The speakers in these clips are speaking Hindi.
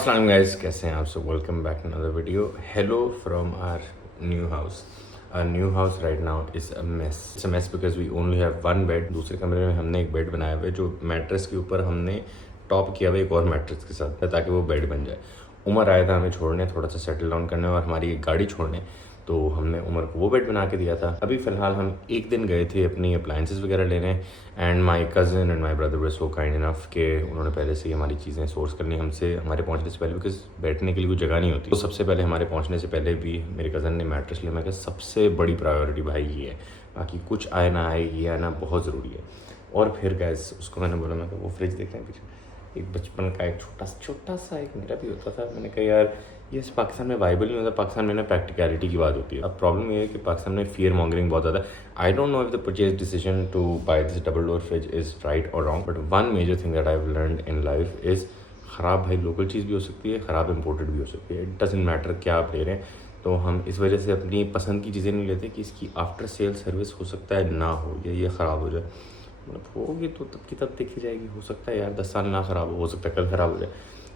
अस्सलाम गाइस, कैसे हैं आप सब। Welcome back another video. Hello from our new house. Our new house right now is a mess. It's a mess because we only have one bed. दूसरे कमरे में हमने एक बेड बनाया हुआ है जो मैट्रेस के ऊपर हमने टॉप किया हुआ है एक और मैट्रेस के साथ, ताकि वो बेड बन जाए। उमर आया था हमें छोड़ने, थोड़ा सा सेटल डाउन करने और हमारी एक गाड़ी छोड़ने, तो हमने उमर को वो बेड बना के दिया था। अभी फ़िलहाल हम एक दिन गए थे अपनी अप्लाइंसेस वगैरह लेने, and my cousin and my brother were so kind enough कि उन्होंने पहले से ही हमारी चीज़ें सोर्स कर ली हमसे हमारे पहुंचने से पहले, बिकॉज बैठने के लिए कोई जगह नहीं होती। तो सबसे पहले हमारे पहुंचने से पहले भी मेरे कज़न ने मैट्रेस लिया। मैं कहा सबसे बड़ी प्रायोरिटी भाई ये है, बाकी कुछ आए ना आए ये आना बहुत ज़रूरी है। और फिर गैस उसको मैंने बोला, मैं वो फ्रिज देख रहे हैं पीछे, एक बचपन का एक छोटा सा एक मेरा भी होता था। मैंने कहा यार ये पाकिस्तान में वाइबल नहीं होता, पाकिस्तान में ना प्रैक्टिकलिटी की बात होती है। अब प्रॉब्लम ये है कि पाकिस्तान में फियर मॉन्गरिंग बहुत ज़्यादा है। I don't know if the purchase decision to buy this double door fridge is right और wrong, but one major thing that I have learned in life is ख़राब भाई लोकल चीज़ भी हो सकती है, ख़राब इंपोर्टेड भी हो सकती है। इट डजंट मैटर क्या आप ले रहे हैं। तो हम इस वजह से अपनी पसंद की चीज़ें नहीं लेते कि इसकी आफ्टर सेल सर्विस हो सकता है ना हो या ये ख़राब हो जाए। मतलब होगी तो तब की तब देखी जाएगी, हो सकता है यार 10 साल ना ख़राब हो सकता है कल ख़राब हो जाए।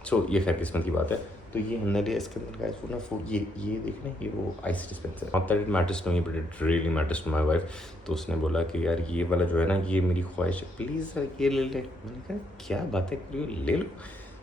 सो ये खैर किस्मत की बात है। तो ये हमने लिया, इसके अंदर गाइस वो ना फूड ये देख रहे हैं, ये वो ice dispenser. Not that it matters to me but it really matters to my wife. तो उसने बोला कि यार ये वाला जो है ना ये मेरी ख्वाहिश है, प्लीज़ ये ले ले। मैंने कहा क्या बातें कर रही हो, ले लो।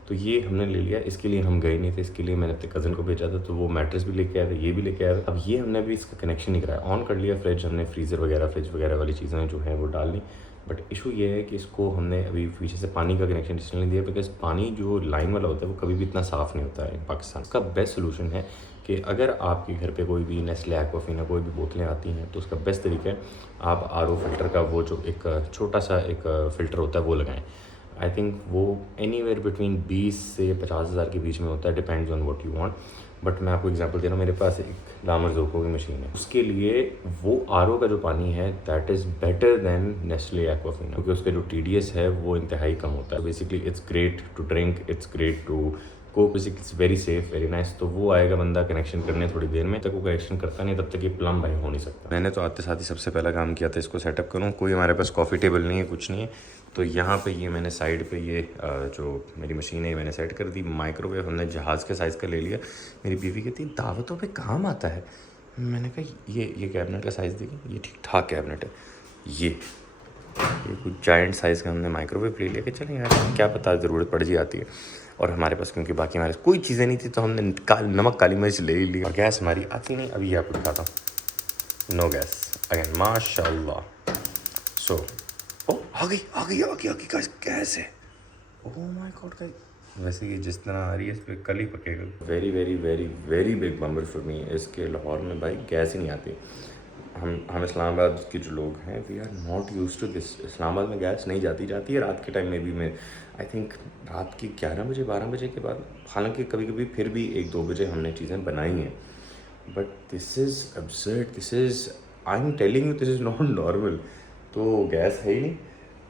तो ये हमने ले लिया। इसके लिए हम गए नहीं थे, इसके लिए मैंने अपने कज़न को भेजा था, तो वो मैट्रेस भी लेके आया था, ये भी लेके आया था। अब ये हमने अभी इसका कनेक्शन नहीं कराया, ऑन कर लिया फ्रिज हमने, फ्रीज़र वगैरह फ्रिज वगैरह वाली चीज़ें जो हैं वो डाल ली। बट इशू ये है कि इसको हमने अभी पीछे से पानी का कनेक्शन इसलिए नहीं दिया बिकॉज पानी जो लाइन वाला होता है वो कभी भी इतना साफ़ नहीं होता है पाकिस्तान। इसका बेस्ट सोल्यूशन है कि अगर आपके घर पे कोई भी नेस्ले एक्वाफिना कोई भी बोतलें आती हैं तो उसका बेस्ट तरीका है आप आरओ फिल्टर का वो जो एक छोटा सा एक फ़िल्टर होता है वो लगाएं। आई थिंक वो एनीवेयर बिटवीन 20 से 50,000 के बीच में होता है, depends on what you want. But मैं आपको एग्जांपल दे रहा हूँ, मेरे पास एक लामरजोको की मशीन है, उसके लिए वो आरओ का जो पानी है that is better than Nestle Aquafina, क्योंकि उसका जो टीडीएस है वो इंतहाई कम होता है। Basically it's great to drink, it's great to को basically it's very safe very nice. तो वो आएगा बंदा कनेक्शन करने थोड़ी देर में, तक वो कनेक्शन करता नहीं तब तक ये प्लम भाई हो नहीं सकता। मैंने तो आते साथ ही सबसे पहला काम किया था इसको सेटअप करूँ। कोई हमारे पास कॉफ़ी टेबल नहीं है, कुछ नहीं है। तो यहाँ पे ये मैंने साइड पे ये जो मेरी मशीन है मैंने सेट कर दी। माइक्रोवेव हमने जहाज़ के साइज़ का ले लिया। मेरी बीवी कहती है दावतों पे काम आता है। मैंने कहा ये कैबिनेट का साइज़ देखिए, ये ठीक ठाक कैबिनेट है। ये कुछ जायंट साइज़ का हमने माइक्रोवेव ले लिया कि चलें यार क्या पता ज़रूरत पड़ जी आती है। और हमारे पास क्योंकि बाकी हमारे पास कोई चीज़ें नहीं थी तो हमने नमक काली मिर्च ले ही ली। और गैस हमारी आती नहीं, अभी आपको दिखाता हूँ। नो गैस अगेन माशाल्लाह। सो ओ आ गई गाइस गैस है। ओह माय गॉड गाइस, वैसे ये जिस तरह आ रही है इस पर कल ही पकेगा। Very very very very big bumper for me. इसके लाहौर में भाई गैस ही नहीं आती। हम इस्लामाबाद के जो लोग हैं we are not use to this. Islamabad में गैस नहीं जाती है रात के टाइम में भी। मैं आई थिंक रात के 11 बजे 12 बजे के बाद, हालांकि कभी कभी फिर भी 1-2 बजे हमने चीज़ें बनाई हैं। But this is absurd, this is I am telling you this is not normal. तो गैस है ही नहीं।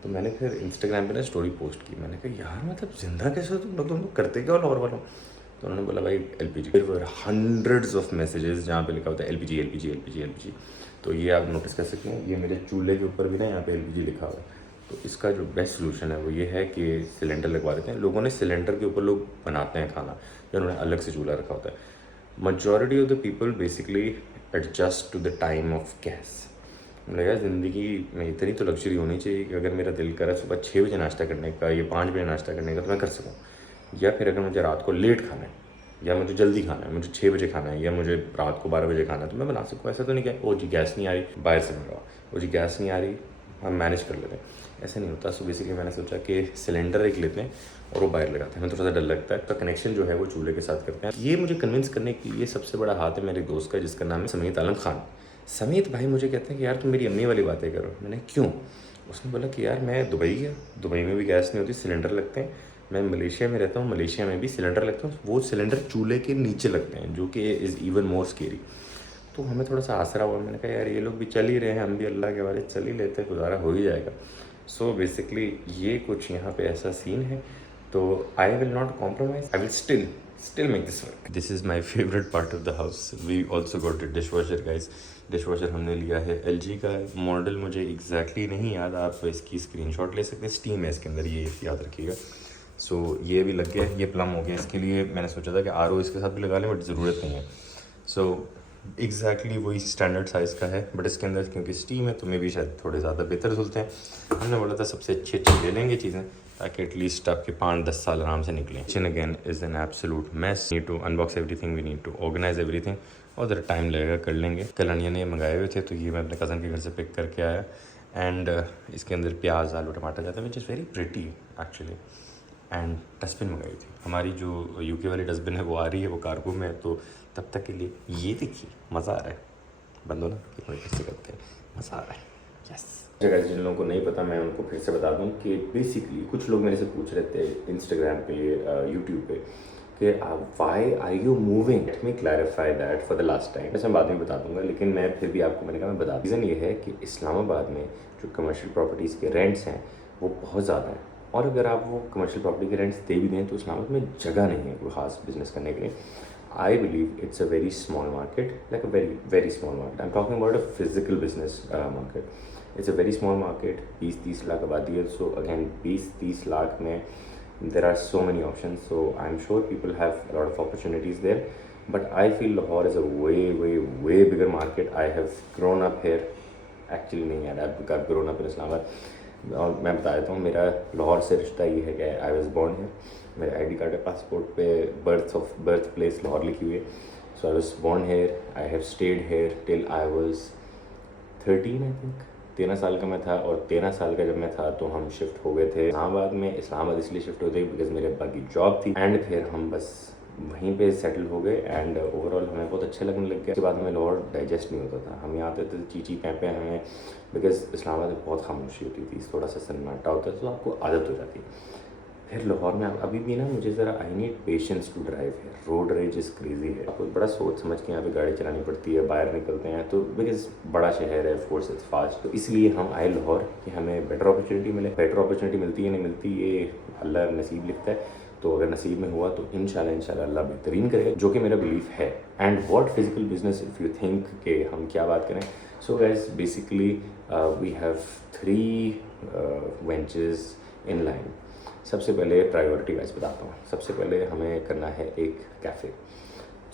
तो मैंने फिर इंस्टाग्राम पे ना स्टोरी पोस्ट की। मैंने कहा यार मतलब ज़िंदा कैसे हो तुम लोग करते क्या हो लाहौर वालों। तो उन्होंने बोला भाई एलपीजी। फिर वो हंड्रेड्स ऑफ मैसेजेस जहाँ पे लिखा होता है एलपीजी। तो ये आप नोटिस कर सकते हैं, ये मेरे चूल्हे के ऊपर भी ना यहाँ पे एलपीजी लिखा हुआ है। तो इसका जो बेस्ट सोल्यूशन है वो ये है कि सिलेंडर लगवा देते हैं। लोगों ने सिलेंडर के ऊपर लोग बनाते हैं खाना, या उन्होंने अलग से चूल्हा रखा होता है। majority of the people basically adjust to the time of gas. मतलब यार ज़िंदगी में इतनी तो लग्जरी होनी चाहिए कि अगर मेरा दिल करे सुबह 6 बजे नाश्ता करने का या 5 बजे नाश्ता करने का तो मैं कर सकूँ, या फिर अगर मुझे रात को लेट खाना है या मुझे जल्दी खाना है, मुझे 6 बजे खाना है या मुझे रात को 12 बजे खाना है तो मैं बना सकूँ। ऐसा तो नहीं क्या ओ जी गैस नहीं आ रही बाहर से मंगाओ, ओ जी गैस नहीं आ रही हम मैनेज कर लेते हैं, ऐसा नहीं होता। सो बेसिकली मैंने सोचा कि सिलेंडर एक लेते हैं और वो बाहर लगाते हैं। हमें थोड़ा सा डर लगता है, तो कनेक्शन जो है वो चूल्हे के साथ करते हैं। ये मुझे कन्विंस करने के लिए सबसे बड़ा हाथ है मेरे दोस्त का जिसका नाम है समीत आलम खान। समीत भाई मुझे कहते हैं कि यार तुम मेरी अम्मी वाली बातें करो। मैंने क्यों? उसने बोला कि यार मैं दुबई गया, दुबई में भी गैस नहीं होती, सिलेंडर लगते हैं। मैं मलेशिया में रहता हूँ, मलेशिया में भी सिलेंडर लगते हैं, वो सिलेंडर चूल्हे के नीचे लगते हैं, जो कि इज़ इवन मोर स्केरी। तो हमें थोड़ा सा आसरा हुआ। मैंने कहा यार ये लोग भी चल ही रहे हैं, हम भी अल्लाह के वाले चल ही लेते हैं, गुजारा हो ही जाएगा। सो बेसिकली ये कुछ यहाँ पे ऐसा सीन है। तो I will not compromise, I will still make this work. This is my favourite part of the house. We also got a dish washer guys. Dish washer हमने लिया है LG का। मॉडल मुझे एग्जैक्टली नहीं याद, आप इसकी स्क्रीनशॉट ले सकते हैं। स्टीम है इसके अंदर, ये याद रखिएगा। सो ये भी लग गया, ये प्लम हो गया। इसके लिए मैंने सोचा था कि RO इसके साथ भी लगा लें, बट ज़रूरत नहीं है। सो एग्जैक्टली वही स्टैंडर्ड साइज़ का है, बट इसके अंदर क्योंकि स्टीम है तो मे भी शायद थोड़े ज़्यादा बेहतर रिजल्ट हैं। हमने बोला था सबसे अच्छी ले लेंगे चीज़ें, ताकि एटलीस्ट आपके 5-10 साल आराम से निकलें। Kitchen again is an absolute mess, need to unbox everything, we need to organise everything, और ज़रा टाइम लगेगा, कर लेंगे। कल अनियन ने मंगाए हुए थे, तो ये मैं अपने कज़न के घर से पिक करके आया। एंड इसके अंदर प्याज, आलू, टमाटर जाता है, which is very pretty actually. And dustbin मंगाई थी। हमारी जो UK वाली डस्टबिन है वो आ रही है, वो कार्गो में है, तो तब तक के लिए ये देखिए, मज़ा आ रहा है। बंदो ना कि कैसे करते हैं, मज़ा आ रहा है। यस जगह जिन लोगों को नहीं पता, मैं उनको फिर से बता दूं कि बेसिकली कुछ लोग मेरे से पूछ रहे थे इंस्टाग्राम पे, यूट्यूब पे कि why are you moving, let me clarify that for the last time. वैसे मैं बाद में बता दूंगा, लेकिन मैं फिर भी आपको मैंने कहा मैं बता। रीज़न ये है कि इस्लामाबाद में जो कमर्शियल प्रॉपर्टीज़ के रेंट्स हैं वो बहुत ज़्यादा हैं, और अगर आप वो कमर्शियल प्रॉपर्टी के रेंट्स दे भी दें तो इस्लामाबाद में जगह नहीं है कोई ख़ास बिजनेस करने के लिए। I believe it's a very small market, like a very, very small market. I'm talking about a physical business market. It's a very small market, 20-30 lakh आबादी है. So again, 20-30 लाख में there are so many options. So I'm sure people have a lot of opportunities there. But I feel Lahore is a way, way, way bigger market. I have grown up here. Actually नहीं यार, I've grown up in Islamabad. और मैं बता देता हूँ, मेरा लाहौर से रिश्ता ये है कि आई वॉज बॉर्न है। मेरे ID कार्ड के पासपोर्ट पे बर्थ प्लेस लाहौर लिखी हुई है। So I was born here, I have stayed here till I was 13 I think. 13 साल का मैं था, और 13 साल का जब मैं था तो हम शिफ्ट हो गए थे इस्लामाबाद में। इस्लामाबाद इसलिए शिफ्ट हो गए बिकॉज मेरे अब्बा की जॉब थी, एंड फिर हम बस वहीं पे सेटल हो गए। एंड ओवरऑल हमें बहुत अच्छा लगने लग गया। उसके बाद हमें लाहौर डाइजेस्ट नहीं होता था, हम यहाँ आते थे चीची पैपे हमें, बिकॉज इस्लामाबाद में बहुत खामोशी होती थी, थोड़ा सा सन्नाटा होता है, तो आपको आदत हो जाती है। फिर लाहौर में अभी भी ना मुझे ज़रा I need patience to drive है। रोड रेज इज़ क्रेजी है, आपको बड़ा सोच समझ के यहाँ पे गाड़ी चलानी पड़ती है। बाहर निकलते हैं तो बिकॉज बड़ा शहर है, फोर्स इज फास्ट, तो इसलिए हम आए लाहौर कि हमें बेटर अपॉर्चुनिटी मिले। बेटर अपॉर्चुनिटी मिलती है नहीं मिलती, ये अल्लाह नसीब लिखता है। तो अगर नसीब में हुआ तो इंशाल्लाह अल्लाह बेहतरीन करेगा, जो कि मेरा बिलीफ है। And what physical business if you think कि हम क्या बात करें। So guys basically we have 3 ventures in line. सबसे पहले प्रायोरिटी वाइज बताता हूँ। सबसे पहले हमें करना है एक कैफ़े,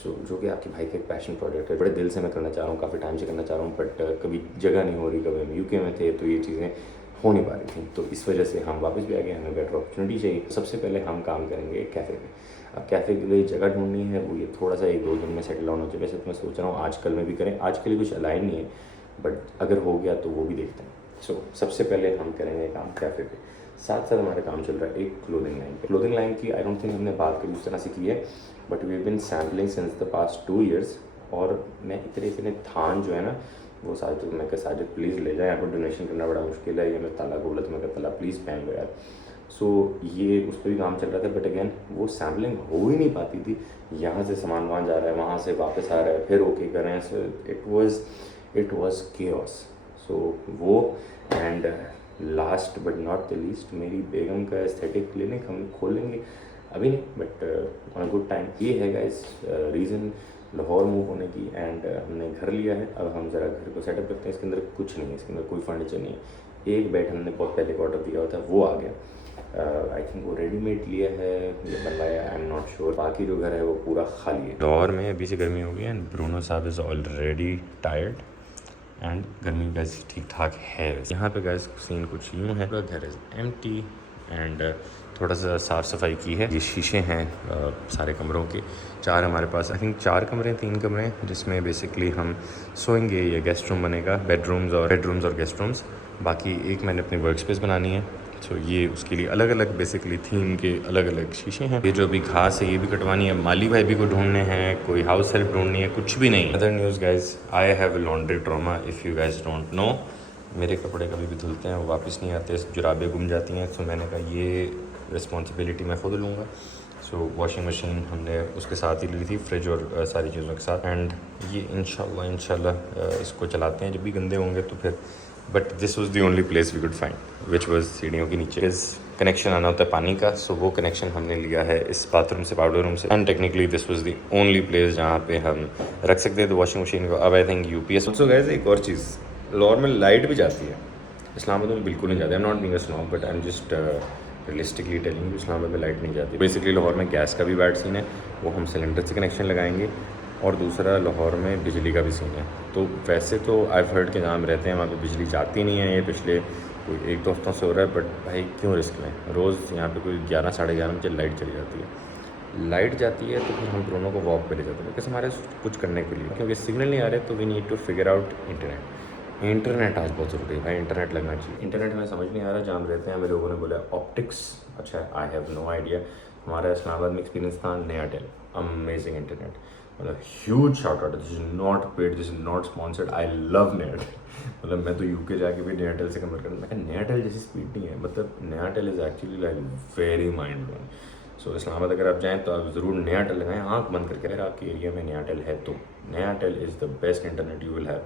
जो कि आपके भाई का एक पैशन प्रोजेक्ट है। बड़े दिल से मैं करना चाह रहा हूँ, काफ़ी टाइम से करना चाह रहा हूँ, बट कभी जगह नहीं हो रही। कभी हम UK में थे तो ये चीज़ें हो नहीं पा रही थी, तो इस वजह से हम वापस भी आ गए। हमें बेटर अपॉर्चुनिटी चाहिए। सबसे पहले हम काम करेंगे कैफ़े पे। अब कैफ़े के लिए जगह ढूंढनी है, वो ये थोड़ा सा 1-2 दिन में सेटल डाउन हो जाए। वैसे तो मैं सोच रहा हूँ आजकल में भी करें, आज के लिए कुछ अलाइन नहीं है, बट अगर हो गया तो वो भी देखते हैं। सो सबसे पहले हम करेंगे काम कैफ़े पे। साथ साथ हमारा काम चल रहा है एक क्लोथिंग लाइन पे। क्लोथिंग लाइन की आई डोंट थिंक हमने बात कभी उस तरह से की है, but we have been sampling since the past 2 years. और मैं इतने थान जो है ना, वो साजिद, मैं कहा साजिद प्लीज़ ले जाए, यहाँ पर डोनेशन करना बड़ा मुश्किल है, ये मैं ताला बोला तो मैं कहा ताला प्लीज़ पहन लो यार। सो ये उस पर भी काम चल रहा था, बट अगेन वो सैम्पलिंग हो ही नहीं पाती थी। यहाँ से सामान वहाँ जा रहा है, वहाँ से वापस आ रहा है, फिर ओके कर रहे हैं। So it was chaos. So वो and last but not the least, मेरी बेगम का एस्थेटिक क्लिनिक हम खोलेंगे, अभी नहीं but on a good time. ये है गाइस रीज़न लाहौर मूव होने की। एंड हमने घर लिया है, अब हम ज़रा घर को सेटअप करते हैं। इसके अंदर कुछ नहीं है, इसके अंदर कोई फर्नीचर नहीं है। एक बेड हमने बहुत पहले का ऑर्डर दिया हुआ था, वो आ गया। आई थिंक वो रेडीमेड लिया है या बनवाया, आई एम नॉट श्योर। बाकी जो घर है वो पूरा खाली है। लाहौर में अभी से गर्मी हो गई है, एंड ब्रूनो साहब इज़ ऑलरेडी टायर्ड, एंड गर्मी गैस ठीक ठाक है। यहाँ पे गैस सीन कुछ यूँ है, घर इज़ एम्प्टी, एंड थोड़ा सा साफ़ सफाई की है। ये शीशे हैं सारे कमरों के। 4 हमारे पास, आई थिंक 4 कमरे 3 कमरे हैं, जिसमें बेसिकली हम सोएंगे। ये गेस्ट रूम बनेगा, बेडरूम्स और गेस्ट रूम्स। बाकी एक मैंने अपनी वर्क स्पेस बनानी है। सो ये उसके लिए अलग अलग बेसिकली थीम के अलग अलग शीशे हैं। ये जो अभी घास है ये भी कटवानी है, माली भाई भी को ढूंढने हैं, कोई हाउस हेल्प ढूंढनी है, कुछ भी नहीं। Other news guys, I have a laundry trauma if you guys don't know. मेरे कपड़े कभी भी धुलते हैं वो वापस नहीं आते, जुराबें गुम जाती हैं। सो मैंने कहा ये रिस्पॉन्सिबिलिटी मैं खुद लूँगा। सो वॉशिंग मशीन हमने उसके साथ ही ली थी, फ्रिज और सारी चीज़ों के साथ। एंड ये इंशाल्लाह इसको चलाते हैं, जब भी गंदे होंगे तो फिर। But this was the only place we could find which was सीढ़ियों के नीचे। इस कनेक्शन आना होता है पानी का, सो वो कनेक्शन हमने लिया है इस बाथरूम से, पाउडर रूम से। And technically this was the only place जहाँ पे हम रख सकते थे वॉशिंग मशीन को। अब I think UPS also guys. एक और चीज़, लाहौर में लाइट भी जाती है, इस्लामाबाद में बिल्कुल नहीं जाती। I am not being a snob, but I am just realistically telling Islamabad में लाइट नहीं जाती। बेसिकली लाहौर में गैस का भी बैड सीन है, वो हम सिलेंडर से कनेक्शन लगाएंगे, और दूसरा लाहौर में बिजली का भी सीन है। तो वैसे तो आई हर्ड के जहाँ हम रहते हैं वहाँ पे बिजली जाती नहीं है, ये पिछले कोई 1-2 हफ्तों से हो रहा है। बट भाई क्यों रिस्क लें, रोज़ यहाँ पे कोई 11 साढ़े 11 बजे लाइट चली जाती है। लाइट जाती है तो फिर हम दोनों को वॉक पे ले जाते हैं बिकॉज हमारे कुछ करने के लिए, क्योंकि सिग्नल नहीं आ रहे तो we need to figure out internet आज बहुत ज़रूरी है भाई, इंटरनेट लगना चाहिए। इंटरनेट हमें समझ नहीं आ रहा, जहाँ हम रहते हैं हमें लोगों ने बोला ऑप्टिक्स अच्छा है, आई हैव नो आइडिया। हमारा इस्लामाबाद में एक्सपीरियंस था नयाटेल, अमेजिंग इंटरनेट, मतलब huge shout out, this is not paid, this is not sponsored, I love Nayatel. मतलब मैं तो यूके जाके भी नयाटेल से कंपेयर करूँ, मैं नयाटेल जैसी स्पीड नहीं है, मतलब Nayatel is actually like very mind blowing. So Islamabad अगर आप जाएँ तो आप ज़रूर नयाटेल लगाएं, आँख बंद करके, अगर आपके एरिया में नयाटेल है तो Nayatel is the best internet you will have.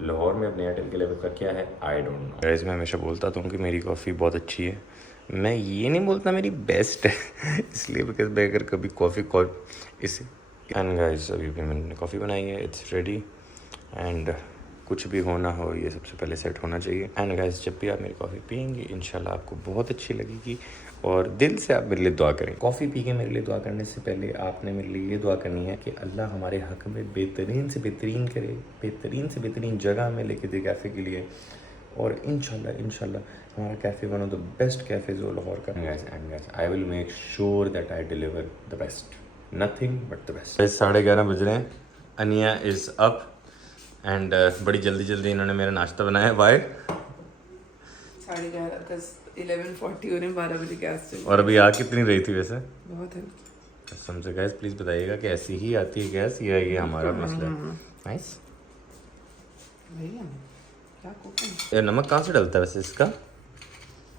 Lahore में अपने एयरटेल के लेवल का क्या है आई डोंट नो। गाइस मैं हमेशा बोलता था कि मेरी कॉफ़ी बहुत अच्छी है, मैं ये नहीं बोलता मेरी बेस्ट है इसलिए बिकॉज मैं अगर कभी कॉफ़ी इसे एंड गाइस अभी भी मैंने कॉफ़ी बनाई है, इट्स रेडी एंड कुछ भी होना हो ये सबसे पहले सेट होना चाहिए। एंड गाइस जब भी आप मेरी कॉफ़ी पियेंगे इंशाल्लाह आपको बहुत अच्छी लगेगी और दिल से आप मेरे लिए दुआ करें। कॉफ़ी पी के मेरे लिए दुआ करने से पहले आपने मेरे लिए ये दुआ करनी है कि अल्लाह हमारे हक़ में बेहतरीन से बेहतरीन करे, बेहतरीन से बेहतरीन जगह में लेके दे कैफ़े के लिए, और इंशाल्लाह हमारा cafe one of the best cafes हो लाहौर का। And I will make sure that I deliver the best, nothing but the best. 11:30 बज रहे हैं, अनिया इज़ अप एंड बड़ी जल्दी इन्होंने मेरा नाश्ता बनाया। बाय 11:40 हो रहे हैं, 12 बजे गैस चली। और अभी आ कितनी रही थी वैसे? बहुत है कसम से गैस प्लीज़ बताइएगा कि ऐसी ही आती है गैस या ये हमारा मसला है? नाइस। क्या ये नमक कहाँ से डलता है वैसे इसका?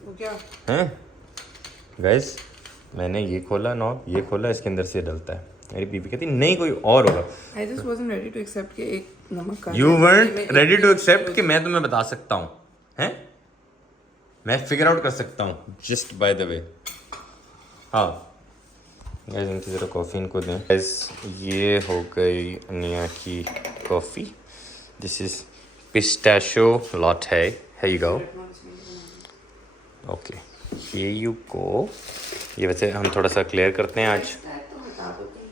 वो क्या हैं गैस, मैंने ये खोला नॉब, ये खोला, इसके अंदर से डलता है। मेरी बीबी कहती नहीं कोई और होगा। I just wasn't ready to accept कि एक नमक का You weren't ready to accept कि मैं तुम्हें बता सकता हूँ, हैं? मैं फिगर आउट कर सकता हूँ जस्ट बाय द वे। हाँ गैस इनकी ज़रा कॉफ़ी इनको दें। गैस ये हो गई अनिया की coffee, this is pistachio Lotte, here you go, okay here you go। ये वैसे हम थोड़ा सा क्लियर करते हैं आज।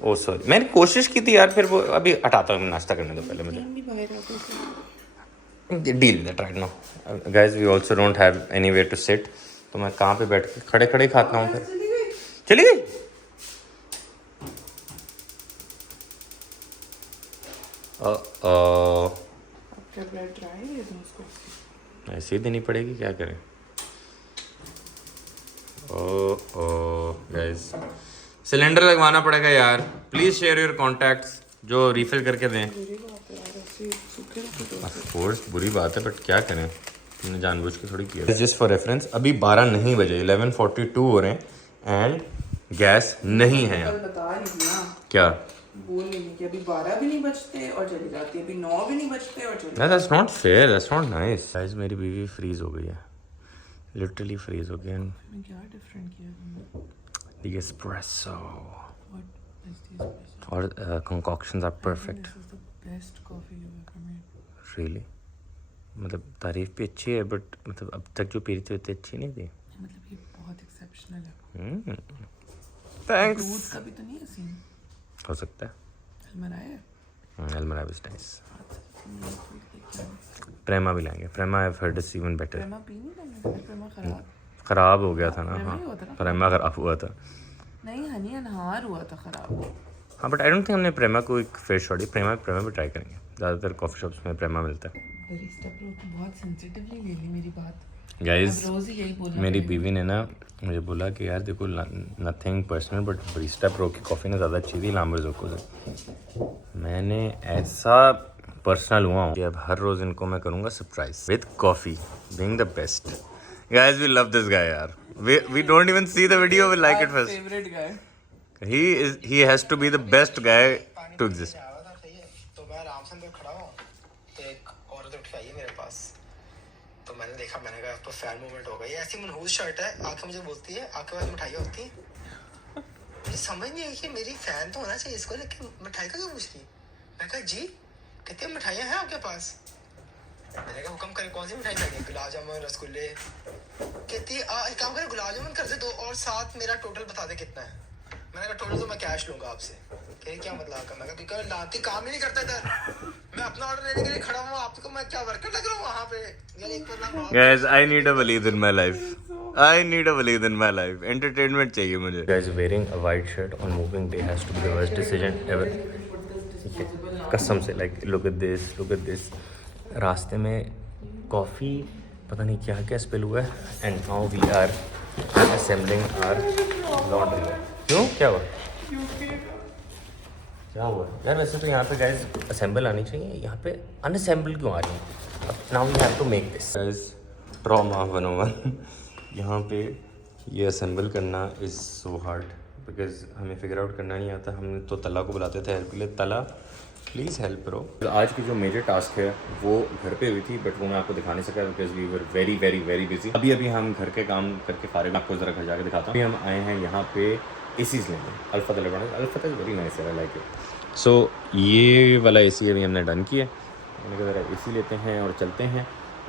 ओ सॉरी मैंने कोशिश की थी यार, फिर वो अभी हटाता हूँ, नाश्ता करने दो पहले मुझे। Deal that right now guys, we also don't have anywhere to sit, तो मैं कहाँ पे बैठ के खड़े खाता हूँ फिर। चली गई ऐसे ही देनी पड़ेगी, क्या करें। ओ गाइस सिलेंडर लगवाना पड़ेगा यार, प्लीज़ शेयर योर कॉन्टैक्ट्स जो रीफिल करके दें। कोर्स बुरी बात है बट क्या करें, तुमने जानबूझ के थोड़ी किया। जस्ट फॉर रेफरेंस अभी 12 नहीं बजे, 11:42 हो रहे हैं एंड गैस नहीं है। बता रही ना क्या बोल रही कि अभी 12 भी नहीं बजते और चली जाती है, अभी 9 भी नहीं बजते और चली। That's not fair, that's not nice. Guys मेरी बीवी फ्रीज हो गई है, लिटरली फ्रीज हो गई है। क्या डिफरेंट किया तुमने? The espresso What is the espresso? और concoctions are perfect. This is the best coffee you've ever made. Really? मतलब तारीफ भी अच्छी है बट मतलब अब तक जो पी रही थी उतनी अच्छी नहीं थी। मतलब ये बहुत एक्सेप्शनल है। थैंक्स। दूध का भी तो नहीं है सीन? हो सकता है। Almara is nice. प्रेमा भी लाएंगे, प्रेमा I've heard is even better. Prema P नहीं मैंने, प्रेमा खराब हो गया था ना। हाँ प्रेमा खराब हुआ था। नहीं हनी अनहार हुआ था खराब। हाँ बट आई डोंट थिंक हमने प्रेमा को एक फेयर शॉट दी। प्रेमा भी ट्राई करेंगे, ज़्यादातर कॉफ़ी शॉप्स में प्रेमा मिलता है। बहुत सेंसिटिवली ले ली मेरी बात। गाइस रोज़ ही यही बोलना। मेरी बीवी ने ना मुझे बोला कि यार देखो nothing personal but barista pro की कॉफ़ी ना ज़्यादा अच्छी थी लाम्बोर्गिनी से। मैंने ऐसा पर्सनल हुआ हूँ कि अब हर रोज़ इनको मैं करूँगा surprise with coffee being the best. Guys, we love this guy, यार. We don't even see the video. We like it first. Favorite guy. He has to be the best guy to exist. तो मैं आराम से अंदर खड़ा हूँ तो एक औरत उठ के आई है मेरे पास, तो मैंने देखा, मैंने कहा तो फैन मूवमेंट हो गई। ऐसी मनहूस शर्ट है, आके मुझे बोलती है आपके पास मिठाइयाँ होती हैं? मुझे समझ नहीं आई कि मेरी फैन तो होना चाहिए इसको, लेकिन मिठाई का क्यों पूछ रही? मैं कहा जी, कहते मिठाइयाँ हैं आपके पास? मैंने कहा हुक्म करें, कौन सी मिठाई चाहिए? गुलाब जामुन, रसगुल्ले, कहती एक काम करे गुलाब जामुन कर दे 2 और साथ मेरा टोटल बता दे कितना है। मैंने कहा टोटल तो मैं कैश लूंगा आपसे। कह क्या मतलब का? मैं कहा क्योंकि लाती काम ही नहीं करता इधर, मैं अपना ऑर्डर लेने के लिए खड़ा हूँ, आपको मैं क्या वर्कर लग रहा हूँ वहाँ पे यार। एक बार Guys, I need a Waleed in my life. I need a Waleed in my life. Entertainment चाहिए मुझे. Guys, wearing a white shirt on moving day has to be the worst decision ever. कसम से, like look at this. रास्ते में कॉफ़ी पता नहीं क्या क्या स्पिल हुआ है and now we are assembling our laundry. क्यों? क्या हुआ? क्या हुआ यार? वैसे तो यहाँ पे गाइस असेंबल आनी चाहिए, यहाँ पे अनअसेंबल क्यों आ रही है? Now we have to make this guys trauma 101. यहाँ पे ये असेंबल करना इज़ सो हार्ड बिकॉज हमें फिगर आउट करना नहीं आता. हम तो तला को बुलाते थे हेल्प के लिए. तला प्लीज़ हेल्प करो. आज की जो मेजर टास्क है वो घर पे हुई थी बट वो मैं आपको दिखा नहीं सका because we were very very very busy. अभी हम घर के काम करके फारिग. आपको ज़रा घर जाके दिखाता हूँ. अभी हम आए हैं यहाँ पे एसीज़ लेंगे. Alfatah electronics. Alfatah is very nice, I like it. So ये वाला एसी अभी हमने डन किया. मैंने कहा ज़रा एसी लेते हैं और चलते हैं.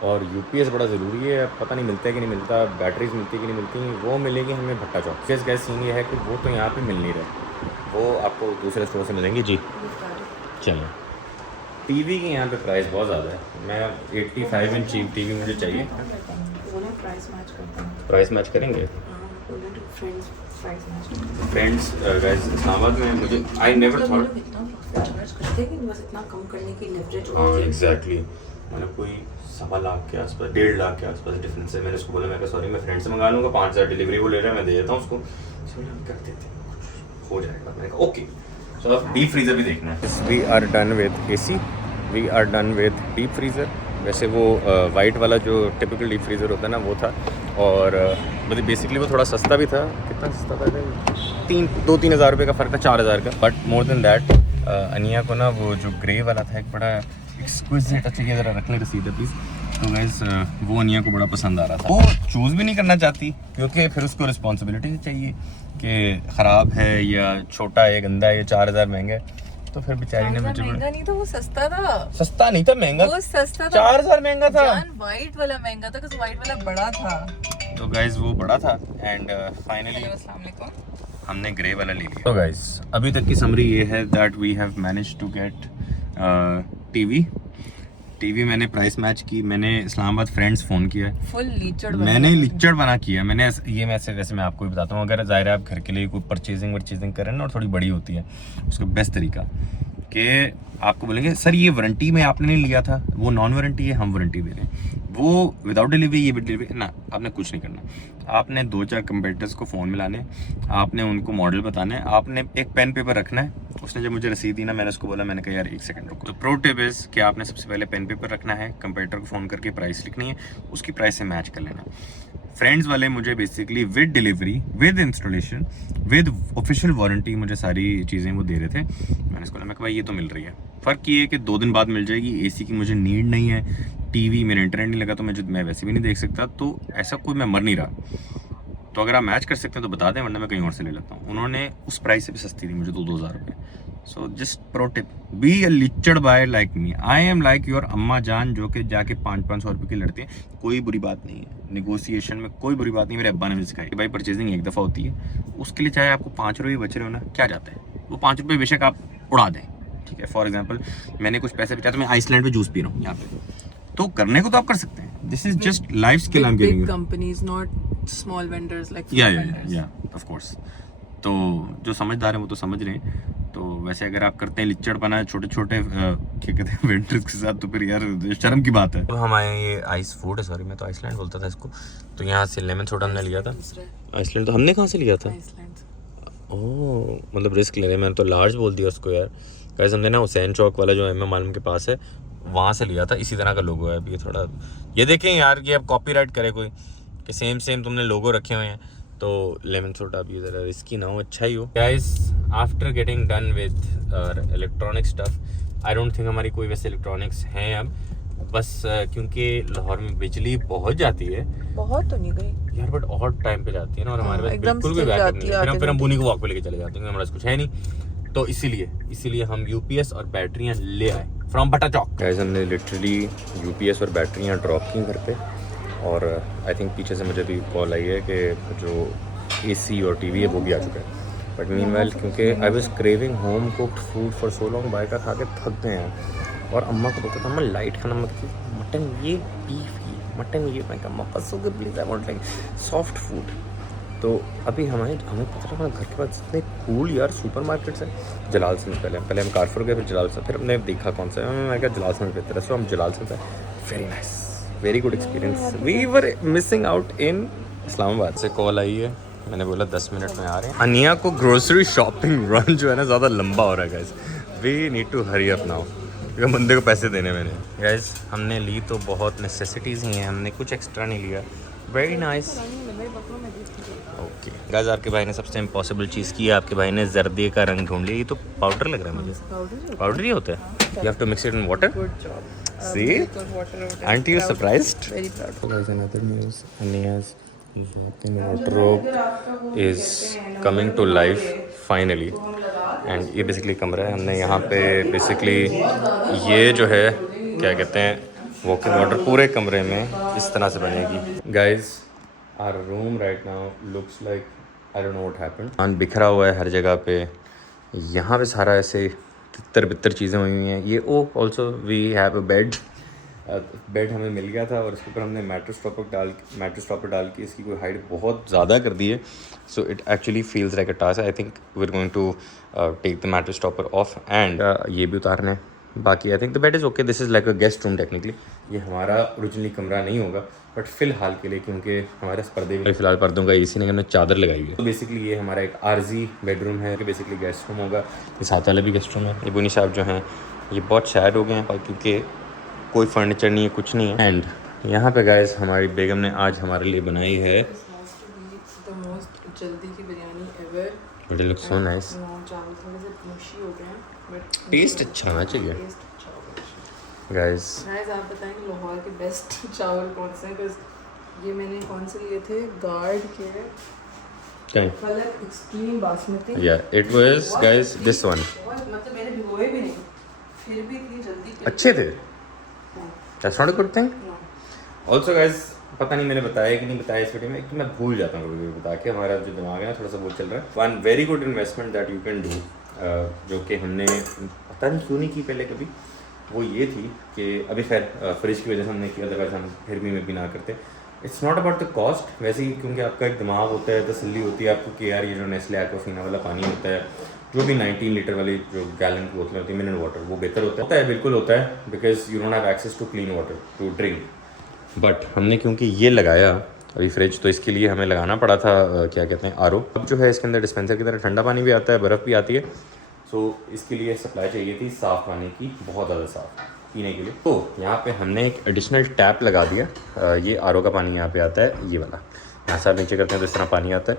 और यूपीएस बड़ा ज़रूरी है. पता नहीं मिलता है कि नहीं मिलता, बैटरीज मिलती है कि नहीं मिलती. वो मिलेगी हमें भट्टा चौक. गैस सीन ये है कि वो तो यहाँ पे मिल नहीं रहे, वो आपको दूसरे स्टोर से मिलेंगे. जी चलें. टीवी के यहाँ पे प्राइस बहुत ज़्यादा है. मैं 85 इंच टीवी मुझे चाहिए. प्राइस मैच करेंगे फ्रेंड्स. गाइस इस्लामाबाद में मुझे आई नेवर थॉट एग्जैक्टली मैंने कोई 1.25 लाख के आसपास 1.5 लाख के आसपास डिफरेंस है. मैंने उसको बोला, मैं सॉरी मैं फ्रेंड से मंगा लूँगा, 5,000 डिलीवरी वो ले रहा है, मैं दे देता हूँ उसको. हम कर देते हैं, हो जाएगा. मैंने कहा ओके. सो अब डीप फ्रीज़र भी देखना है. We are done with AC, we are done with deep freezer. वैसे वो वाइट वाला जो टिपिकल डीप फ्रीज़र होता है ना वो था. और मतलब बेसिकली वो थोड़ा सस्ता भी था. कितना सस्ता था? 2-3 हज़ार रुपये का फ़र्क था, 4,000 का. बट मोर देन दैट अनिया को ना वो जो ग्रे वाला था एक बड़ा एक्सक्विजिट. अच्छा ये ज़रा रखने रसीद है प्लीज़. तो गाइस वो अनिया को बड़ा पसंद आ रहा था. वो चूज़ भी नहीं करना चाहती क्योंकि फिर उसको रिस्पॉन्सिबिलिटी चाहिए कि ख़राब है या छोटा है, गंदा है, या 4,000 महंगा है. तो फिर बेचारी ने मुझे महंगा नहीं था, वो सस्ता था. सस्ता नहीं था, महंगा. वो सस्ता था. 4,000 महंगा था. व्हाइट वाला महंगा था क्योंकि व्हाइट वाला बड़ा था. तो गाइस वो बड़ा था एंड फाइनली हमने ग्रे वाला ले लिया. तो गाइस अभी तक की समरी ये है that we have managed to get TV. मैंने प्राइस मैच की. मैंने इस्लामाबाद फ्रेंड्स फ़ोन किया. फुल लीचड़ मैंने लीचड़ बना किया. मैंने ये वैसे मैं आपको भी बताता हूँ. अगर ज़ाहिर है आप घर के लिए कोई परचेजिंग करें ना और थोड़ी बड़ी होती है, उसका बेस्ट तरीका कि आपको बोलेंगे सर ये वारंटी में आपने नहीं लिया था, वो नॉन वारंटी है, हम वारंटी दे रहे हैं. वो विदाउट डिलीवरी, ये डिलीवरी ना. आपने कुछ नहीं करना. आपने 2-4 कंपेटिटर्स को फ़ोन मिलाने, आपने उनको मॉडल बताना है, आपने एक पेन पेपर रखना है. उसने जब मुझे रसीद दी ना, मैंने उसको बोला, मैंने कहा यार 1 सेकंड रुको. तो प्रो टिप इज़ कि आपने सबसे पहले पेन पेपर रखना है, कंपेटिटर को फ़ोन करके प्राइस लिखनी है, उसकी प्राइस से मैच कर लेना. फ्रेंड्स वाले मुझे basically with delivery, with installation, with official warranty मुझे सारी चीज़ें वो दे रहे थे. मैंने उसको बोला, मैं भाई ये तो मिल रही है. फ़र्क ये है कि 2 दिन बाद मिल जाएगी. एसी की मुझे नीड नहीं है. टीवी मेरा इंटरनेट नहीं लगा तो मैं वैसे भी नहीं देख सकता. तो ऐसा कोई मैं मर नहीं रहा. तो अगर आप मैच कर सकते हैं तो बता दें, वरना मैं कहीं और से ले लेता हूँ. उन्होंने उस प्राइस से भी सस्ती दी मुझे 2,000 रुपये. So just pro tip, be a लिचड़ by like me. I am like your अम्मा जान जो कि जाके 500-500 रुपये की लड़ती है. कोई बुरी बात नहीं है, निगोसिएशन में कोई बुरी बात नहीं. मेरे अब्बा ने मुझे सिखाई भाई परचेजिंग एक दफ़ा होती है, उसके लिए चाहे आपको 5 रुपये बच रहे हो ना, क्या जाता है. वो 5 रुपये बेशक आप उड़ा दें, ठीक है. फॉर एग्जाम्पल मैंने कुछ पैसे बचाए तो मैं आइसलैंड में जूस पी रहा हूँ यहाँ पे, तो करने को तो आप कर सकते हैं. This is just life skill I am giving you. Companies not small vendors like या ऑफ कोर्स. तो जो समझदार हैं वो तो समझ रहे हैं. तो वैसे अगर आप करते हैं लिच्चड़ बना छोटे छोटे क्या कहते हैं वेंडर्स के साथ, तो फिर यार शर्म की बात है. तो हमारे ये आइस फूड है, सॉरी मैं तो आइसलैंड बोलता था इसको. तो यहाँ से लेमन सोडा हमने लिया था. आइसलैंड तो हमने कहाँ से लिया था? ओह मतलब रिस्क ले रहे हैं. मैंने तो लार्ज बोल दिया उसको यार. कैसे हमने ना हुसैन चौक वाला जो एम आलम के पास है वहाँ से लिया था. इसी तरह का लोगो है. अब ये थोड़ा ये देखें यार, ये अब कॉपीराइट करे कोई कि सेम तुमने लोगो रखे हुए हैं. तो लेमन सोडा भी ज़रा रिस्की ना हो, अच्छा ही हो. Guys after getting done with electronic stuff, I don't think हमारी कोई वैसे इलेक्ट्रॉनिक्स हैं अब. बस क्योंकि लाहौर में बिजली बहुत जाती है. बहुत तो नहीं गई यार, बट ऑड टाइम पे जाती है ना. और हमारे पास बिल्कुल भी बैकअप नहीं है. फिर हम बुनी को वॉक पे लेके चले जाते हैं, हमारे पास कुछ है नहीं. तो इसीलिए हम यूपीएस और बैटरियाँ ले आए फ्रॉम भट्टा चौक. गाइस हमने लिटरली यूपीएस और बैटरियाँ ड्रॉप की घर पे. और आई थिंक पीछे से मुझे भी कॉल आई है कि जो AC और TV है वो भी आ चुका है। बट मीनवाइल क्योंकि I was craving home cooked food for so long, बाहर का खा के थक गए हैं। और अम्मा को बोलता था अम्मा लाइट खाना मत की, मटन ये, बीफ ये, मटन ये। मैं कहा अम्मा बस हो गया please, I want like soft food. तो अभी हमें पता चला हमारे घर के पास इतने कूल यार सुपर मार्केट्स हैं। जलाल से पहले हम कारफुर गए, फिर जलाल से, फिर हमने देखा कौन सा है, मैं कहा जलाल से बेहतर है, सो हम जलाल से। Very nice, very good experience. We were missing out in Islamabad. से कॉल आई है, मैंने बोला 10 मिनट में आ रहे हैं। अनिया को ग्रोसरी शॉपिंग रन जो है ना ज़्यादा लंबा हो रहा है guys, we need to hurry up now, क्योंकि बंदे को पैसे देने मैंने। गाइस हमने ली तो बहुत नेसेसिटीज़ ही हैं, हमने कुछ एक्स्ट्रा नहीं लिया। Very nice. ओके गाइस, आपके भाई ने सबसे इम्पॉसिबल चीज़ की है, आपके भाई ने जर्दे का रंग ढूंढ लिया। ये तो पाउडर लग रहा है मुझे, पाउडर ही होता है। You have to mix it in water. See? Aren't you surprised? Very proud. Guys, another news. Ania's walk-in wardrobe is coming to life finally. And ये बेसिकली कमरा है, हमने यहाँ पे बेसिकली ये जो है क्या कहते हैं वॉक-इन वार्डरोब पूरे कमरे में इस तरह से बनेगी। Guys, our room right now looks like I don't know what happened. सामान बिखरा हुआ है हर जगह पे, यहाँ पे सारा ऐसे तितर बितर चीज़ें हुई हुई हैं। ये also we have a bed हमें मिल गया था और इसके ऊपर हमने मैट्रेस टॉपर डाल के इसकी कोई हाइट बहुत ज़्यादा कर दी है। So it actually feels like a task. I think we are going to take the mattress topper off and ये भी उतारना है। बाकी I think the bed is okay, this is like a guest room technically. ये हमारा ओरिजिनली कमरा नहीं होगा बट फ़िलहाल के लिए, क्योंकि हमारे पर्दे भी फ़िलहाल पर्दों का इसी ने हमने चादर लगाई है। तो बेसिकली ये हमारा एक आर्जी बेडरूम है कि बेसिकली गेस्ट रूम होगा। ये साथ वाला भी गेस्ट रूम है। ये बुनी साहब जो हैं ये बहुत सैड हो गए हैं क्योंकि कोई फर्नीचर नहीं है, कुछ नहीं है। एंड यहाँ पे गाइस हमारी बेगम ने आज हमारे लिए बनाई है जल्दी की biryani ever. But it looks so nice. चावल थोड़े से mushy हो गए हैं बट टेस्ट अच्छा होना चाहिए गाइस। आप बताएंगे लाहौर के बेस्ट चावल कौन से हैं? बिकॉज ये मैंने कौन से लिए थे, गार्ड के कलर एक्सट्रीम बासमती। या it was guys this one. मतलब मैंने भिगोए भी नहीं, फिर भी इतनी जल्दी अच्छे थे। That's not a good thing. Also guys पता नहीं मैंने बताया कि नहीं बताया इस वीडियो में, कि मैं भूल जाता हूँ कभी बता के, हमारा जो दिमाग है ना थोड़ा सा वो चल रहा है। One very good investment that you can do, जो कि हमने पता नहीं क्यों नहीं की पहले कभी, वो ये थी कि अभी खैर फ्रिज की वजह से हमने किया, अदरवाइज हम फिर भी में भी ना करते। It's not about the cost वैसे ही, क्योंकि आपका एक दिमाग होता है, तसल्ली होती है आपको कि यार ये जो नेस्ले एक्वाफिना वाला पानी होता है, जो भी 19 लीटर वाली जो गैलन की बोतलें होती है मिनरल वाटर, वो बेहतर होता है बिल्कुल होता है, because you don't have access to clean water to drink. But हमने क्योंकि ये लगाया अभी फ्रिज, तो इसके लिए हमें लगाना पड़ा था क्या कहते हैं RO। अब जो है इसके अंदर डिस्पेंसर की तरह ठंडा पानी भी आता है, बर्फ़ भी आती है। सो इसके लिए सप्लाई चाहिए थी साफ़ पानी की, बहुत ज़्यादा साफ़ पीने के लिए। तो यहाँ पे हमने एक एडिशनल टैप लगा दिया। ये RO का पानी यहाँ पे आता है, ये वाला यहाँ से आप नीचे करते हैं तो इस तरह पानी आता है।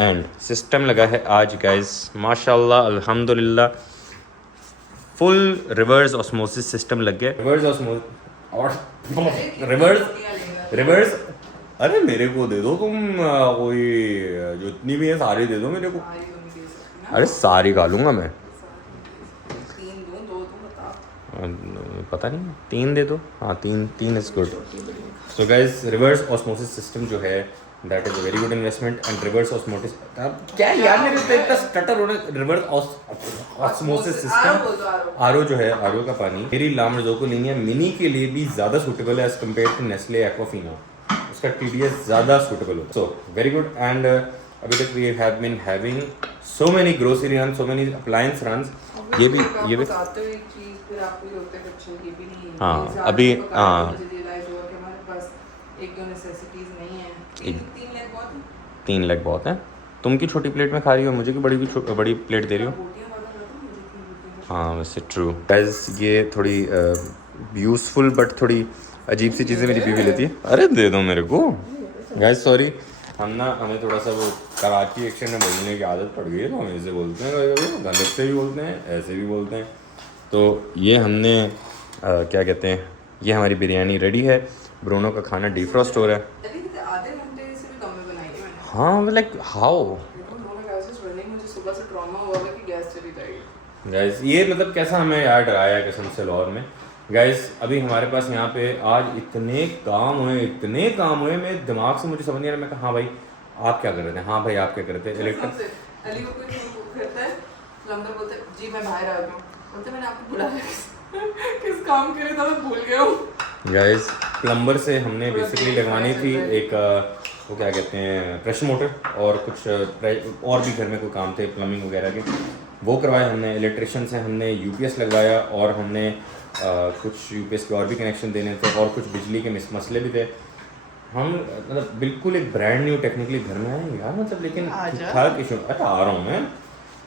एंड सिस्टम लगा है आज गाइस माशाल्लाह अल्हम्दुलिल्लाह, फुल रिवर्स ऑस्मोसिस सिस्टम लग गया। रिवर्स अरे मेरे को दे दो तुम, कोई जितनी भी है सारी दे दो मेरे को। अरे सारी खा लूँगा मैं, पता नहीं 3 दे दो। हाँ 3 is good. So guys reverse osmosis system जो है that is a very good investment. And reverse osmosis क्या यार मेरे पे इतना स्टटर होने, रिवर्स ऑस्मोसिस सिस्टम RO जो है, RO का पानी मेरी लामरज़ोकोलिनिया मिनी के लिए भी ज़्यादा सूटेबल है as compare to Nestle Aquafina. उसका TDS ज़्यादा सूटेबल होता है। So very good. एंड अभी तक we have been having so many grocery run, so many appliance runs. ये भी हाँ अभी हाँ 3 लेग बहुत है। तुम की छोटी प्लेट में खा रही हो, मुझे की बड़ी प्लेट दे रही हो। हाँ वैसे ट्रू गाइस, ये थोड़ी यूज़फुल बट थोड़ी अजीब सी चीज़ें मेरी बीवी लेती है। अरे दे दो मेरे को गाइस, सॉरी हमें थोड़ा सा वो कराची एक्शन में बोलने की आदत पड़ गई है, तो हम ऐसे बोलते हैं, कभी गलत से भी बोलते हैं, ऐसे भी बोलते हैं। तो ये हमने क्या कहते हैं, ये हमारी बिरयानी रेडी है। ब्रूनो का खाना डिफ्रॉस्ट हो रहा है। आधे घंटे से भी कम में बनाई है मैंने। हाँ लाइक हाउ मुझे सुबह से ट्रॉमा हुआ कि गैस चली जाएगी। गाइस ये मतलब कैसा हमें यार डराया कसम से लाहौर में। गाइस अभी हमारे पास यहाँ पे आज इतने काम हुए मेरे दिमाग से मुझे समझ नहीं आ रहा। मैं कहा हाँ भाई आप क्या कर रहे थे, हाँ भाई आप क्या कर रहे थे। इलेक्ट्रिक अली को कोई फोन करता है, प्लम्बर बोलते हैं जी मैं बाहर आ गया हूँ, बोलते मैंने आपको बुलाया किस काम के लिए था मैं भूल गया हूँ। गाइस प्लम्बर से हमने बेसिकली लगवानी थी एक वो क्या कहते हैं प्रेशर मोटर और कुछ और भी घर में कोई काम थे प्लम्बिंग वगैरह के, वो करवाए हमने। इलेक्ट्रिशियन से हमने यूपीएस लगवाया और हमने कुछ यूपीएस के और भी कनेक्शन देने थे और कुछ बिजली के मसले भी थे। हम मतलब बिल्कुल एक ब्रांड न्यू टेक्निकली घर में आए यार, मतलब लेकिन ठीक ठाक इशू। अच्छा आ रहा हूँ मैं।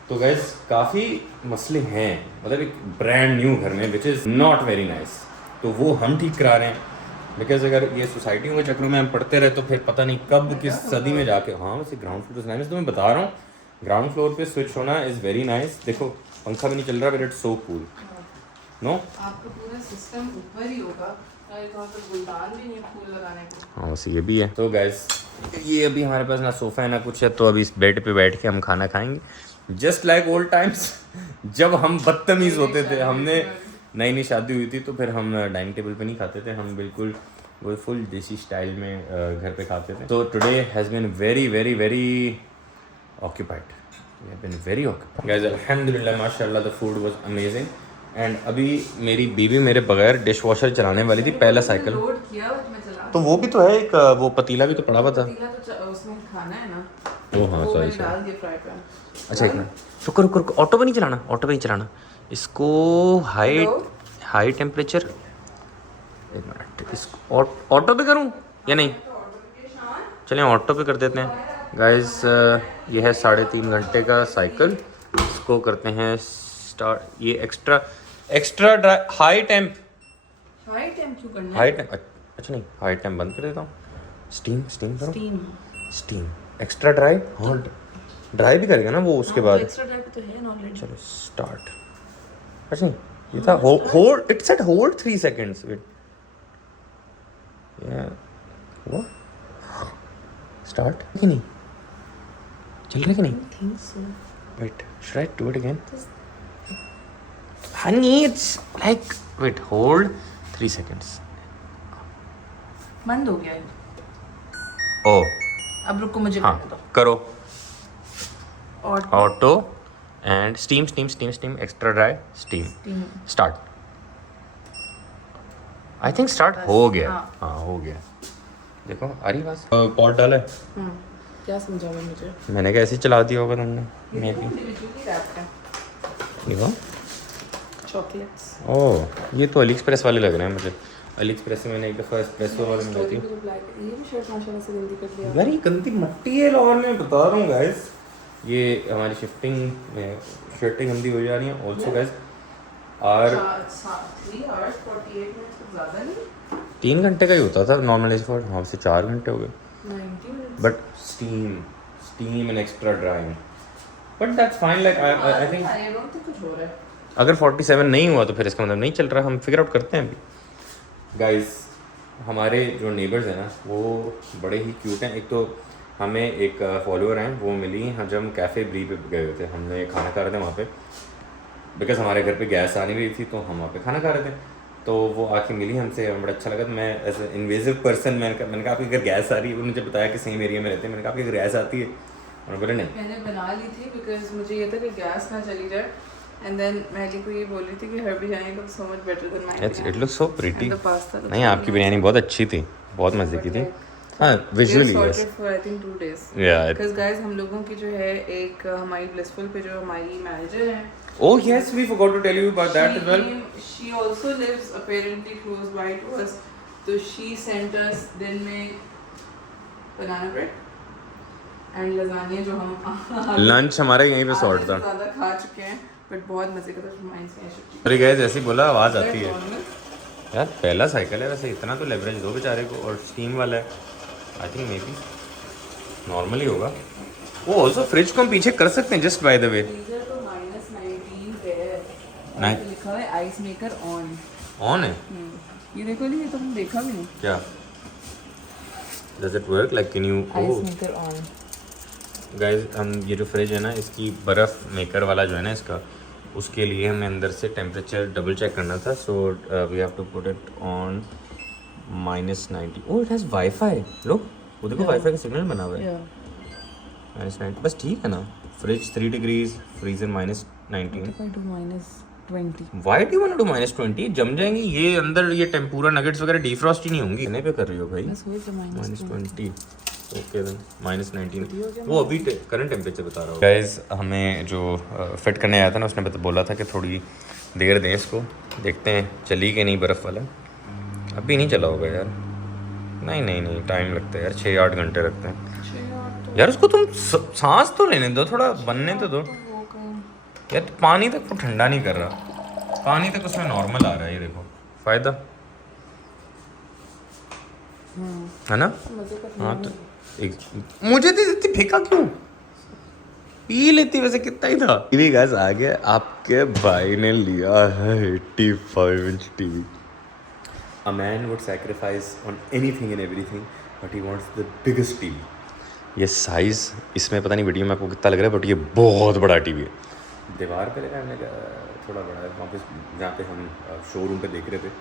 तो गैस काफ़ी मसले हैं, मतलब एक ब्रांड न्यू घर में which is not very nice, तो वो हम ठीक करा रहे हैं। बिकॉज अगर ये सोसाइटियों के चक्रों में हम पढ़ते रहे तो फिर पता नहीं कब किस सदी में जाके। हाँ वैसे ग्राउंड फ्लोर मैं तुम्हें बता रहा हूँ, ग्राउंड फ्लोर पे स्विच होना इज़ वेरी नाइस। देखो पंखा भी नहीं चल रहा but it's so cool. No आपका पूरा सिस्टम ऊपर ही होगा, गुलदान भी नहीं फूल लगाने को। हाँ वैसे ये भी है। तो गैस ये अभी हमारे पास ना सोफ़ा है ना कुछ है, तो अभी इस बेड पे बैठ के हम खाना खाएंगे जस्ट लाइक ओल्ड टाइम्स जब हम बदतमीज़ होते थे। हमने नई शादी हुई थी तो फिर हम डाइनिंग टेबल पे नहीं खाते थे, हम बिल्कुल वो फुल देसी स्टाइल में घर पे खाते थे। तो today has been very very very occupied, we have been very occupied guys. अल्हम्दुलिल्लाह माशाल्लाह the food was amazing. And अभी मेरी बीवी मेरे बगैर डिश वॉशर चलाने वाली थी पहला साइकिल। लोड किया मैं चला, तो वो भी तो है एक वो पतीला भी तो पड़ा हुआ था। पतीला तो उसमें खाना है ना, ओ हाँ वो सॉरी मैंने डाल दिया फ्राई पैन। अच्छा एक मिनट रुको रुको रुको, ऑटो पे नहीं चलाना, ऑटो पे नहीं चलाना इसको। हाई टेम्परेचर, एक मिनट इसको ऑटो पे करूँ या नहीं, चलें ऑटो पे कर देते हैं गाइस। ये है 3.5 घंटे का साइकिल, इसको करते हैं स्टार्ट। ये एक्स्ट्रा ड्राई हाई टेम्प क्यों करना है? हाई टेम्प अच्छा नहीं हाई टेम्प बंद कर देता हूँ। स्टीम करो, स्टीम एक्स्ट्रा ड्राई। हाँ ड्राई भी करेगा ना वो उसके बाद। एक्स्ट्रा ड्राई तो है ऑलरेडी। चलो स्टार्ट। अच्छा नहीं ये था hold, it said hold 3 seconds. Wait या वो स्टार्ट कि नहीं चल रहा कि नहीं? Wait should I do it again? Honey it's like wait hold 3 seconds. बंद हो गया है। ओ अब रुको मुझे हाँ करने दो। करो और auto and steam extra dry steam start. I think start हो गया। हाँ हो गया। देखो आ रही बात। पॉट डाला है। क्या समझावा मुझे? मैंने क्या ऐसे ही चला दिया होगा तुमने मे बी। देखो चॉकलेट्स। ओह ये तो अली एक्सप्रेस वाले लग रहे हैं मुझे। अली एक्सप्रेस से मैंने एक दफ़ा एस्प्रेसो वाले मंगाई थी। ये भी शर्ट माशाल्लाह से जल्दी कर दिया। यार ये गंदी मट्टी है लाहौर में, बता रहा हूँ गाइस। ये हमारी शिफ्टिंग में शर्टें गंदी हो जा रही हैं ऑल्सो गाइस। और 3 hours 48 minutes तो ज़्यादा नहीं, 3 घंटे का ही होता था नॉर्मल एफर्ट। हाँ से 4 घंटे हो गए 90 minutes। But steam and extra drawing but that's fine. Like I think I don't think कुछ हो रहा है। अगर 47 नहीं हुआ तो फिर इसका मतलब नहीं चल रहा। हम फिगर आउट करते हैं अभी गाइस। हमारे जो नेबर्स हैं ना वो बड़े ही क्यूट हैं। एक तो हमें एक फॉलोअर हैं वो मिली हाँ जब हम कैफ़े ब्री पे गए हुए थे, हमने खाना खा रहे थे वहाँ पे बिकॉज हमारे घर पे गैस आने वाली थी तो हम वहाँ पे खाना खा रहे थे। तो वो आके मिली हमसे, बड़ा अच्छा लगा। तो मैं एज ए इन्वेजिव पर्सन मैंने कहा आपकी अगर गैस आ रही है, उन्होंने मुझे बताया कि सेम एरिया में रहते हैं। मैंने कहा आपकी अगर गैस आती है, उन्होंने बोला नहीं। मैंने बना ली थी बिकॉज मुझे ये था कि गैस ना चली जाए। एंड देन मैं अली को ये बोल रही थी कि हर biryani look so much better than my. It looks so pretty. Pasta नहीं आपकी बिरयानी बहुत अच्छी थी, बहुत मज़े की थी। हाँ visually yes for I think 2 days या बिकॉज गाइस हम लोगों की जो है एक हमारी ब्लिसफुल पे जो हमारी मैनेजर है, Oh yes, we forgot to tell you about that as well. she also lives apparently close by to us, so she sent us दिन में banana bread and lasagna जो हम लंच हमारा यहीं पे सॉर्ट था। ज़्यादा खा चुके हैं बट बहुत मज़े का था। माइंड से अरे गैस ऐसे ही बोला आवाज़ आती है यार। पहला साइकिल है वैसे, इतना तो लेवरेज दो बेचारे को। और स्टीम वाला है, I think may be normally होगा। वो ऑल्सो फ्रिज को हम पीछे कर सकते हैं जस्ट बाय द वे। लिखा है आइस मेकर ऑन है ये देखो नहीं, ये तो हमने देखा भी नहीं। क्या does it work like can you? Ice maker on guys हम ये जो फ्रिज है ना इसकी बर्फ़ मेकर वाला जो है ना इसका उसके लिए हमें अंदर से टेम्परेचर डबल चेक करना था. So we have to put it on -90. Oh it has wifi. लो वो देखो वाईफाई का सिग्नल बना हुआ है. -90 बस ठीक है ना. Fridge 3 degrees, freezer -19. Why do you want to do -20? जम जाएंगे ये अंदर. ये टेम्पूरा नगेट्स वगैरह डीफ्रॉस्ट ही नहीं होंगी. कितने पे कर रही हो भाई? -20. Okay then -19. वो अभी करंट टेम्परेचर बता रहा हूँ. गाइस हमें जो फिट करने आया था ना उसने बोला था कि थोड़ी देर दें इसको. देखते हैं चली कि नहीं बर्फ़ वाला. अभी नहीं चला होगा यार. नहीं टाइम लगता है यार. 6-8 घंटे लगते हैं यार. उसको तुम सांस तो लेने दो. थोड़ा बनने तो दो यार. पानी तक वो ठंडा नहीं कर रहा. पानी तक उसमें नॉर्मल आ रहा है. ये देखो फ़ायदा है ना. हाँ तो मुझे तो इतनी फेंका क्यों. पी लेती वैसे कितना ही था. टीवी गाइस आ गया. आपके भाई ने लिया है 85 inch TV. A man would sacrifice on anything and everything, but he wants the biggest TV. ये साइज़ इसमें पता नहीं वीडियो में आपको कितना लग रहा है बट ये बहुत बड़ा टीवी है. दीवार पे लगा हमने थोड़ा बड़ा है. वहाँ पे जहाँ पे हम शोरूम पे देख रहे थे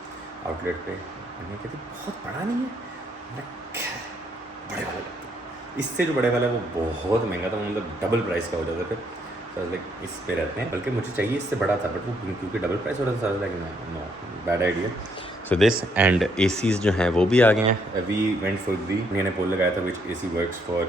आउटलेट पे. हमने कहते बहुत बड़ा नहीं है. बड़े वाला. इससे जो बड़े वाला है वो बहुत महंगा था. मतलब डबल प्राइस का हो जाता फिर. तो लाइक इस पे रहते हैं. बल्कि मुझे चाहिए इससे बड़ा था बट वो क्योंकि डबल प्राइस हो रहा था. Like no bad idea. So this and ACs जो हैं वो भी आ गए हैं. We went for Gree. मैंने पोल लगाया था विच AC वर्क्स फॉर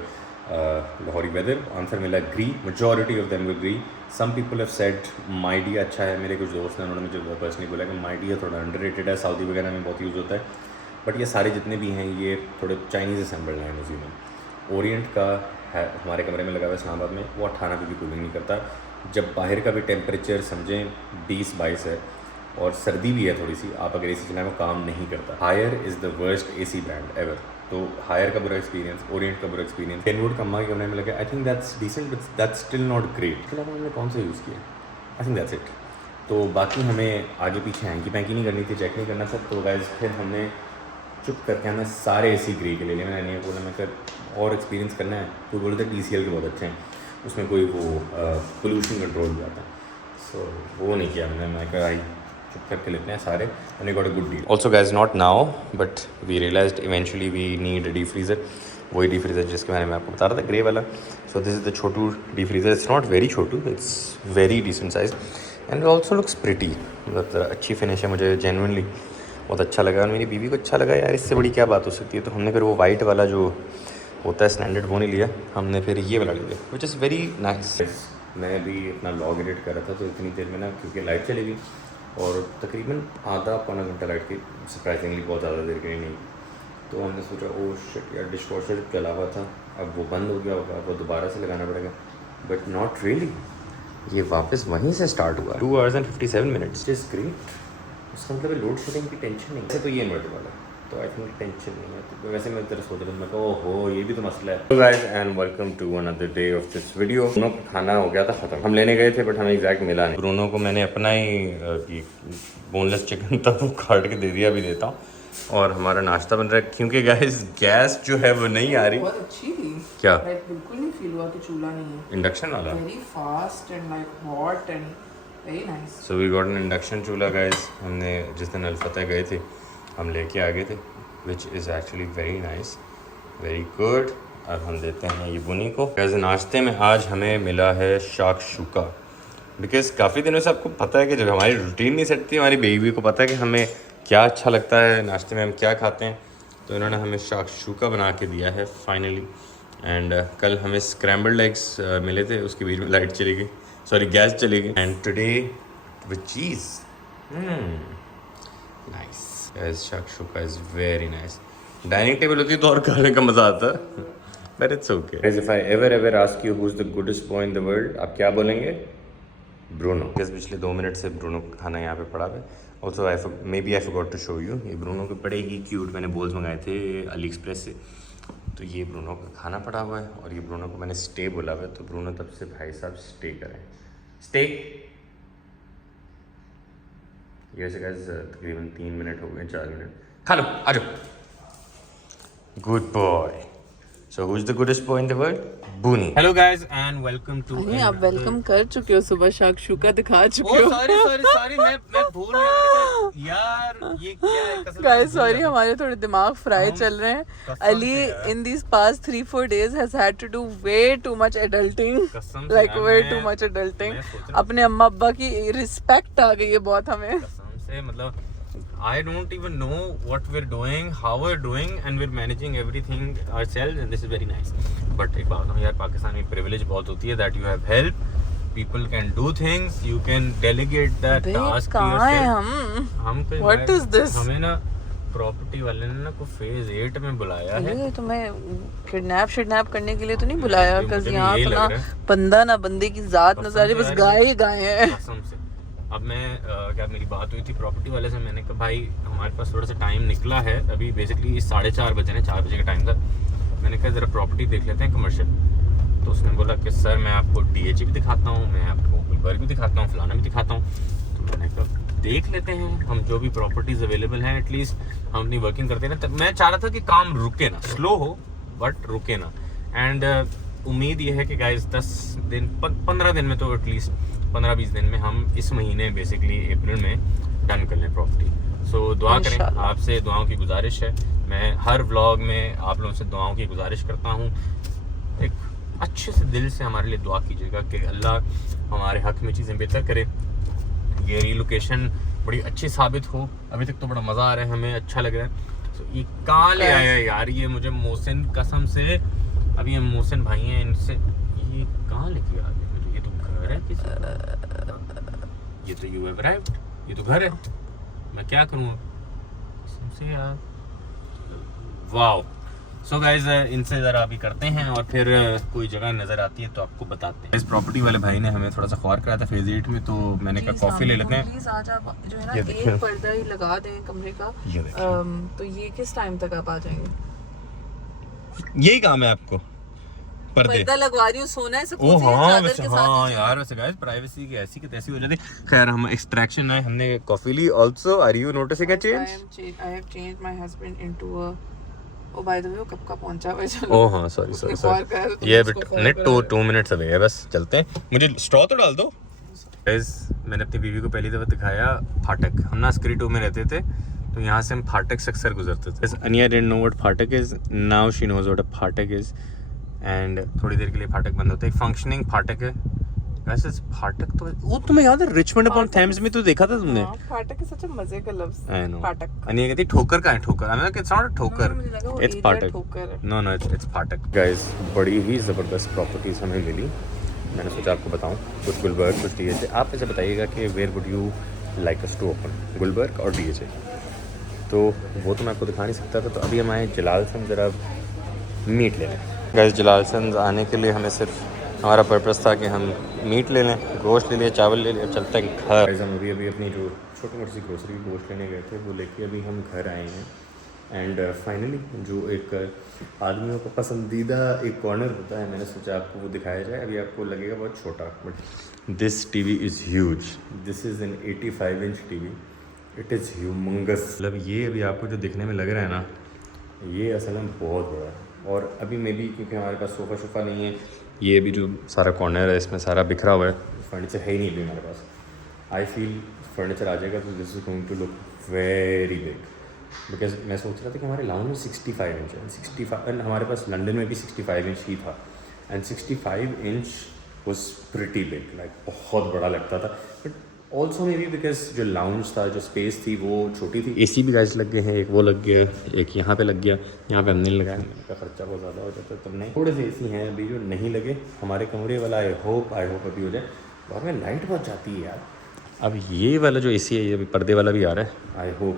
लाहौरी वेदर. आंसर मिला Gree. Majority of them were Gree. Some people have said Midea अच्छा है. मेरे कुछ दोस्त हैं उन्होंने मुझे पर्सनली बोला कि माइडिया थोड़ा अंडररेटेड है. सऊदी वगैरह में बहुत यूज़ होता है. बट ये सारे जितने भी हैं ये थोड़े चाइनीज़ असेंबल्ड हैं उसी में. ओरिएंट का है हमारे कमरे में लगा हुआ है इस्लामाबाद में. वो 18 पे भी कूलिंग नहीं करता. जब बाहर का भी टेम्परेचर समझें 20-22 है और सर्दी भी है थोड़ी सी, आप अगर AC चलाएं वो काम नहीं करता. Haier is the worst AC brand ever. तो हायर का बुरा एक्सपीरियंस, ओरिएंट का बुरा एक्सपीरियंस. केनवुड का अम्मा के कमरे में लगा. I think that's decent but that's still not great. इसके अलावा हमने कौन सा यूज़ किया? I think that's it. तो बाकी हमें आगे पीछे हैंकी पैंकी नहीं करनी थी, चेक नहीं करना था. तो गाइस फिर हमने चुप करके हमें सारे AC ग्रे के ले लिए. मैंने नहीं बोला मैं कर और एक्सपीरियंस करना है तो बोले थे TCL के बहुत अच्छे हैं. उसमें कोई वो पोल्यूशन कंट्रोल भी आता है. सो वो नहीं किया हमने. मैं कहा चुप करके लेते हैं सारे. And we got a good deal. Also guys not now but we realised eventually we need a deep freezer. वही डीप फ्रीज़र जिसके बारे में आपको बता रहा था, ग्रे वाला. सो दिस इज़ द छोटू deep freezer. It's not very छोटू, it's very decent size and it also looks pretty. मतलब अच्छी फिनिश है. मुझे जेन्युइनली बहुत अच्छा लगा और मेरी बीवी को अच्छा लगा. यार इससे बड़ी क्या बात हो सकती है. तो हमने फिर वो वाइट वाला जो होता है स्टैंडर्ड वो नहीं लिया. हमने फिर ये वाला लिया विच इज़ वेरी नाइस. मैं अभी अपना लॉग एडिट कर रहा था तो इतनी देर में ना क्योंकि लाइट चली गई और तकरीबन आधा पौना घंटा लाइट की. सरप्राइजिंगली बहुत ज़्यादा देर के लिए नहीं. तो हमने सोचा ओ शिट यार डिश वॉशर चला हुआ था अब वो बंद हो गया होगा, वो दोबारा से लगाना पड़ेगा. But not really. ये वापस वहीं से स्टार्ट हुआ. 2 hours and 57 minutes. Is great. इसका मतलब लोड शेडिंग की टेंशन नहीं है. तो ये इन्वर्टर वाला तो आई थिंक टेंशन नहीं है. तो वैसे मैं इधर सोच रहा हूँ मैं कहा ओहो ये भी तो मसला है. तो guys and welcome to another day of this video. Bruno का खाना हो गया था ख़त्म. हम लेने गए थे बट हमें एग्जैक्ट मिला नहीं. ब्रूनो को मैंने अपना ही बोनलेस चिकन था वो काट के दे दिया. अभी देता हूँ. और हमारा नाश्ता बन रहा है क्योंकि गाइस गैस जो है वो नहीं आ रही. बहुत अच्छी थी. क्या बिल्कुल नहीं फील हुआ कि चूल्हा नहीं है. इंडक्शन वाला. Very fast and like hot and very nice. So we got an induction चूल्हा गाइस. हमने जिस दिन अलफतह गए थे हम लेके आ गए थे which is actually very nice, very good. अब हम देते हैं ये बुनी को. गाइस नाश्ते में आज हमें मिला है शाकशुका. बिकॉज काफ़ी दिनों से आपको पता है कि जब हमारी रूटीन नहीं सेट थी, हमारी बेबी को पता है कि हमें क्या अच्छा लगता है नाश्ते में, हम क्या खाते हैं. तो इन्होंने हमें शाकशुका बना के दिया है फाइनली. एंड कल हमें स्क्रैम्बल्ड एग्स मिले थे, उसके बीच में लाइट चली गई, सॉरी गैस चली गई. And today with cheese nice. Shakshuka is very nice. Dining table होती तो और खाने का मज़ा आता. But it's okay. If I ever ask you who is the goodest boy in the world, आप क्या बोलेंगे? ब्रूनो. पिछले 2 मिनट से ब्रूनो का खाना यहाँ पे पड़ा है. Also I forgot to show you. ये ब्रूनो के बड़े ही क्यूट मैंने बोल्स मंगाए थे अली एक्सप्रेस से. तो ये ब्रूनो का खाना पड़ा हुआ है और ये ब्रूनो को मैंने स्टे बोला हुआ है. तो ब्रूनो तब से भाई साहब स्टे करें. स्टे. ये से गाइस तकरीबन 3 मिनट हो गए, 4 मिनट. खा लो, आ जाओ. Good boy. So who's the goodest boy in the world? Booni. Hello guys and welcome to. नहीं आप वेलकम कर चुके हो, सुबह शाकशुका दिखा चुके हो। sorry मैं भूल गया यार, ये क्या है कसम। Guys sorry हमारे थोड़े दिमाग फ्राई चल रहे हैं। Ali in these past 3-4 days has had to do way too much adulting, like way too much adulting। अपने अम्मा अब्बा की रिस्पेक्ट आ गई है बहुत हमें। कसम से मतलब I don't even know what we're doing, how we're doing, and we're managing everything ourselves, and this is very nice. But एक बात यार, पाकिस्तान में privilege बहुत होती है that you have help, people can do things, you can delegate that task to कहाँ हैं yourself. हम What is this? हमें ना प्रॉपर्टी वाले ने ना को फेज 8 में बुलाया है। ये तुम्हें किडनैप करने के लिए तो नहीं बुलाया, मुझे भी यहाँ यही तो लग ना रहा है। बंदा ना बंदे की जात कसम नजर आ रही, से बस यार, गाय ही गाय है। कसम से अब मैं क्या मेरी बात हुई थी प्रॉपर्टी वाले से, मैंने कहा भाई हमारे पास थोड़ा सा टाइम निकला है, अभी बेसिकली 4:30 बजे हैं, 4 बजे का टाइम था। मैंने कहा ज़रा प्रॉपर्टी देख लेते हैं कमर्शियल। तो उसने बोला कि सर मैं आपको DH भी दिखाता हूँ, मैं आपको गुलबर्ग भी दिखाता हूँ, फलाना भी दिखाता हूँ। तो मैंने कहा देख लेते हैं हम जो भी प्रॉपर्टीज़ अवेलेबल हैं, एटलीस्ट हम अपनी वर्किंग करते हैं ना। मैं चाह रहा था कि काम रुके ना, स्लो हो बट रुके ना। एंड उम्मीद ये है कि गाइस 10 दिन 15 दिन में तो एटलीस्ट 15-20 दिन में हम इस महीने बेसिकली अप्रैल में डन कर लें प्रॉपर्टी। सो दुआ करें, आपसे दुआओं की गुजारिश है। मैं हर व्लॉग में आप लोगों से दुआओं की गुजारिश करता हूँ, एक अच्छे से दिल से हमारे लिए दुआ कीजिएगा कि अल्लाह हमारे हक में चीज़ें बेहतर करे, ये रीलोकेशन बड़ी अच्छी साबित हो। अभी तक तो बड़ा मज़ा आ रहा है, हमें अच्छा लग रहा है। तो ये कहाँ ले आया यार, ये मुझे मोहसिन कसम से, अभी ये मोहसिन भाई हैं, इनसे ये कहाँ लेके आ गए मुझे, ये तो घर है किसी का, ये तो यू हैव अराइव्ड, ये तो घर है, मैं क्या करूँ कसम से यार। वाओ। सो गाइज इनसे ज़रा अभी करते हैं और फिर कोई जगह नज़र आती है तो आपको बताते हैं। इस प्रॉपर्टी वाले भाई ने हमें थोड़ा सा ख्वार कराया था फेज 8 में, तो मैंने कहा कॉफ़ी ले लेते हैं। प्लीज आज आप जो है ना एक पर्दा ही लगा दें कमरे का, तो ये किस टाइम तक आप आ जाएंगे? यही काम है आपको, पर्दा लगवा रही हूँ, सोना है ओ हाँ वैसे, हाँ यार वैसे गाइस प्राइवेसी की ऐसी की तैसी हो जाती। खैर हम एक्सट्रैक्शन आए, हमने कॉफी ली। Also are you noticing a change? I have changed my husband into a, oh by the way वो कब का पहुंचा हुआ है? चलो ओ हाँ सॉरी ये बिट 2 मिनट्स अवे है, बस चलते हैं। मुझे स्ट्रॉ तो डाल दो गाइस। मैंने अपनी बीवी को पहली दफ़ा दिखाया फाटक। हम ना स्क्री 2 में रहते थे, तो यहाँ से हम फाटक से अक्सर गुजरते थे। अनिया डिडंट नो व्हाट फाटक is, now she knows what a फाटक इज। एंड थोड़ी देर के लिए फाटक बंद होता है, एक फंक्शनिंग फाटक है। वैसे फाटक तो वो तुम्हें याद है रिचमंड अपॉन थेम्स में तो देखा था तुमने? हां फाटक है, सच में मजे का लफ्ज। आई नो फाटक। अनिया कहती ठोकर का है, ठोकर। I mean it's not a ठोकर, इट्स फाटक। नो इट्स फाटक। गाइस बड़ी ही ज़बरदस्त प्रॉपर्टीज हमें मिली, मैंने सोचा आपको बताऊं। कुछ गुलबर्ग, कुछ DHA। आप ऐसे बताइएगा कि where would you like us to open, Gulberg और DHA? तो वो तो मैं आपको दिखा नहीं सकता था। तो अभी हम आए जलालसन ज़रा मीट ले लें। गाइस जलालसन आने के लिए हमें सिर्फ हमारा पर्पस था कि हम मीट ले लें, गोश्त ले लें, चावल ले लें। अब चलते हैं घर। गाइस हम अभी अपनी जो छोटी मोटी सी ग्रोसरी गोश्त लेने गए थे वो लेके अभी हम घर आए हैं। एंड फाइनली जो एक आदमियों का पसंदीदा एक कॉर्नर होता है, मैंने सोचा आपको वो दिखाया जाए। अभी आपको लगेगा बहुत छोटा, but this TV is huge. This is an 85 inch TV, it is humongous. मतलब ये अभी आपको जो दिखने में लग रहा है ना, ये असल में बहुत बड़ा है। और अभी मे भी क्योंकि हमारे पास सोफ़ा नहीं है, ये भी जो सारा कॉर्नर है इसमें सारा बिखरा हुआ है, फर्नीचर है ही नहीं अभी हमारे पास। आई फील फर्नीचर आ जाएगा तो this is going to look very big. Because मैं सोच रहा था कि हमारे लाउंज में 65 इंच है, 65 एंड हमारे पास लंदन में भी 65 इंच ही था। And 65 inch was pretty big, like बहुत बड़ा लगता था। But also may be because जो लाउंज था, जो स्पेस थी वो छोटी थी। AC भी गाइस लग गए हैं, एक वो लग गया, एक यहाँ पे लग गया, यहाँ पे हमने लगाया, मैंने का खर्चा बहुत ज़्यादा हो जाता है। तब नहीं, थोड़े से AC हैं अभी जो नहीं लगे हमारे कमरे वाला। आई होप अभी हो जाए। और में लाइट बहुत जाती है यार। अब ये वाला जो AC है, ये अभी पर्दे वाला भी आ रहा है। आई होप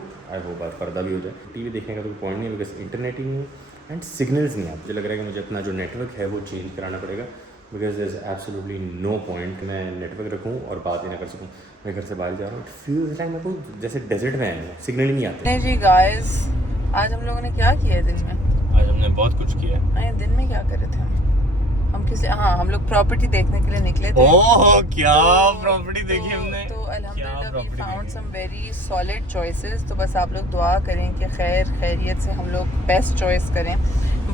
आज पर्दा भी हो जाए। TV देखने का तो कोई पॉइंट नहीं है बिकॉज इंटरनेट ही नहीं है एंड सिग्नल्स नहीं है। मुझे लग रहा है कि मुझे अपना जो नेटवर्क है वो चेंज कराना पड़ेगा, because there is absolutely no point मैं नेटवर्क रखूँ और बात ही ना कर सकूँ। मैं घर से बाहर जा रहा हूँ, इट फील्स लाइक मैं कोई जैसे डेजर्ट में आया, सिग्नल ही नहीं आते। नहीं जी गाइस, आज हम लोगों ने क्या किया है दिन में? आज हमने बहुत कुछ किया। नहीं दिन में क्या करे थे हम किसी, हाँ हम लोग प्रॉपर्टी देखने के लिए निकले थे। ओह क्या प्रॉपर्टी देखी हमने। तो अल्हम्दुलिल्लाह we found some very solid choices. तो बस आप लोग दुआ करें कि खैरियत से हम लोग बेस्ट चॉइस करें।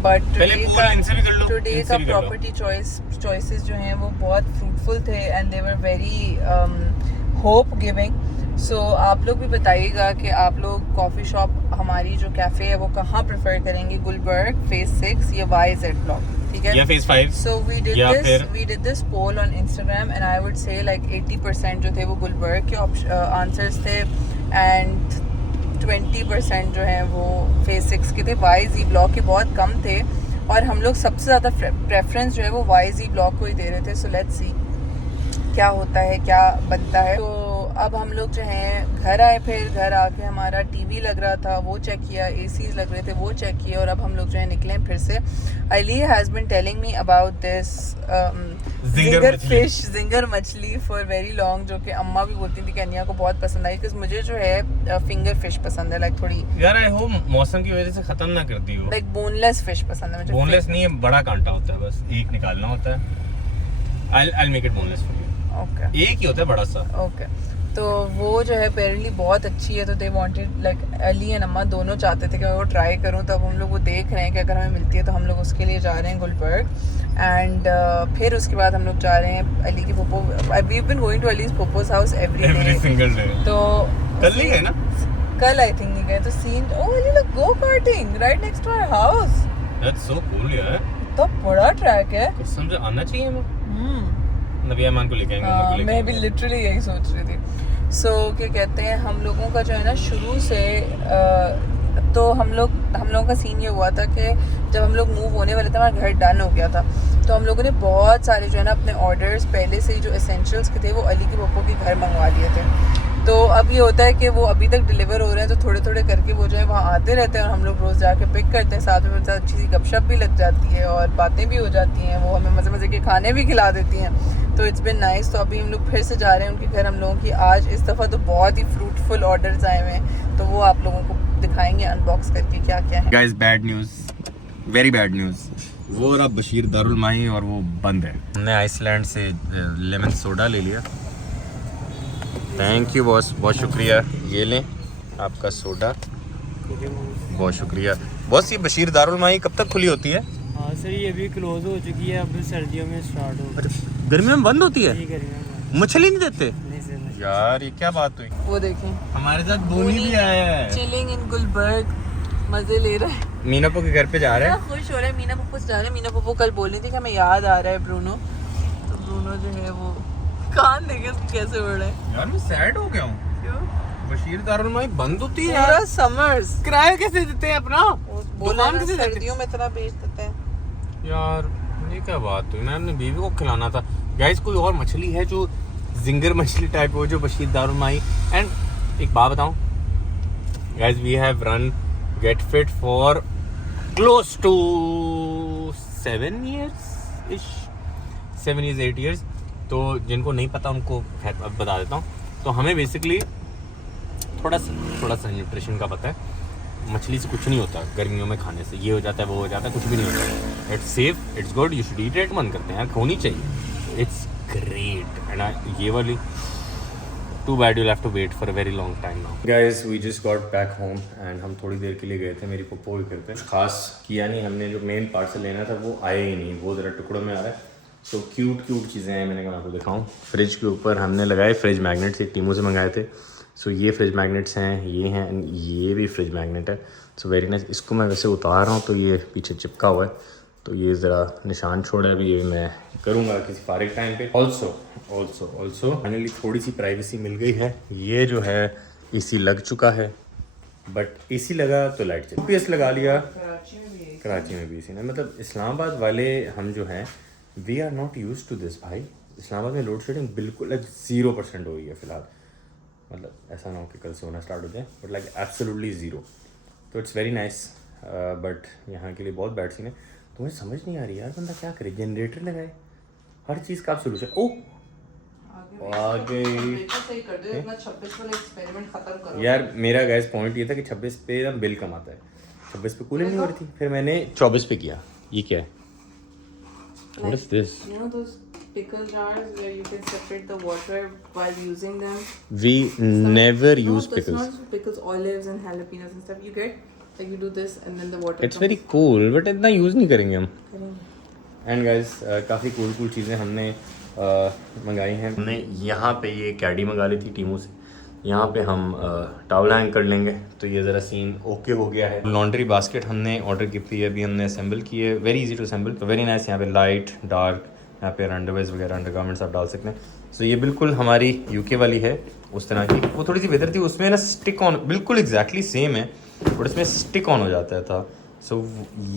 बट पहले poll इनसे भी कर लो, टुडे इनसे का भी कर लो। प्रॉपर्टी चॉइसेस जो हैं वो बहुत फ्रूटफुल थे and they were very hope giving. So आप लोग भी बताइएगा कि आप लोग कॉफ़ी शॉप हमारी जो कैफ़े है वो कहाँ प्रेफर करेंगे, गुलबर्ग, फेज 6 या YZ ब्लॉक, ठीक है? या फेज 5 So या फिर we did this poll on Instagram and I would say like 80% जो थे वो गुलबर्ग के आंसर्स थे एंड 20% जो हैं वो फेज 6 के थे। YZ ब्लॉक के बहुत कम थे और हम लोग सबसे ज़्यादा प्रेफरेंस जो है वो YZ ब्लॉक को ही दे रहे थे। सो लेट्स सी क्या होता है, क्या बनता है। तो अब हम लोग जो हैं घर आए, फिर घर आके हमारा टीवी लग रहा था वो चेक किया, एसीज लग रहे थे वो चेक किए और अब हम लोग जो है निकले फिर से। Ali has been telling me about this ginger मछली फॉर वेरी लॉन्ग, जो कि अम्मा भी बोलती थी कि अनिया को बहुत पसंद आई, बिकॉज मुझे जो है फिंगर फिश पसंद है, लाइक थोड़ी यार आई होप मौसम की वजह से खत्म ना कर दी हो। लाइक बोनलेस फिश पसंद है मुझे। बोनलेस नहीं है, बड़ा कांटा होता है, बस एक निकालना होता है। I'll make it boneless for you। Okay एक ही होता है बड़ा सा। ओके, तो वो जो है अपेरेंटली बहुत अच्छी है, तो they wanted like Ali and अम्मा दोनों चाहते थे कि मैं वो ट्राई करूं। तो अब हम लोग वो देख रहे हैं कि अगर हमें मिलती है तो हम लोग उसके लिए जा रहे हैं गुलबर्ग एंड फिर उसके बाद हम लोग जा रहे हैं अली की पोपो। We have been going to Ali's पोपोस house every every single day. तो कल नहीं गए ना? कल आई थिंक नहीं गए। तो scene oh you look go karting right next to our house. That's so cool यार। तो बड़ा ट्रैक है। कसम से आना चाहिए हमें। नबिया मान को लेके आएंगे, हम लोग को लेके मैं भी आएंगे। लिटरली यही सोच रही थी। सो क्या कहते हैं, हम लोगों का जो है ना शुरू से तो हम लोगों का सीन ये हुआ था कि जब हम लोग मूव होने वाले थे, हमारा घर डन हो गया था, तो हम लोगों ने बहुत सारे जो है ना अपने ऑर्डर्स पहले से ही जो एसेंशियल्स के थे वो अली के पप्पो के घर मंगवा लिए थे। तो अब ये होता है कि वो अभी तक डिलीवर हो रहे हैं, तो थोड़े थोड़े करके वो जो है वहाँ आते रहते हैं और हम लोग रोज़ जाके पिक करते हैं। साथ में अच्छी सी गपशप भी लग जाती है और बातें भी हो जाती हैं, वो हमें मज़े मज़े के खाने भी खिला देती हैं। तो इट्स बिन नाइस। तो अभी हम लोग फिर से जा रहे हैं उनके घर। हम लोगों की आज इस दफ़ा तो बहुत ही फ्रूटफुल ऑर्डर्स आए हुए हैं, तो वो आप लोगों को दिखाएंगे अनबॉक्स करके क्या क्या है। Guys bad news, very bad news. वो रहा बशीर दारुल माही और वो बंद है। हमने आइसलैंड से लेमन सोडा ले लिया। थैंक यू बॉस, बहुत शुक्रिया। ये लें आपका सोडा, बहुत शुक्रिया बॉस। ये बशीर दारुल माही कब तक खुली होती है? हाँ सर, ये अभी क्लोज हो चुकी है, अब सर्दियों में स्टार्ट हो। गर्मियों में बंद होती है? ये गर्मियों में मछली नहीं देते नहीं सर। यार, ये क्या बात हुई? वो देखें, हमारे साथ बोनी भी आया है। चिलिंग इन गुलबर्ग, मज़े ले रहा है। मीना पो के घर पे जा रहे हैं। खुश हो रहा है। मीना पप्पू से जा रहे हैं। मीना पप्पू कल बोल रही थी कि हमें याद आ रहा है ब्रूनो, तो ब्रूनो जो है वो कान देखे उसके कैसे उड़ रहे हैं। यार मैं सैड हो गया हूँ। क्यों? बशीर दारुल माही बंद होती है पूरा यार। समर्स किराया कैसे देते हैं अपना? बोला दुकान ना, कैसे देते हैं? सर्दियों में इतना बेच देते हैं। यार ये क्या बात हुई? मैं अपनी बीवी को खिलाना था। गाइस कोई और मछली है जो जिंगर मछली टाइप हो, जो बशीर दारुल माही। एंड एक बात बताऊं guys, we have run get fit for close to 7 years इश, 7 years 8 years। तो जिनको नहीं पता उनको खैर अब बता देता हूँ। तो हमें बेसिकली थोड़ा सा न्यूट्रिशन का पता है। मछली से कुछ नहीं होता गर्मियों में खाने से, ये हो जाता है वो हो जाता है, कुछ भी नहीं होता। It's safe, it's good, you should eat it. मन करते हैं यार, होनी चाहिए। It's great. एंड ये वाली too bad you have to wait for a very long time now. Guys we just got back home and हम थोड़ी देर के लिए गए थे मेरी पप्पो के घर पे। खास किया नहीं हमने, जो मेन पार्सल लेना था वो आया ही नहीं, वो ज़रा टुकड़ों में आ रहा है। तो क्यूट चीज़ें हैं, मैंने कहा आपको दिखाऊँ। फ्रिज के ऊपर हमने लगाए फ्रिज मैग्नेट्स, ये टीमो से मंगाए थे। सो ये फ्रिज मैग्नेट्स हैं, ये हैं, ये भी फ्रिज मैग्नेट है। So very nice. इसको मैं वैसे उतार रहा हूँ तो ये पीछे चिपका हुआ है, तो ये ज़रा निशान छोड़ा है। अभी ये मैं करूँगा किसी फारिग टाइम पे। ऑल्सो फाइनली थोड़ी सी प्राइवेसी मिल गई है। ये जो है एसी लग चुका है, बट एसी लगा तो लाइट चली। यूपीएस लगा लिया, कराची में भी एसी ना। मतलब इस्लामाबाद वाले हम जो हैं, we are not use to this भाई। इस्लामाबाद में लोड शेडिंग बिल्कुल 0% हो रही है फ़िलहाल। मतलब ऐसा ना हो कि कल से होना स्टार्ट हो जाए, बट लाइक एब्सोल्युटली ज़ीरो। तो इट्स वेरी नाइस, बट यहाँ के लिए बहुत बैड सीन है। तो मुझे समझ नहीं आ रही यार, बंदा क्या करे? जनरेटर लगाए, हर चीज़ का आप सोल्यूशन। ओ आ गई यार। मेरा गैस पॉइंट ये था कि 26 पे ना बिल कम आता है, 26 पे कूलिंग नहीं हो रही थी, फिर मैंने 24 पे किया। ये क्या है? What is this? You know those pickle jars where you can separate the water while using them? We never use No, pickles. that's not pickles, olives and jalapenos and stuff. You get Like you do this and then the water it's very cool but इतना यूज़ नहीं करेंगे हम. एंड गाइस काफ़ी कूल चीज़ें हमने मंगाई हैं. हमने यहाँ पे ये कैडी मंगा ली थी टीमू से. यहाँ पे हम टॉवल हैंग कर लेंगे. तो ये ज़रा सीन ओके हो गया है. लॉन्ड्री बास्केट हमने ऑर्डर की थी, अभी हमने असेंबल की है. वेरी इजी टू असेंबल, तो वेरी नाइस. यहाँ पे लाइट डार्क, यहाँ पे अंडरवेयर्स वगैरह अंडरगारमेंट्स आप डाल सकते हैं. सो ये बिल्कुल हमारी यूके वाली है उस तरह की. वो थोड़ी सी बेहतर थी, उसमें ना स्टिक ऑन बिल्कुल एग्जैक्टली सेम है बट उसमें स्टिक ऑन हो जाता था. सो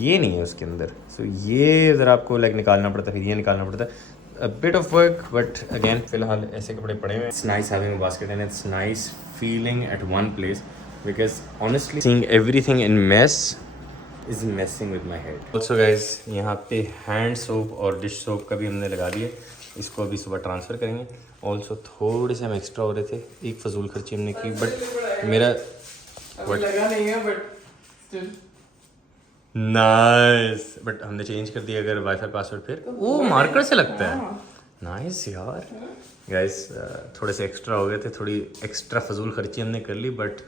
ये नहीं है उसके अंदर. सो ये ज़रा आपको लाइक निकालना पड़ता है, फिर ये निकालना पड़ता है. A bit of work, but again फिलहाल ऐसे कपड़े पड़े हुए. It's nice having a basket and it's nice feeling at one place because honestly seeing everything in mess is messing with my head. Also guys, यहाँ पे hand soap और dish soap का भी हमने लगा दिया. इसको अभी सुबह ट्रांसफ़र करेंगे. Also थोड़े से हम एक्स्ट्रा हो रहे थे, एक फजूल खर्ची हमने की बट मेरा लगा नहीं है बट still नाइस. बट हमने चेंज कर दिया अगर वाईफाई पासवर्ड फिर वो मार्कर से लगता है. नाइस यार. गाइस थोड़े से एक्स्ट्रा हो गए थे, थोड़ी एक्स्ट्रा फजूल खर्ची हमने कर ली बट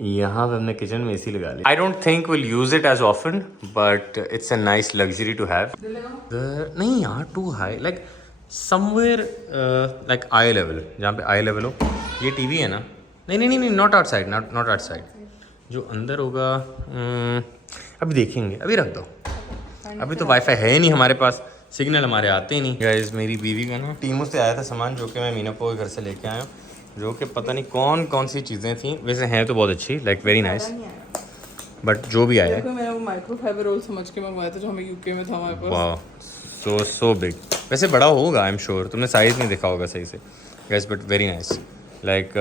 यहाँ पे हमने किचन में एसी लगा ली. I don't think will use it as often but it's a nice luxury to have. नहीं यार too high, like somewhere like eye level, जहाँ पे आई लेवल हो. ये टीवी है ना? नहीं नॉट आउटसाइड, नॉट आउटसाइड. जो अंदर होगा अभी देखेंगे, अभी रख दो. अभी तो वाईफाई है ही नहीं हमारे पास, सिग्नल हमारे आते ही नहीं. गाइस मेरी बीवी का ना टीमों से आया था सामान जो कि मैं मीनापो के घर से लेके आया हूँ, जो कि पता नहीं कौन सी चीज़ें थी. वैसे हैं तो बहुत अच्छी, लाइक वेरी नाइस, बट जो भी आया देखो मैंने वो माइक्रोफाइबर रोल समझ के मंगवाया था जो हमें यूके में था हमारे पास. वाह सो बिग. वैसे बड़ा होगा आई एम श्योर, तुमने साइज़ नहीं देखा होगा सही से guys, but very nice. Like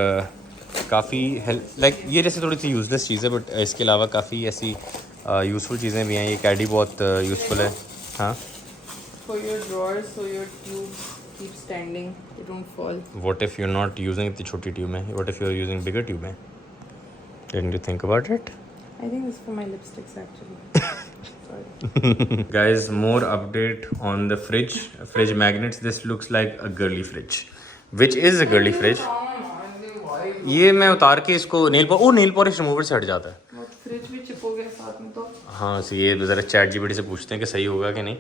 काफ़ी हेल्प, लाइक ये जैसे थोड़ी सी यूजलेस चीज़ है बट इसके अलावा काफ़ी ऐसी यूज़फुल चीज़ें भी हैं. ये कैडी बहुत यूज़फुल है. हाँ, For your drawers so your tubes keep standing, they don't fall. what if you're not using इतनी छोटी ट्यूब में? what if you're using bigger tube में? didn't you think about it? I think it's for my lipsticks actually. Sorry. Guys, more update on the fridge magnets. This looks like a girly fridge, which is a girly fridge. ये मैं उतार के इसको नेल पॉलिश रिमूवर से हट जाता है. फ्रिज भी चिप हो गया साथ में तो. हाँ, so ये ज़रा चैट जीपीटी से पूछते हैं कि सही होगा कि नहीं.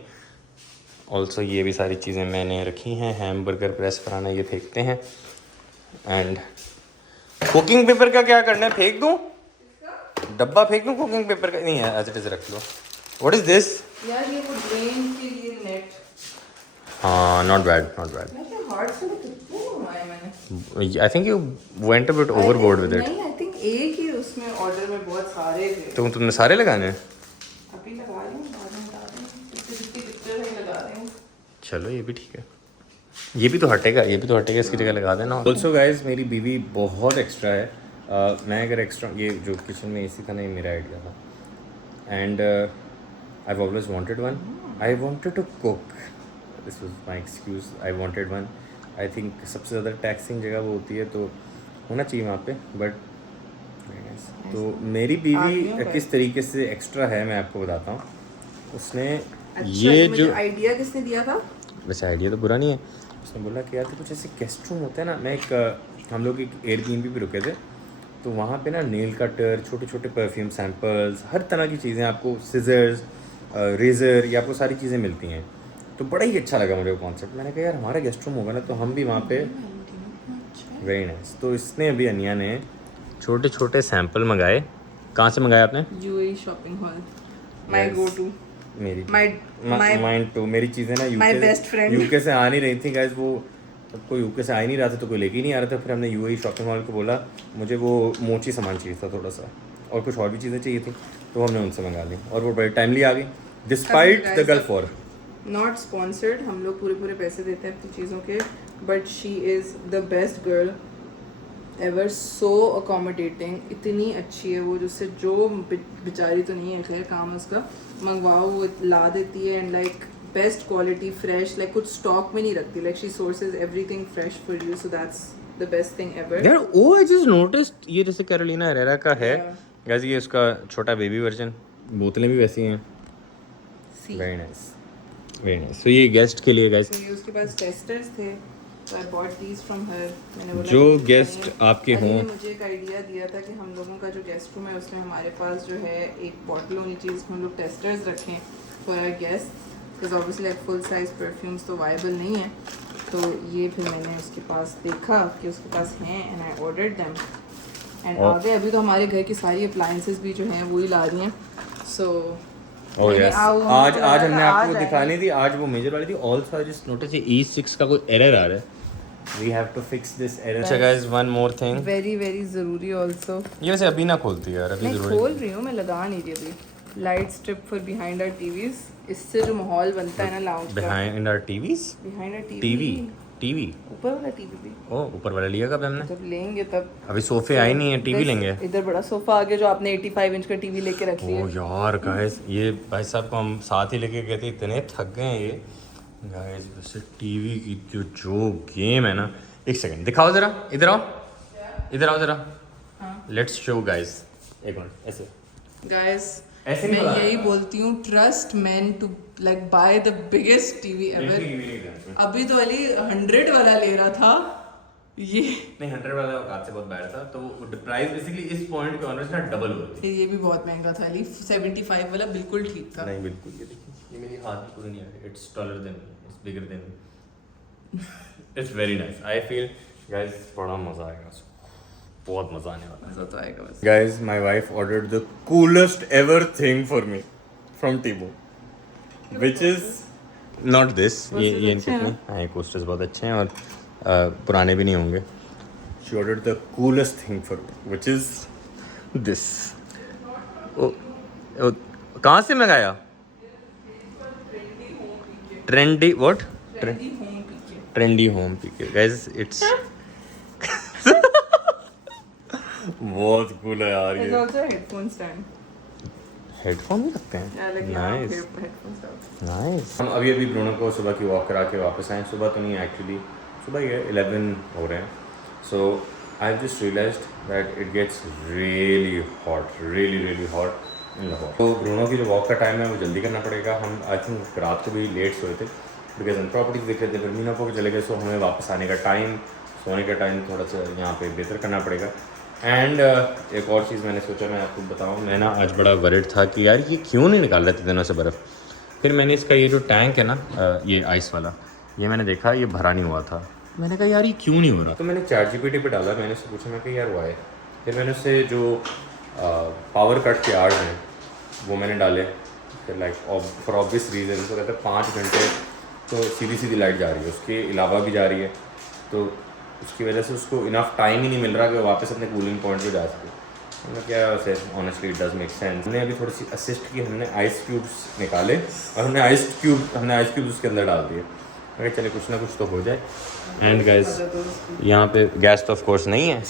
ऑल्सो ये भी सारी चीज़ें मैंने रखी हैं. हैम बर्गर प्रेस कराना, ये फेंकते हैं. एंड कुकिंग पेपर का क्या करना है? फेंक दूँ? डब्बा फेंक दूँ कुकिंग पेपर का? नहीं है, एज इट इज़ रख लो. What is this? यार ये वो ड्रेन के लिए नेट. हाँ, नॉट बैड. हार्ड से कितने मंगवाए मैंने. I think you went a bit overboard with it. नहीं, आई थिंक एक ही उसमें ऑर्डर में बहुत सारे थे. तो तुमने सारे लगाने हैं? अभी लगा रही हूँ, बाद में बता रही हूँ. जितनी पिक्चर है लगा रही हूँ. चलो ये भी ठीक है. ये भी तो हटेगा, इसकी जगह लगा देना. ऑल्सो गाइज मेरी बीवी बहुत एक्स्ट्रा है. मैं अगर एक्स्ट्रा, ये जो किचन में एसी था ना, ये मेरा आइडिया था. And I always wanted one. I wanted to cook. This was my excuse. I wanted one. I think सबसे ज़्यादा टैक्सिंग जगह वो होती है तो होना चाहिए वहाँ पे. बट तो मेरी बीवी किस तरीके से एक्स्ट्रा है मैं आपको बताता हूँ. उसने ये जो आइडिया किसने दिया था? वैसे आइडिया तो बुरा नहीं है. उसने बोला कि यार कुछ ऐसे गेस्ट रूम होता है ना. मैं हम लोग एक एयरबीएनबी पे रुके थे तो वहाँ पे ना नेल कटर, छोटे छोटे परफ्यूम सैम्पल्स, हर तरह की चीज़ें आपको, सिजर्स, रेज़र, ये आपको सारी चीज़ें मिलती हैं. तो बड़ा ही अच्छा लगा मुझे वो कॉन्सेप्ट. मैंने कहा यार हमारा गेस्ट रूम होगा ना तो हम भी वहाँ पे. Very nice. तो इसने अभी अनिया ने छोटे छोटे सैंपल मंगाए. कहाँ से मंगाया आपने? UAE shopping hall. My go to. मेरी माइंड टू मेरी चीज़ें ना यूके से आ नहीं रही थी गाइस. वो कोई यूके से आ ही नहीं रहा था तो कोई लेके ही नहीं आ रहा था. फिर हमने UAE शॉपिंग मॉल को बोला मुझे वो मोची सामान चाहिए था थोड़ा सा, और कुछ और भी चीज़ें चाहिए थी तो हमने उनसे मंगा ली और वो बड़ी टाइमली आ गई despite the gulf war. Not sponsored. हम लोग पूरे पैसे देते हैं अपनी चीज़ों के. But she is the best girl ever. So accommodating. इतनी अच्छी है वो, जिससे जो बेचारी तो नहीं है, खैर काम है उसका, मंगवाओ वो ला देती है. And like best quality, fresh, like कुछ स्टॉक में नहीं रखती. Like she sources everything fresh for you. So that's the best thing ever. यार आई जस्ट नोटिस्ड ये जैसे कैरोलिना हेरेरा का है गाइस, ये उसका छोटा बेबी वर्जन. बोतलें भी वैसी हैं. Very nice. सो ये गेस्ट के लिए गाइस. तो ये उसके पास टेस्टर्स थे So I bought these from her. मैंने बोला जो कि गेस्ट कहीं- आपके अली हों ने मुझे एक आइडिया दिया था कि हम लोगों का जो गेस्ट रूम है उसमें हमारे पास जो है एक बॉटल होनी चाहिए जिसमें हम लोग टेस्टर्स रखें for our guest, because obviously like full size perfumes तो वायबल नहीं है। तो ये फिर मैंने उसके पास देखा कि उसके पास हैं and I ordered them and आ गए। अभी तो हमारे घर की सारी अप्लायंसेस भी जो हैं वही ला रही हैं। सो ओह यस, आज हमने आपको दिखानी थी, आज वो मेजर वाली थी। ऑल्सो आई जस्ट नोटिस ये E6 का कोई एरर आ रहा है, we have to fix this error. अच्छा guys, one more thing, very very ज़रूरी ऑल्सो। ये वैसे अभी ना खोलती यार, अभी मैं जरूरी खोल रही हूँ, मैं लगा नहीं रही अभी। Light strip for behind our TVs, इससे जो माहौल बनता है ना लाउंज का, behind our TVs, behind our TV ऊपर वाला टीवी भी ओ ऊपर वाला लिया कब हमने? जब लेंगे तब। अभी सोफे आए नहीं है, टीवी लेंगे। इधर बड़ा सोफा आ गया जो आपने 85 इंच का टीवी लेके रख लिया। ओ यार गाइस, ये भाई साहब को हम साथ ही लेके गए थे, इतने थक गए हैं ये गाइस। वैसे टीवी की जो गेम है ना, एक सेकंड दिखाओ जरा, इधर आओ, इधर आओ जरा, लेट्स शो गाइस। एक मिनट, ऐसे गाइस ऐसे मैं नहीं बता। यही बोलती हूँ, trust man to like buy the biggest TV ever. अभी तो अली 100 वाला ले रहा था, ये नहीं 100 वाला औकात से बहुत बैड था, तो प्राइस बेसिकली इस पॉइंट के ऑनर्स ना डबल हो रही थी। ये भी बहुत महंगा था अली। 75 वाला बिल्कुल ठीक था। नहीं बिल्कुल, ये देखिए, ये मेरी हाथ में पूरी नहीं आ रही, it's taller than, it's bigger than, it's very nice. I feel guys बड़ा मजा आएगा, बहुत मजा आने वाला है। मजा तो आएगा बस। Guys, my wife ordered the coolest ever thing for me from Temu, which is not this. ये इनके नहीं, हाँ ये coasters बहुत अच्छे हैं और पुराने भी नहीं होंगे। She ordered the coolest thing for me, which is this. ओ कहाँ से मंगाया? Trendy what? Trendy home PK. Guys, it's बहुत कूल है यार There's ये। also a headphone stand. Headphone भी रखते हैं? Yeah, like nice headphone stand. Nice. हम अभी ब्रूनो को सुबह की वॉक करा के वापस आए। सुबह तो नहीं एक्चुअली, सुबह ही है, 11 हो रहे हैं। So I have just realised that it gets really hot in Lahore. तो ब्रूनो की जो वॉक का टाइम है वो जल्दी करना पड़ेगा। हम आई थिंक रात को भी लेट सोए थे बिकॉज हम प्रॉपर्टीज देख रहे थे, फिर मीनापुर को चले गए। सो हमें वापस आने का टाइम, सोने का टाइम थोड़ा सा यहाँ पे बेहतर करना पड़ेगा। एंड एक और चीज़ मैंने सोचा मैं आपको बताऊँ, मैं ना आज बड़ा वरिड था कि यार ये क्यों नहीं निकाल रहे थे दिनों से बर्फ़। फिर मैंने इसका ये जो टैंक है ना, ये आइस वाला, ये मैंने देखा ये भरा नहीं हुआ था। मैंने कहा यार ये क्यों नहीं हो रहा, तो मैंने ChatGPT पे डाला, मैंने उससे पूछा, मैं कहा यार वाई। फिर मैंने उससे जो पावर कट के आर्ट हैं वो मैंने डाले, फिर लाइक फॉर ऑब्वियस रीज़न तो कहते हैं 5 घंटे तो सीधी लाइट जा रही है, उसके अलावा भी जा रही है, तो उसकी वजह से उसको इनफ टाइम ही नहीं मिल रहा कि वो वापस अपने कूलिंग पॉइंट पे जा सके। हमने क्या वैसे honestly it does make sense. हमने अभी थोड़ी सी असिस्ट की, हमने आइस क्यूब्स निकाले और हमने आइस क्यूब्स उसके अंदर डाल दिए। अगर चले कुछ ना कुछ तो हो जाए। एंड गाइस यहाँ पे गैस तो ऑफ कोर्स नहीं है,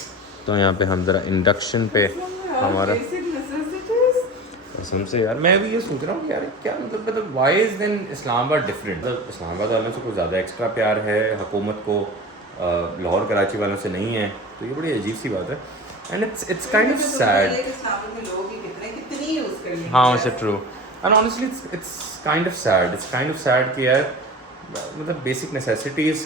तो यहाँ पे हम ज़रा इंडक्शन पे हमारा कसम से यार मैं भी ये सोच रहा हूँ यार क्या मतलब why is then Islamabad different. मतलब इस्लामाबाद वालों से कुछ ज़्यादा एक्स्ट्रा प्यार है हुकूमत को, लाहौर कराची वालों से नहीं है, तो ये बड़ी अजीब सी बात है। And it's kind of sad. हाँ वैसे true, and honestly it's kind of sad कि यार मतलब बेसिक नेसेसिटीज़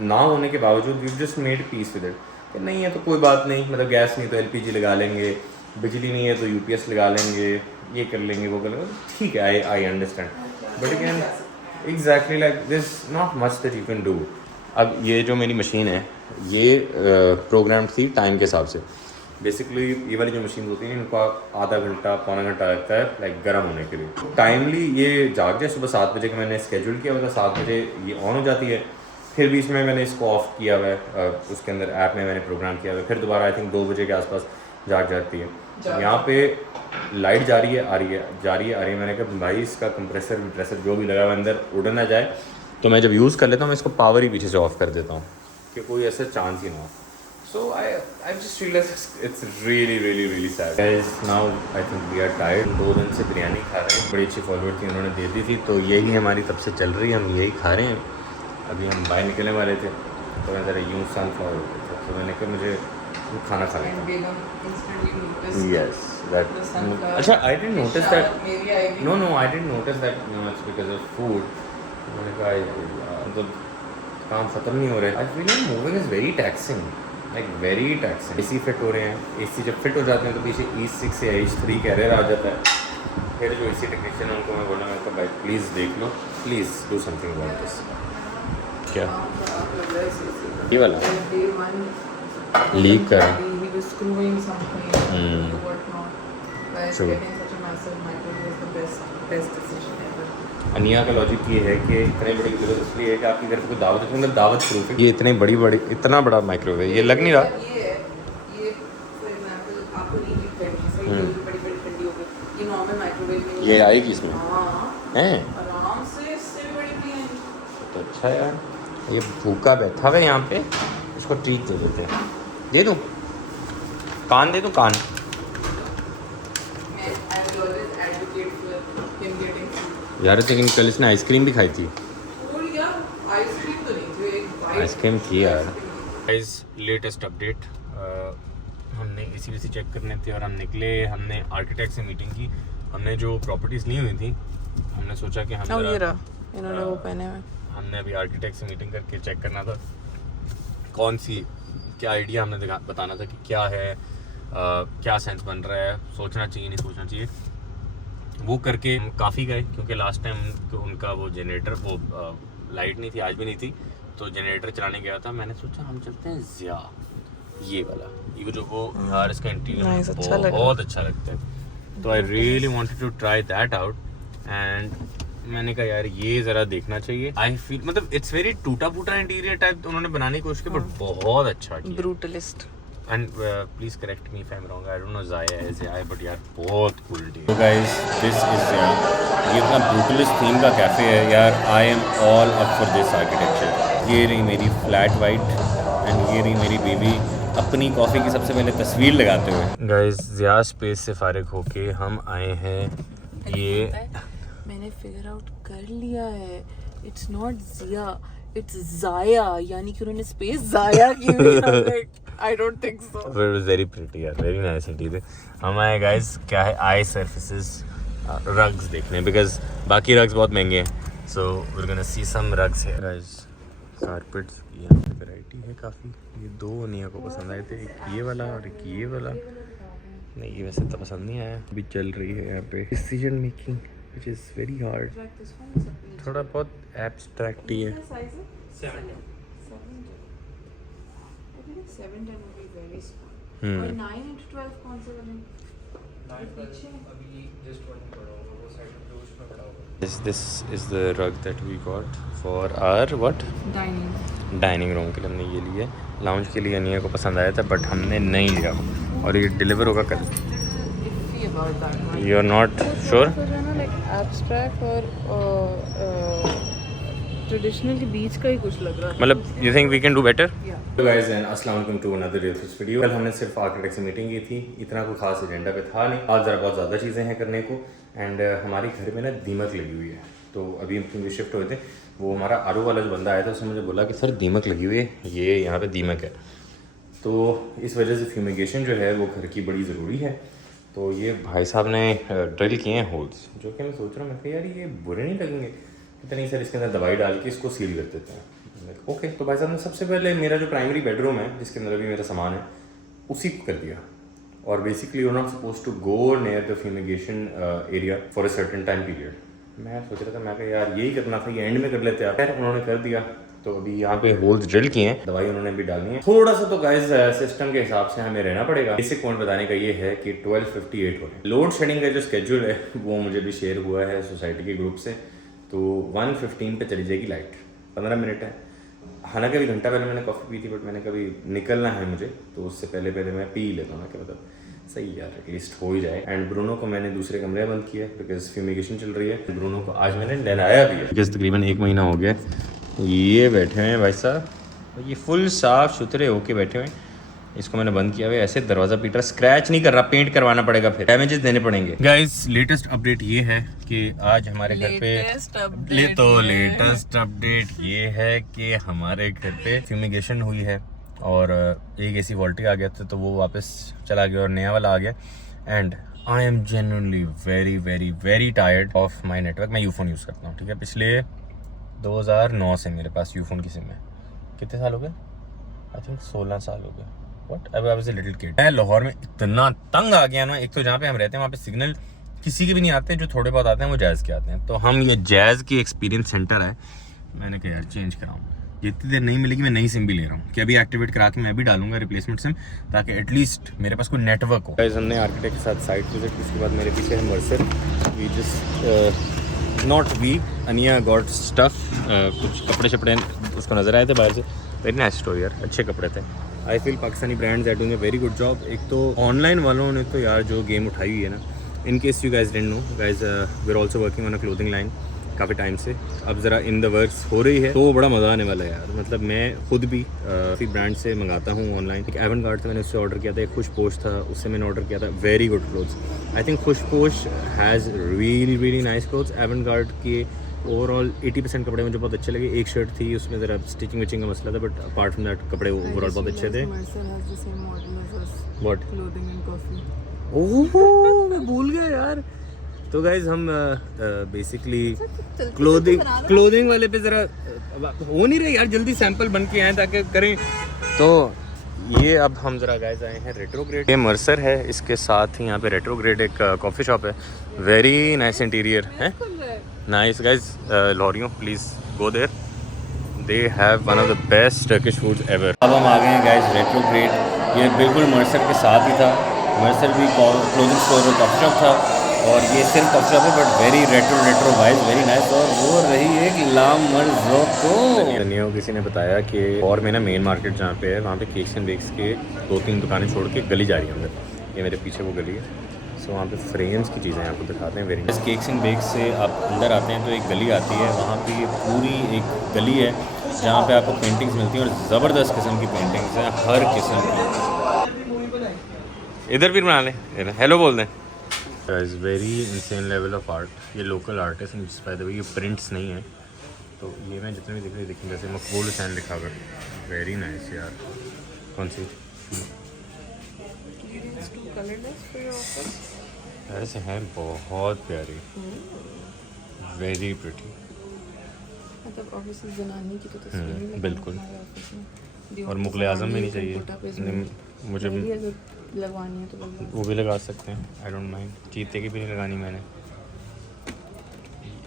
ना होने के बावजूद we just made peace with it कि नहीं है तो कोई बात नहीं, मतलब गैस नहीं तो LPG लगा लेंगे, बिजली नहीं है तो UPS लगा लेंगे, ये कर लेंगे वो कर लेंगे, ठीक है I understand, but again exactly like this not much that you can do. अब ये जो मेरी मशीन है ये प्रोग्राम थी टाइम के हिसाब से। बेसिकली ये वाली जो मशीन होती है इनका आधा घंटा पौना घंटा लगता है लाइक गर्म होने के लिए। टाइमली ये जाग जाए, सुबह 7 बजे का मैंने स्केड्यूल किया हुआ था, 7 बजे ये ऑन हो जाती है। फिर बीच में मैंने इसको ऑफ किया हुआ है, उसके अंदर ऐप में मैंने प्रोग्राम किया हुआ है, फिर दोबारा आई थिंक 2 बजे के आसपास जाग जाती है। यहाँ पे लाइट जा रही है आ रही है। मैंने कहा भाई इसका कंप्रेसर जो भी लगा हुआ अंदर उड़ ना जाए, तो मैं जब यूज़ कर लेता हूँ मैं इसको पावर ही पीछे से ऑफ कर देता हूँ कि कोई ऐसा चांस ही ना हो। So I just realized it's really sad. Guys, now I think we are tired. 2 दिन से बिरयानी खा रहे हैं, बड़ी अच्छी फॉरवर्ड थी उन्होंने दे दी थी, तो यही हमारी तब से चल रही है, हम यही खा रहे हैं। अभी हम बाहर निकलने वाले थे तो मैं ज़रा यूँ सनफ्लावर होते थे, तो मैंने कहा मुझे खाना खा लेता। Yes, that. अच्छा, I didn't notice that. No, I didn't notice that. It's because of food. मैंने कहा मतलब काम ख़त्म नहीं हो रहा है। I feel moving is very taxing, like very taxing. AC fit हो रहे हैं, AC जब फिट हो जाते हैं तो पीछे E6 या H3 का एरर आ जाता है। फिर जो AC टेक्नीशियन है उनको मैं बोला, मैं भाई प्लीज़ देख लो, please do something about this. क्या ये वाला लीक कर अनिया का लॉजिक ये है कि इतने बड़ी गिलहरी इसलिए है कि आपके घर पे कोई दावत है, मतलब दावत प्रूफ है। ये इतने बड़ी इतना बड़ा माइक्रोवेव, ये लग नहीं रहा। ये आएगी इसमें हैं तो अच्छा यार। ये भूखा बैठा हुआ है यहाँ पे, इसको ट्रीट दे देते हैं। दे दूँ कान, दे दूँ कान। यार लेकिन कल इसने आइसक्रीम भी खाई थी। आइसक्रीम थी यार। गाइस लेटेस्ट अपडेट, हमने AC चेक करने थे और हम निकले। हमने आर्किटेक्ट से मीटिंग की। हमने जो प्रॉपर्टीज़ ली हुई थी, हमने सोचा कि हम इन्होंने वो पहने हुए। हमने अभी आर्किटेक्ट से मीटिंग करके चेक करना था कौन सी, क्या आइडिया हमने बताना था कि क्या है, क्या सेंस बन रहा है, सोचना चाहिए नहीं सोचना चाहिए। वो करके हम काफ़ी गए क्योंकि लास्ट टाइम उनका वो जनरेटर, वो लाइट नहीं थी, आज भी नहीं थी, तो जनरेटर चलाने गया था। मैंने सोचा हम चलते हैं ज़िया, ये वाला, ये जो वो यार इसका इंटीरियर बहुत अच्छा लगता है। तो I really wanted to try that out and मैंने कहा यार ये ज़रा देखना चाहिए। आई फील मतलब इट्स वेरी टूटा फूटा इंटीरियर टाइप उन्होंने बनाने की कोशिश की, बट बहुत अच्छा किया। Brutalist. And please correct me if I'm wrong. I don't know Zaya is Zaya, but यार बहुत cool थी। So guys, this is Zaya। ये इतना brutalist theme का कैफ़े है यार। I am all up for this architecture। ये रही मेरी flat white and ये रही मेरी बेबी अपनी कॉफ़ी की सबसे पहले तस्वीर लगाते हुए। Guys, Zaya स्पेस से फारिग होके हम आए हैं। ये मैंने फिगर आउट कर लिया है, इट्स नॉट ज़िया, इट्स ज़ाया, यानी कि उन्होंने स्पेस ज़ाया की हुई है। I don't think so. It was very pretty यार, very nice interior। हम आए guys, क्या है, आई सर्फेसेस rugs देखने, because बाकी rugs बहुत महंगे हैं, so we're gonna see some rugs here guys। carpets की यहाँ पे वैरायटी है काफ़ी। ये दो अनिया को पसंद आए थे, एक ये वाला और एक ये वाला। नहीं ये वैसे तो पसंद नहीं आया। अभी चल रही है यहाँ पे decision making which is very hard। थोड़ा बहुत एब्स्ट्रैक्ट ही है। 7-10 would be very small। और 9 into 12 कौन से वाले? 9 पीछे अभी just one पड़ा होगा, वो साइड में उसमें पड़ा होगा। This is the rug that we got for our what? Dining room के लिए हमने ये लिया। लाउंज के लिए अनिया को पसंद आया था बट हमने नहीं लिया और ये डिलीवर होगा कल। You are not sure? like abstract और ट्रेडिशनल के बीच का ही कुछ लग रहा है। मतलब you think we can do better? तो गाइस एंड अस्सलाम वालेकुम टू अनदर वीडियो। कल हमने सिर्फ आर्किटेक्ट से मीटिंग की थी, इतना कोई खास एजेंडा पे था नहीं। आज ज़रा बहुत ज़्यादा चीज़ें हैं करने को एंड हमारे घर में ना दीमक लगी हुई है। तो अभी हम शिफ्ट हुए थे, वो हमारा आरू वाला जो बंदा आया था उसने मुझे बोला कि सर दीमक लगी हुई है, ये यहाँ पे दीमक है। तो इस वजह से फ्यूमिगेशन जो है वो घर की बड़ी ज़रूरी है। तो ये भाई साहब ने ड्रिल किए हैं होल्स, जो कि मैं सोच रहा हूँ, मैं कहा यार ये बुरे नहीं लगेंगे, कहते नहीं सर इसके अंदर दवाई डाल के इसको सील कर देते हैं। ओके तो भाई साहब ने सबसे पहले मेरा जो प्राइमरी बेडरूम है जिसके अंदर अभी मेरा सामान है उसी को कर दिया। और basically you are not suppose to go near the fumigation area for a certain time period. मैं सोच रहा था, मैं कहा यार यही करना था, ये एंड में कर लेते हैं। खैर उन्होंने कर दिया। तो अभी यहाँ पे होल्स ड्रिल किए हैं, दवाई उन्होंने भी डालनी है। थोड़ा सा तो गाइस सिस्टम के हिसाब से हमें रहना पड़ेगा। बेसिक पॉइंट बताने का ये है कि 12:58 हो रहे हैं। लोड शेडिंग का जो स्केड्यूल है वो मुझे भी शेयर हुआ है सोसाइटी के ग्रुप से। तो 1:15 पे चली जाएगी लाइट, 15 मिनट है। हालांकि अभी घंटा पहले मैंने कॉफ़ी पी थी बट मैंने कभी निकलना है मुझे, तो उससे पहले मैं पी लेता हूँ ना, क्या मतलब सही यार एटलीस्ट हो ही जाए। एंड ब्रूनो को मैंने दूसरे कमरे में बंद किया बिकॉज फ्यूमिगेशन चल रही है। ब्रूनो को आज मैंने नहलाया भी है बिकॉज तकरीबन 1 महीना हो गया। ये बैठे हुए हैं भाई साहब, ये फुल साफ सुथरे होके बैठे हुए हैं। इसको मैंने बंद किया हुआ है, ऐसे दरवाज़ा पीट रहा, स्क्रैच नहीं कर रहा, पेंट करवाना पड़ेगा, फिर डैमेजेस देने पड़ेंगे। गाइस लेटेस्ट अपडेट ये है कि आज हमारे घर पे लेटेस्ट अपडेट ये है कि हमारे घर पे फ्यूमिगेशन हुई है और एक AC वोल्टेज आ गया था तो वो वापस चला गया और नया वाला आ गया। And I am genuinely very very very tired of my network. मैं यूफोन यूज़ करता हूँ, ठीक है, पिछले 2009 से मेरे पास यूफोन की सिम है कितने साल हो गए? आई थिंक 16 साल हो गए। What, I was a little kid. मैं लाहौर में इतना तंग आ गया ना, एक तो जहाँ पे हम रहते हैं वहाँ पे सिग्नल किसी के भी नहीं आते, जो थोड़े बहुत आते हैं वो जैज़ के आते हैं। तो हम ये जैज़ की एक्सपीरियंस सेंटर है, मैंने कहा यार चेंज कराऊँ, जितनी देर नहीं मिलेगी मैं नई सिम भी ले रहा हूँ कि अभी एक्टिवेट करा के मैं भी डालूंगा रिप्लेसमेंट सिम, ताकि एटलीस्ट मेरे पास कोई नेटवर्क हो। गाइस हमने आर्किटेक्ट के साथ साइट विजिट, उसके बाद मेरे पीछे है मर्सर। We just not we Aniya got stuff, कुछ कपड़े शपड़े उसको नज़र आए थे बाहर से। वेरी नाइस स्टोर यार, अच्छे कपड़े थे। I feel Pakistani brands are doing a very good job. एक तो ऑनलाइन वालों ने तो यार जो गेम उठाई हुई है ना, in case you guys didn't know guys, we are also working on a clothing line काफ़ी टाइम से, अब ज़रा इन द वर्क्स हो रही है, तो बड़ा मज़ा आने वाला है यार। मतलब मैं खुद भी काफ़ी ब्रांड से मंगाता हूँ ऑनलाइन। एक एवनगार्ड से मैंने उससे ऑर्डर किया था, एक खुशपोश था उससे मैंने ऑर्डर किया था, very good clothes. I think Khushposh has really really nice clothes. एवनगार्ड के ओवरऑल 80% कपड़े मुझे बहुत अच्छे लगे। एक शर्ट थी उसमें ज़रा स्टिचिंग विचिंग का मसला था, बट अपार्ट फ्रॉम दैट कपड़े ओवरऑल बहुत अच्छे थे। व्हाट? ओह मैं भूल गया यार। तो गाइज हम बेसिकली क्लोथिंग वाले पे ज़रा हो नहीं रहे यार, जल्दी सैंपल बन के आए ताकि करें। तो ये अब हम ज़रा गाइज आए हैं रेट्रोग्रेड, ये मर्सर है, इसके साथ ही यहाँ पे रेट्रोग्रेड एक कॉफ़ी शॉप है, वेरी नाइस इंटीरियर है, नाइस गाइज। लॉरियों please go there, they have one of the best Turkish foods ever. अब हम आ गए हैं गाइज रेट्रोग्रेड, ये बिल्कुल मर्सर के साथ ही था। मर्सर भी क्लोथिंग स्टोर और कॉफ़ी शॉप था, और ये सिर्फ कॉफ़ी शॉप है but very retro wise, very nice. और वो रही एक लामर्ज़ोको। किसी ने बताया कि और में ना मेन मार्केट जहाँ पे है वहाँ पे केक्स एंड बेक्स के 2-3 दुकानें छोड़ के गली जा रही है अंदर, ये मेरे पीछे वो गली है। सो वहाँ पे फ्रेम्स की चीज़ें आपको दिखाते हैं, very nice. Cakes and bakes से आप अंदर आते हैं तो एक गली आती है, वहाँ पे पूरी एक गली है जहाँ पे आपको पेंटिंग्स मिलती हैं, और ज़बरदस्त किस्म की पेंटिंग्स हैं, हर किस्म की। इधर भी बना लें, हेलो बोल दें। Is very insane level of art. ये लोकल आर्टिस्ट हैं जिस फायदे ये प्रिंट्स नहीं है, तो ये मैं जितने भी दिख रही देखें, जैसे मकबूल हुसैन लिखा हुआ, वेरी नाइस यार। कौन सी ऐसे हैं, बहुत प्यारी, वेरी प्रिटी, मतलब ऑब्वियसली जनानी की तो तस्वीर बिल्कुल। और मुग़ल आज़म भी नहीं चाहिए मुझे, लगवानी है तो वो भी लगा सकते हैं, आई डोंट माइंड। चीते की भी नहीं लगानी मैंने,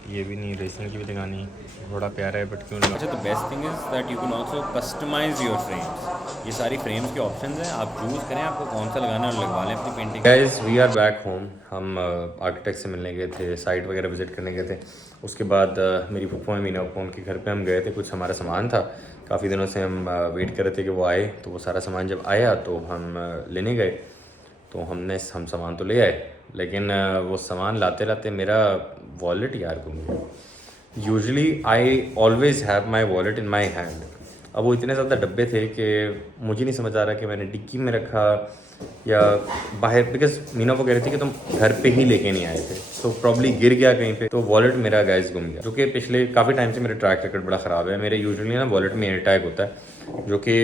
ये भी नहीं, रेसिंग की भी लगानी, बड़ा प्यारा है बट क्यों लगा। अच्छा, the best thing is that you can also customize your frames. ये सारी फ्रेम्स के ऑप्शंस हैं, आप चूज़ करें आपको कौन सा लगाना है और लगवा लें अपनी painting. Guys we are back home. हम आर्किटेक्ट से मिलने गए थे, साइट वगैरह विजिट करने गए थे। उसके बाद मेरी फूफा मीना फूफा उनके घर पे हम गए थे, कुछ हमारा सामान था, काफ़ी दिनों से हम वेट कर रहे थे कि वो आए, तो वो सारा सामान जब आया तो हम लेने गए। तो हम सामान तो ले आए, लेकिन वो सामान लाते लाते मेरा वॉलेट यार गुम गया। Usually I always have my wallet in my hand. अब वो इतने ज़्यादा डब्बे थे कि मुझे नहीं समझ आ रहा कि मैंने डिक्की में रखा या बाहर, बिकॉज मीना वो कह रही थी कि तुम घर पे ही लेके नहीं आए थे, तो प्रॉब्ली गिर गया कहीं पे, तो वॉलेट मेरा गैस गुम गया। जो कि पिछले काफ़ी टाइम से मेरा ट्रैक रिकॉर्ड बड़ा ख़राब है। मेरे यूजुअली ना वॉलेट में एयर टैग होता है, जो कि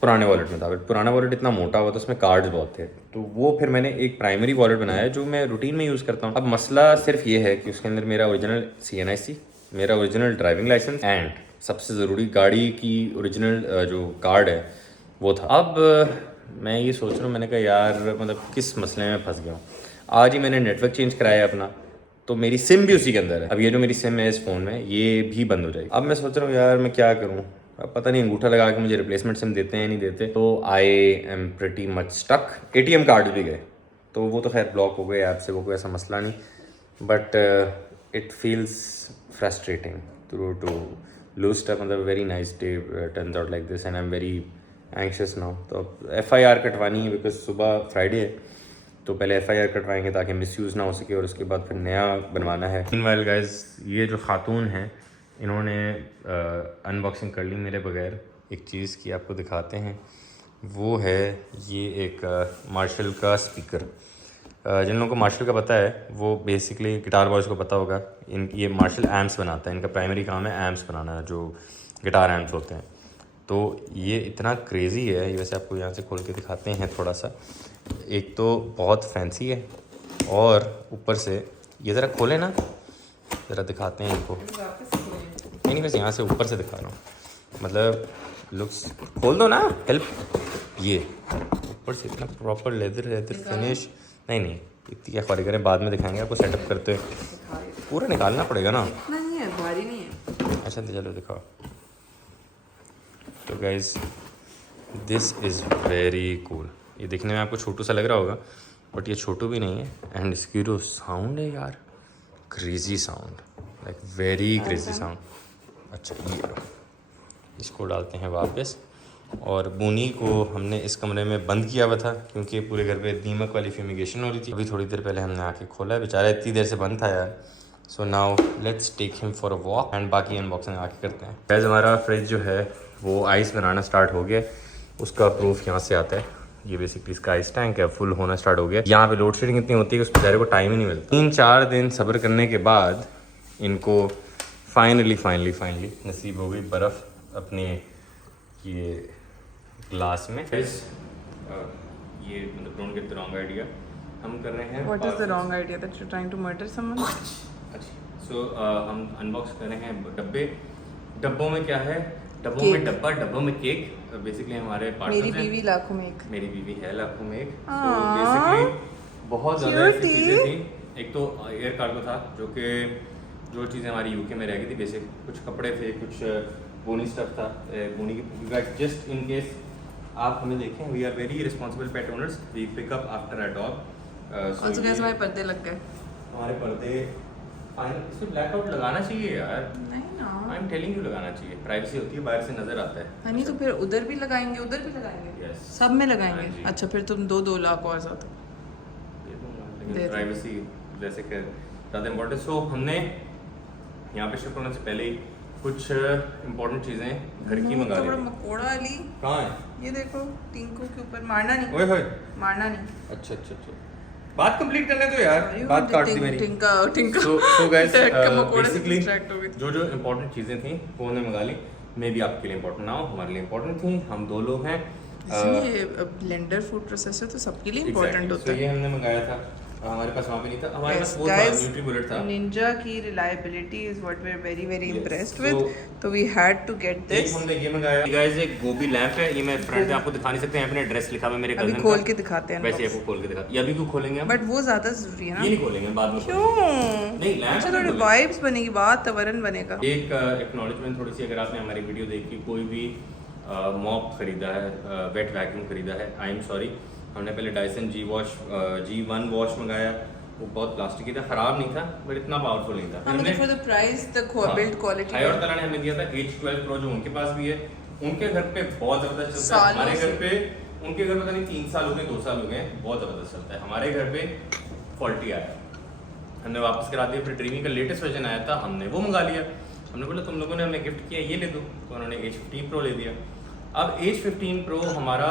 पुराने वॉलेट में था, बट पुराना वॉलेट इतना मोटा हुआ था, उसमें कार्ड्स बहुत थे, तो वो फिर मैंने एक प्राइमरी वॉलेट बनाया जो मैं रूटीन में यूज़ करता हूँ। अब मसला सिर्फ ये है कि उसके अंदर मेरा ओरिजिनल CNIC, मेरा ओरिजिनल ड्राइविंग लाइसेंस एंड सबसे ज़रूरी गाड़ी की ओरिजिनल जो कार्ड है वो था। अब मैं ये सोच रहा हूँ, मैंने कहा यार मतलब किस मसले में फंस गया हूँ। आज ही मैंने नेटवर्क चेंज कराया अपना, तो मेरी सिम भी उसी के अंदर है। अब ये जो मेरी सिम है इस फ़ोन में, ये भी बंद हो जाएगी। अब मैं सोच रहा हूँ यार मैं क्या करूँ, अब पता नहीं अंगूठा लगा के मुझे रिप्लेसमेंट सिम देते हैं नहीं देते, तो I am pretty much stuck. ATM card भी गए, तो वो तो खैर ब्लॉक हो गए ऐप से, वो कोई ऐसा मसला नहीं, but it feels frustrating to lose stuff. मतलब very nice day turns out like this and I am very anxious now. तो FIR कटवानी है, बिकॉज सुबह फ्राइडे है, तो पहले FIR कटवाएंगे ताकि मिसयूज़ ना हो सके, और उसके बाद फिर नया बनवाना है। मीनवाइल गाइस, ये जो खातून हैं इन्होंने अनबॉक्सिंग कर ली मेरे बगैर। एक चीज़ की आपको दिखाते हैं, वो है ये एक मार्शल का स्पीकर। जिन लोगों को मार्शल का पता है वो बेसिकली गिटार बॉयज़ को पता होगा, ये मार्शल एम्प्स बनाता है, इनका प्राइमरी काम है एम्प्स बनाना, जो गिटार एम्प्स होते हैं। तो ये इतना क्रेज़ी है, ये वैसे आपको यहाँ से खोल के दिखाते हैं थोड़ा सा। एक तो बहुत फैंसी है, और ऊपर से ये ज़रा खोले ना, ज़रा दिखाते हैं इनको। नहीं बस यहाँ से ऊपर से दिखा रहा हूँ, मतलब लुक्स, खोल दो ना, हेल्प। ये ऊपर से इतना प्रॉपर लेदर फिनिश, नहीं इतनी क्या ख्वारी करें, बाद में दिखाएंगे आपको सेटअप करते हुए। पूरा निकालना पड़ेगा ना, नहीं है, भारी नहीं है। अच्छा तो चलो दिखाओ। तो guys this is very cool. ये दिखने में आपको छोटू सा लग रहा होगा, बट ये छोटू भी नहीं है। एंड इसकी जो साउंड है यार, crazy sound, like very crazy sound. अच्छा ये लो, इसको डालते हैं वापस। और बूनी को हमने इस कमरे में बंद किया हुआ था क्योंकि पूरे घर पे दीमक वाली फ्यूमिगेशन हो रही थी। अभी थोड़ी देर पहले हमने आके खोला है, बेचारा इतनी देर से बंद था यार। So now let's take him for a walk and बाकी अनबॉक्सिंग आके करते हैं। गाइस हमारा फ्रिज जो है वो आइस बनाना स्टार्ट हो गया, उसका प्रूफ यहाँ से आता है। ये बेसिकली इसका आइस टैंक है, फुल होना स्टार्ट हो गया। यहाँ पे लोड शेडिंग इतनी होती है कि उस बेचारे को टाइम ही नहीं मिलता। 3-4 दिन सब्र करने के बाद इनको फाइनली नसीब हो गई बर्फ़ अपने ये ग्लास में। ये मतलब don't get the wrong idea, हम कर रहे हैं What is the wrong idea that you're trying to murder someone? सो हम अनबॉक्स कर रहे हैं डब्बे। डब्बों में क्या है, डब्बों में डब्बा, डब्बों में केक। बेसिकली हमारे पार्टनर्स मेरी बीवी लाखों में एक। मेरी बीवी है लाखों में एक। सो बेसिकली बहुत ज़्यादा ऐसी चीज़ें थी। एक तो एयर कार्गो था जो चीज़ें हमारी यूके में रह गई थी। बेसिक कुछ कपड़े थे, कुछ बोनी स्टफ था, बोनी की जस्ट इन केस आप हमें देखें। We are very responsible pet owners, we pick up after a dog. और कैसे हमारे पर्दे लग गए? हमारे पर्दे फाइनल, इसमें ब्लैकआउट लगाना चाहिए यार। नहीं ना, आई एम टेलिंग यू लगाना चाहिए, प्राइवेसी होती है, बाहर से नजर आता है। हनी तो फिर उधर भी लगाएंगे, उधर भी लगाएंगे, Yes. सब में लगाएंगे। हाँ जी। अच्छा फिर तुम 2 लाख और ज्यादा दे दूंगा, दे लेकिन दो। प्राइवेसी जैसे कि ज़्यादा इम्पोर्टेंट। सो हमने यहाँ पे शिफ्ट होने से पहले ही कुछ इम्पोर्टेंट चीज़ें घर की मंगा ली थोड़ा थी। मकोड़ा अली, कहाँ है? ये देखो टिंकू के ऊपर, मारना नहीं, ओए होए, मारना नहीं। अच्छा बात कंप्लीट करने दो यार, बात काट दी मेरी। टिंका So guys, मकोड़ा से basically distract हो गई थी। जो इम्पोर्टेंट चीज़ें थी वो हमने मंगा ली। मे बी आपके लिए इम्पोर्टेंट ना हो, हमारे लिए इम्पोर्टेंट थी। हम 2 लोग हैं। इसलिए ब्लेंडर फूड प्रोसेसर तो सबके लिए इम्पोर्टेंट होता तो ये है। हमने मंगाया था, हमारे पास वहाँ पे नहीं था, हमारे पास वो था, Guys, न्यूट्रीबुलेट था। निंजा की reliability is what we are very Yes. Impressed So, with, तो वी हैड टू गेट एक दिस। हमने ये मंगाया गाइस, एक गोभी लैंप है। ये मैं फ्रंट पे आपको दिखा नहीं सकते, यहाँ पे एड्रेस लिखा हुआ है मेरे अभी कजन खोल के दिखाते हैं वैसे unbox। आपको खोल के दिखा, ये अभी क्यों खोलेंगे हम? बट वो ज्यादा जरूरी है ना। ये नहीं खोलेंगे, बाद में क्यों? नहीं, लैंप अच्छा नहीं थोड़ी खोलेंगे। वाइब्स बनेगी, वातावरण बनेगा। एक एक्नॉलेजमेंट थोड़ी सी, अगर आपने हमारी वीडियो देखी, कोई भी मॉप खरीदा है, वेट वैक्यूम खरीदा है, आई एम सॉरी। हमने पहले डायसन G1 वॉश मंगाया, वो बहुत प्लास्टिकी था, ख़राब नहीं था बट इतना पावरफुल नहीं था। हाँ, मतलब for the price the build quality. High और तला ने हमें दिया था H12 Pro, जो उनके पास भी है। उनके घर पे बहुत ज़बरदस्त चलता है, हमारे घर पे, उनके घर पता नहीं 3 साल हो गए, 2 साल हो गए, बहुत ज़बरदस्त चलता है। हमारे घर पे फॉल्टी आया, हमने वापस करा दिया। फिर ड्रीमी का लेटेस्ट वर्जन आया था, हमने वो मंगा लिया। हमने बोला तुम लोगों ने हमें गिफ्ट किया, ये ले दो, तो उन्होंने H15 Pro ले दिया। अब H15 Pro हमारा,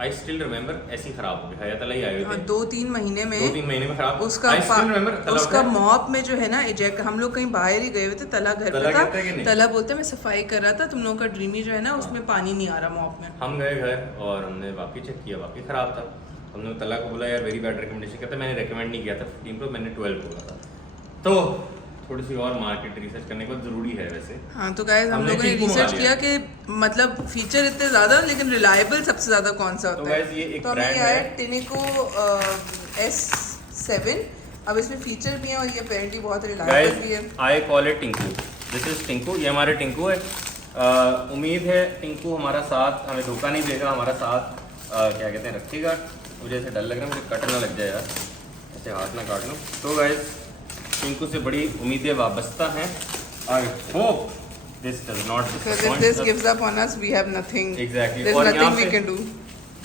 आई स्टिल रिमेंबर, ऐसे ही खराब हो गया। हया तला ही आए हुए थे 2-3 महीने में, 2-3 महीने में खराब। उसका I still remember, तला उसका उठाया। मॉप में जो है ना इजेक्ट, हम लोग कहीं बाहर ही गए हुए थे, तला घर तला पे था, कहता है कि नहीं? तला बोलते मैं सफाई कर रहा था, तुम लोगों का ड्रीमी जो है ना उसमें पानी नहीं आ रहा मॉप में। हम गए घर और हमने वाकई चेक किया, वाकई ख़राब था। हमने तला को बोला यार वेरी बैड रिकमेंडेशन, कहता मैंने रिकमेंड नहीं किया था 15 Pro, मैंने 12 बोला था। तो थोड़ी सी और मार्केट रिसर्च करने को ज़रूरी है वैसे। हाँ तो गाइस हम हमने लोगों ने टिंकू रिसर्च मंगा किया कि मतलब फीचर इतने ज़्यादा लेकिन रिलायबल सबसे ज़्यादा कौन सा तो होता है। guys, ये एक तो हमें brand ये आया है। टिनिको S7। अब इसमें फीचर भी हैं और ये अपेरेंटली बहुत गाइस रिलायबल भी है। I call it Tinku, this is Tinku, ये हमारे टिंकू है। उम्मीद है टिंकू हमारा साथ हमें धोखा नहीं देगा, हमारा साथ क्या कहते हैं रखेगा। मुझे ऐसे डर लग रहा है मुझे कट ना लग जाए यार, ऐसे हाथ ना काट लूँ। तो गाइस टिंकू से बड़ी उम्मीदें वाबस्ता हैं। I hope this does not Because if this gives up on us, we have nothing. Exactly. There's और nothing यहाँ we पे- can do.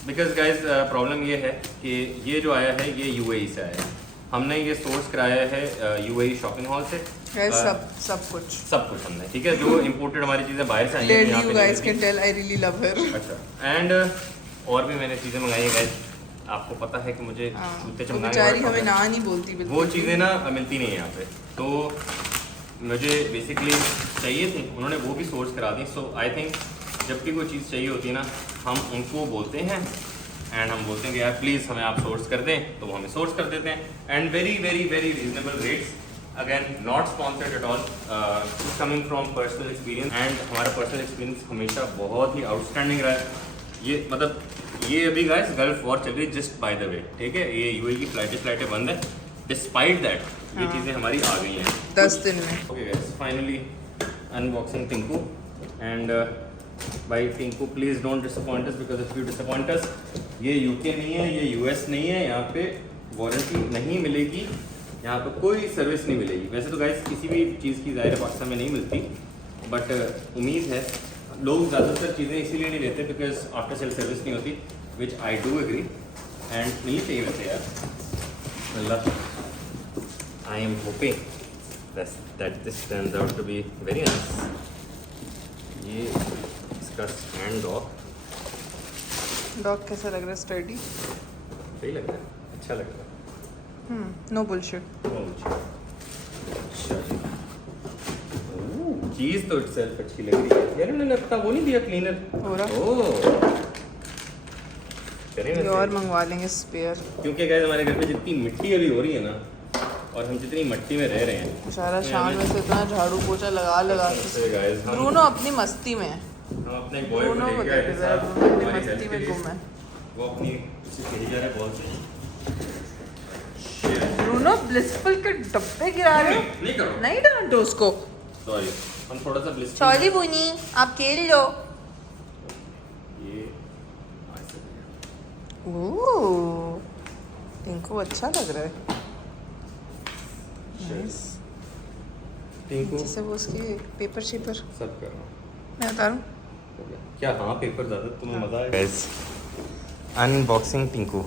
Because guys problem ये है कि ये जो आया है ये UAE से आया है। हमने ये सोर्स कराया है UAE शॉपिंग हॉल से। Guys, सब कुछ। सब कुछ हमने, ठीक है, जो इम्पोर्टेड हमारी चीज़ें बाहर से आई हैं, Clearly यहाँ पे you नहीं guys मिलती। can tell I really love her. अच्छा, एंड और भी मैंने चीज़ें मंगाई हैं गाइज, आपको पता है कि मुझे हाँ, जूते वो चमकाने बेचारी का हमें शौक है। ना नहीं बोलती बिल्कुल। वो चीज़ें ना मिलती नहीं है यहाँ पे, तो मुझे बेसिकली चाहिए थी, उन्होंने वो भी सोर्स करा दी। सो आई थिंक जब भी कोई चीज़ चाहिए होती है ना, हम उनको बोलते हैं एंड हम बोलते हैं कि यार प्लीज़ हमें आप सोर्स कर दें, तो वो हमें सोर्स कर देते हैं and very very very reasonable rates. Again not sponsored at all, coming from personal experience, and हमारा पर्सनल एक्सपीरियंस हमेशा बहुत ही आउटस्टैंडिंग रहा है। ये मतलब ये अभी गाइस गल्फ वॉर चल रही है जस्ट बाय द वे, ठीक है, ये यूएई की फ्लाइटें बंद है, डिस्पाइट दैट ये चीज़ें हमारी आ गई हैं 10 दिन में। Okay guys, finally unboxing Tinku, and भाई Tinku please don't disappoint us, because if you disappoint us, ये यूके नहीं है, ये यूएस नहीं है, यहाँ पे वारंटी नहीं मिलेगी, यहाँ पे कोई सर्विस नहीं मिलेगी। वैसे तो गाइस किसी भी चीज़ की ज़ाहिर पाकिस्तान में नहीं मिलती, बट उम्मीद है लोग ज़्यादातर चीज़ें इसीलिए नहीं लेते बिकॉज आफ्टर सेल सर्विस नहीं होती, which I do agree, and नहीं चाहिए वैसे यार। अल्लाह, I am hoping that this turns out to be very nice. ये इसका स्टैंड डॉग कैसा लग रहा है? स्टडी? सही लग रहा है, अच्छा लग रहा है। No bullshit. चीज़ तो इटसेल्फ अच्छी लग रही है यार, मैंने अपना वो नहीं दिया क्लीनर हो रहा। ओह, ये और मंगवा लेंगे स्पेयर। क्योंकि गाइस हमारे घर पे जितनी मिट्टी अभी हो रही है ना, और हम जितनी मिट्टी में रह रहे हैं, बेचारा शाम में से इतना झाड़ू पोछा लगा के। गाइस ब्रूनो अपनी मस्ती में है। हम अपने बॉय को ब्रूनो को लेके आए देख थे रहा है, साथ ब्रूनो अपनी हमारी मस्ती हेल्प के में लिए। गुम है। वो अपनी उसे खेली जा रहा है बॉल से। ब्रूनो ब्लिसफुल के डब्बे गिरा रहे हो? नहीं करो, नहीं डांटो उसको। सॉरी, हम थोड़ा सा ब्लिस सॉरी बुनी, आप खेल लो। ये ओह, टिंकू अच्छा लग रहा है। नाइस। टिंकू जैसे वो उसकी पेपर शेपर सब कर रहा हूँ मैं बता रहा हूँ। क्या, हाँ पेपर ज़्यादा तुम्हें मज़ा आएगा। गाइस अनबॉक्सिंग टिंकू,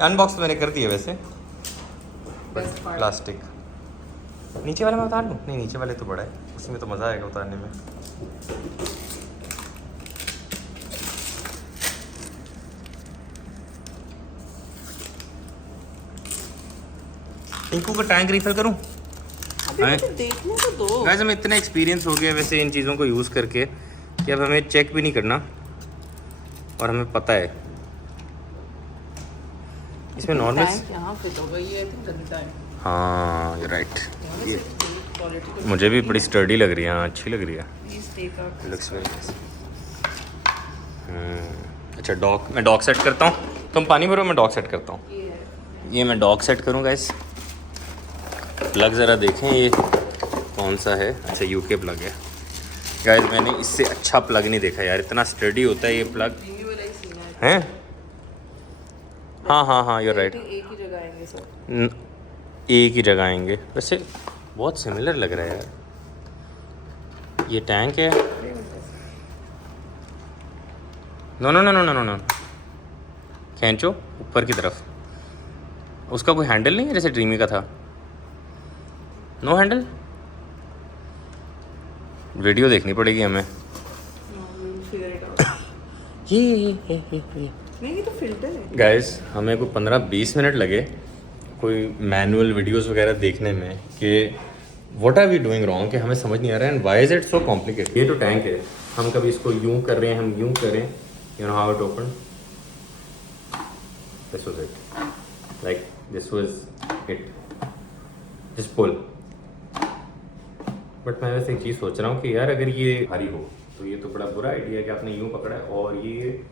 अनबॉक्स तो मैंने कर दिया वैसे, Best part. प्लास्टिक नीचे वाला मैं उतार दूँ? नहीं, नीचे वाले तो बड़ा है, उसी में तो मज़ा आएगा उतारने में। टिंकू का टैंक रिफिल करूँ? अभी मुझे देखने तो दो। गाइस हमें इतना एक्सपीरियंस हो गया वैसे इन चीज़ों को यूज़ करके कि अब हमें चेक भी नहीं करना, और हमें पता है इसमें नॉर्मल। टैंक यहाँ फिट होगा, ये आई थिंक गंदा है। हाँ यू राइट, ये क्वालिटी को मुझे भी बड़ी स्टर्डी लग रही है, हाँ अच्छी लग रही है, please take out. Looks very nice. अच्छा डॉग, मैं डॉग सेट करता हूँ, तुम पानी भरो, मैं डॉग सेट करता हूँ। ये मैं डॉग सेट करूँ गाइस। प्लग ज़रा देखें ये कौन सा है। अच्छा यूके प्लग है गाइस, मैंने इससे अच्छा प्लग नहीं देखा यार, इतना स्टडी होता है ये प्लग हैं। हाँ हाँ हाँ, यूर राइट, एक ही जगह आएंगे सब। एक ही जगह आएंगे। वैसे बहुत सिमिलर लग रहा है यार। ये टैंक है, no no no no no no, खींचो ऊपर की तरफ। उसका कोई हैंडल नहीं है जैसे ड्रीमी का था? No handle? वीडियो देखनी पड़ेगी हमें। नहीं तो फिल्टर है गाइस, हमें कोई 15-20 मिनट लगे कोई मैनुअल वीडियोस वगैरह देखने में कि what are we doing wrong, कि हमें समझ नहीं आ रहा है and why is it so complicated. ये तो टैंक है, हम कभी इसको यूं कर रहे हैं, हम यूं करें, you know how it open, this was it, like this was it, just pull. But मैं वैसे एक चीज़ सोच रहा हूँ कि यार अगर ये भारी हो तो ये तो बड़ा बुरा आइडिया है कि आपने यूं पकड़ा है और ये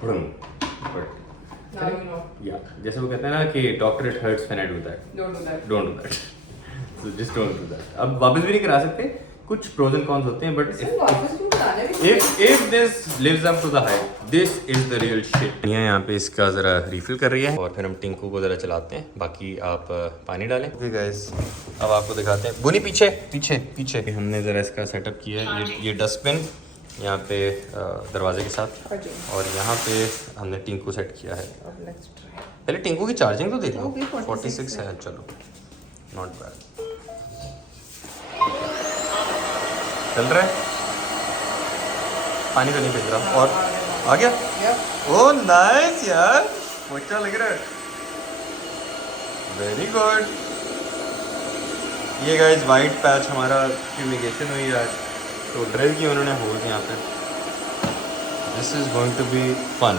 बट या जैसे वो कहते हैं ना कि doctor it hurts when I do that, don't do that, so just don't do that. अब वापस भी नहीं करा सकते, कुछ प्रोज एंड कॉन्स होते हैं, but if this lives up to the hype, this is the real shit। यहाँ पे इसका ज़रा रिफिल कर रही है और फिर हम टिंकू को ज़रा चलाते हैं, बाकी आप पानी डालें। ओके गाइस, अब आपको दिखाते हैं। बुनी पीछे पीछे पीछे हमने ज़रा इसका सेटअप किया है। ये डस्टबिन यहाँ पे दरवाजे के साथ, और यहाँ पे हमने टिंकू सेट किया है। पहले टिंकू की चार्जिंग तो देख लो, 46 है, चलो नॉट बैड, चल रहा है, पानी तो नहीं फेंक रहा। और आ गया, ओह नाइस यार, अच्छा लग रहा है, वेरी गुड। ये गाइस वाइट पैच हमारा फ्यूमिगेशन हुई आज, तो ड्रिल की उन्होंने होल्स यहाँ पे। This is going to be fun,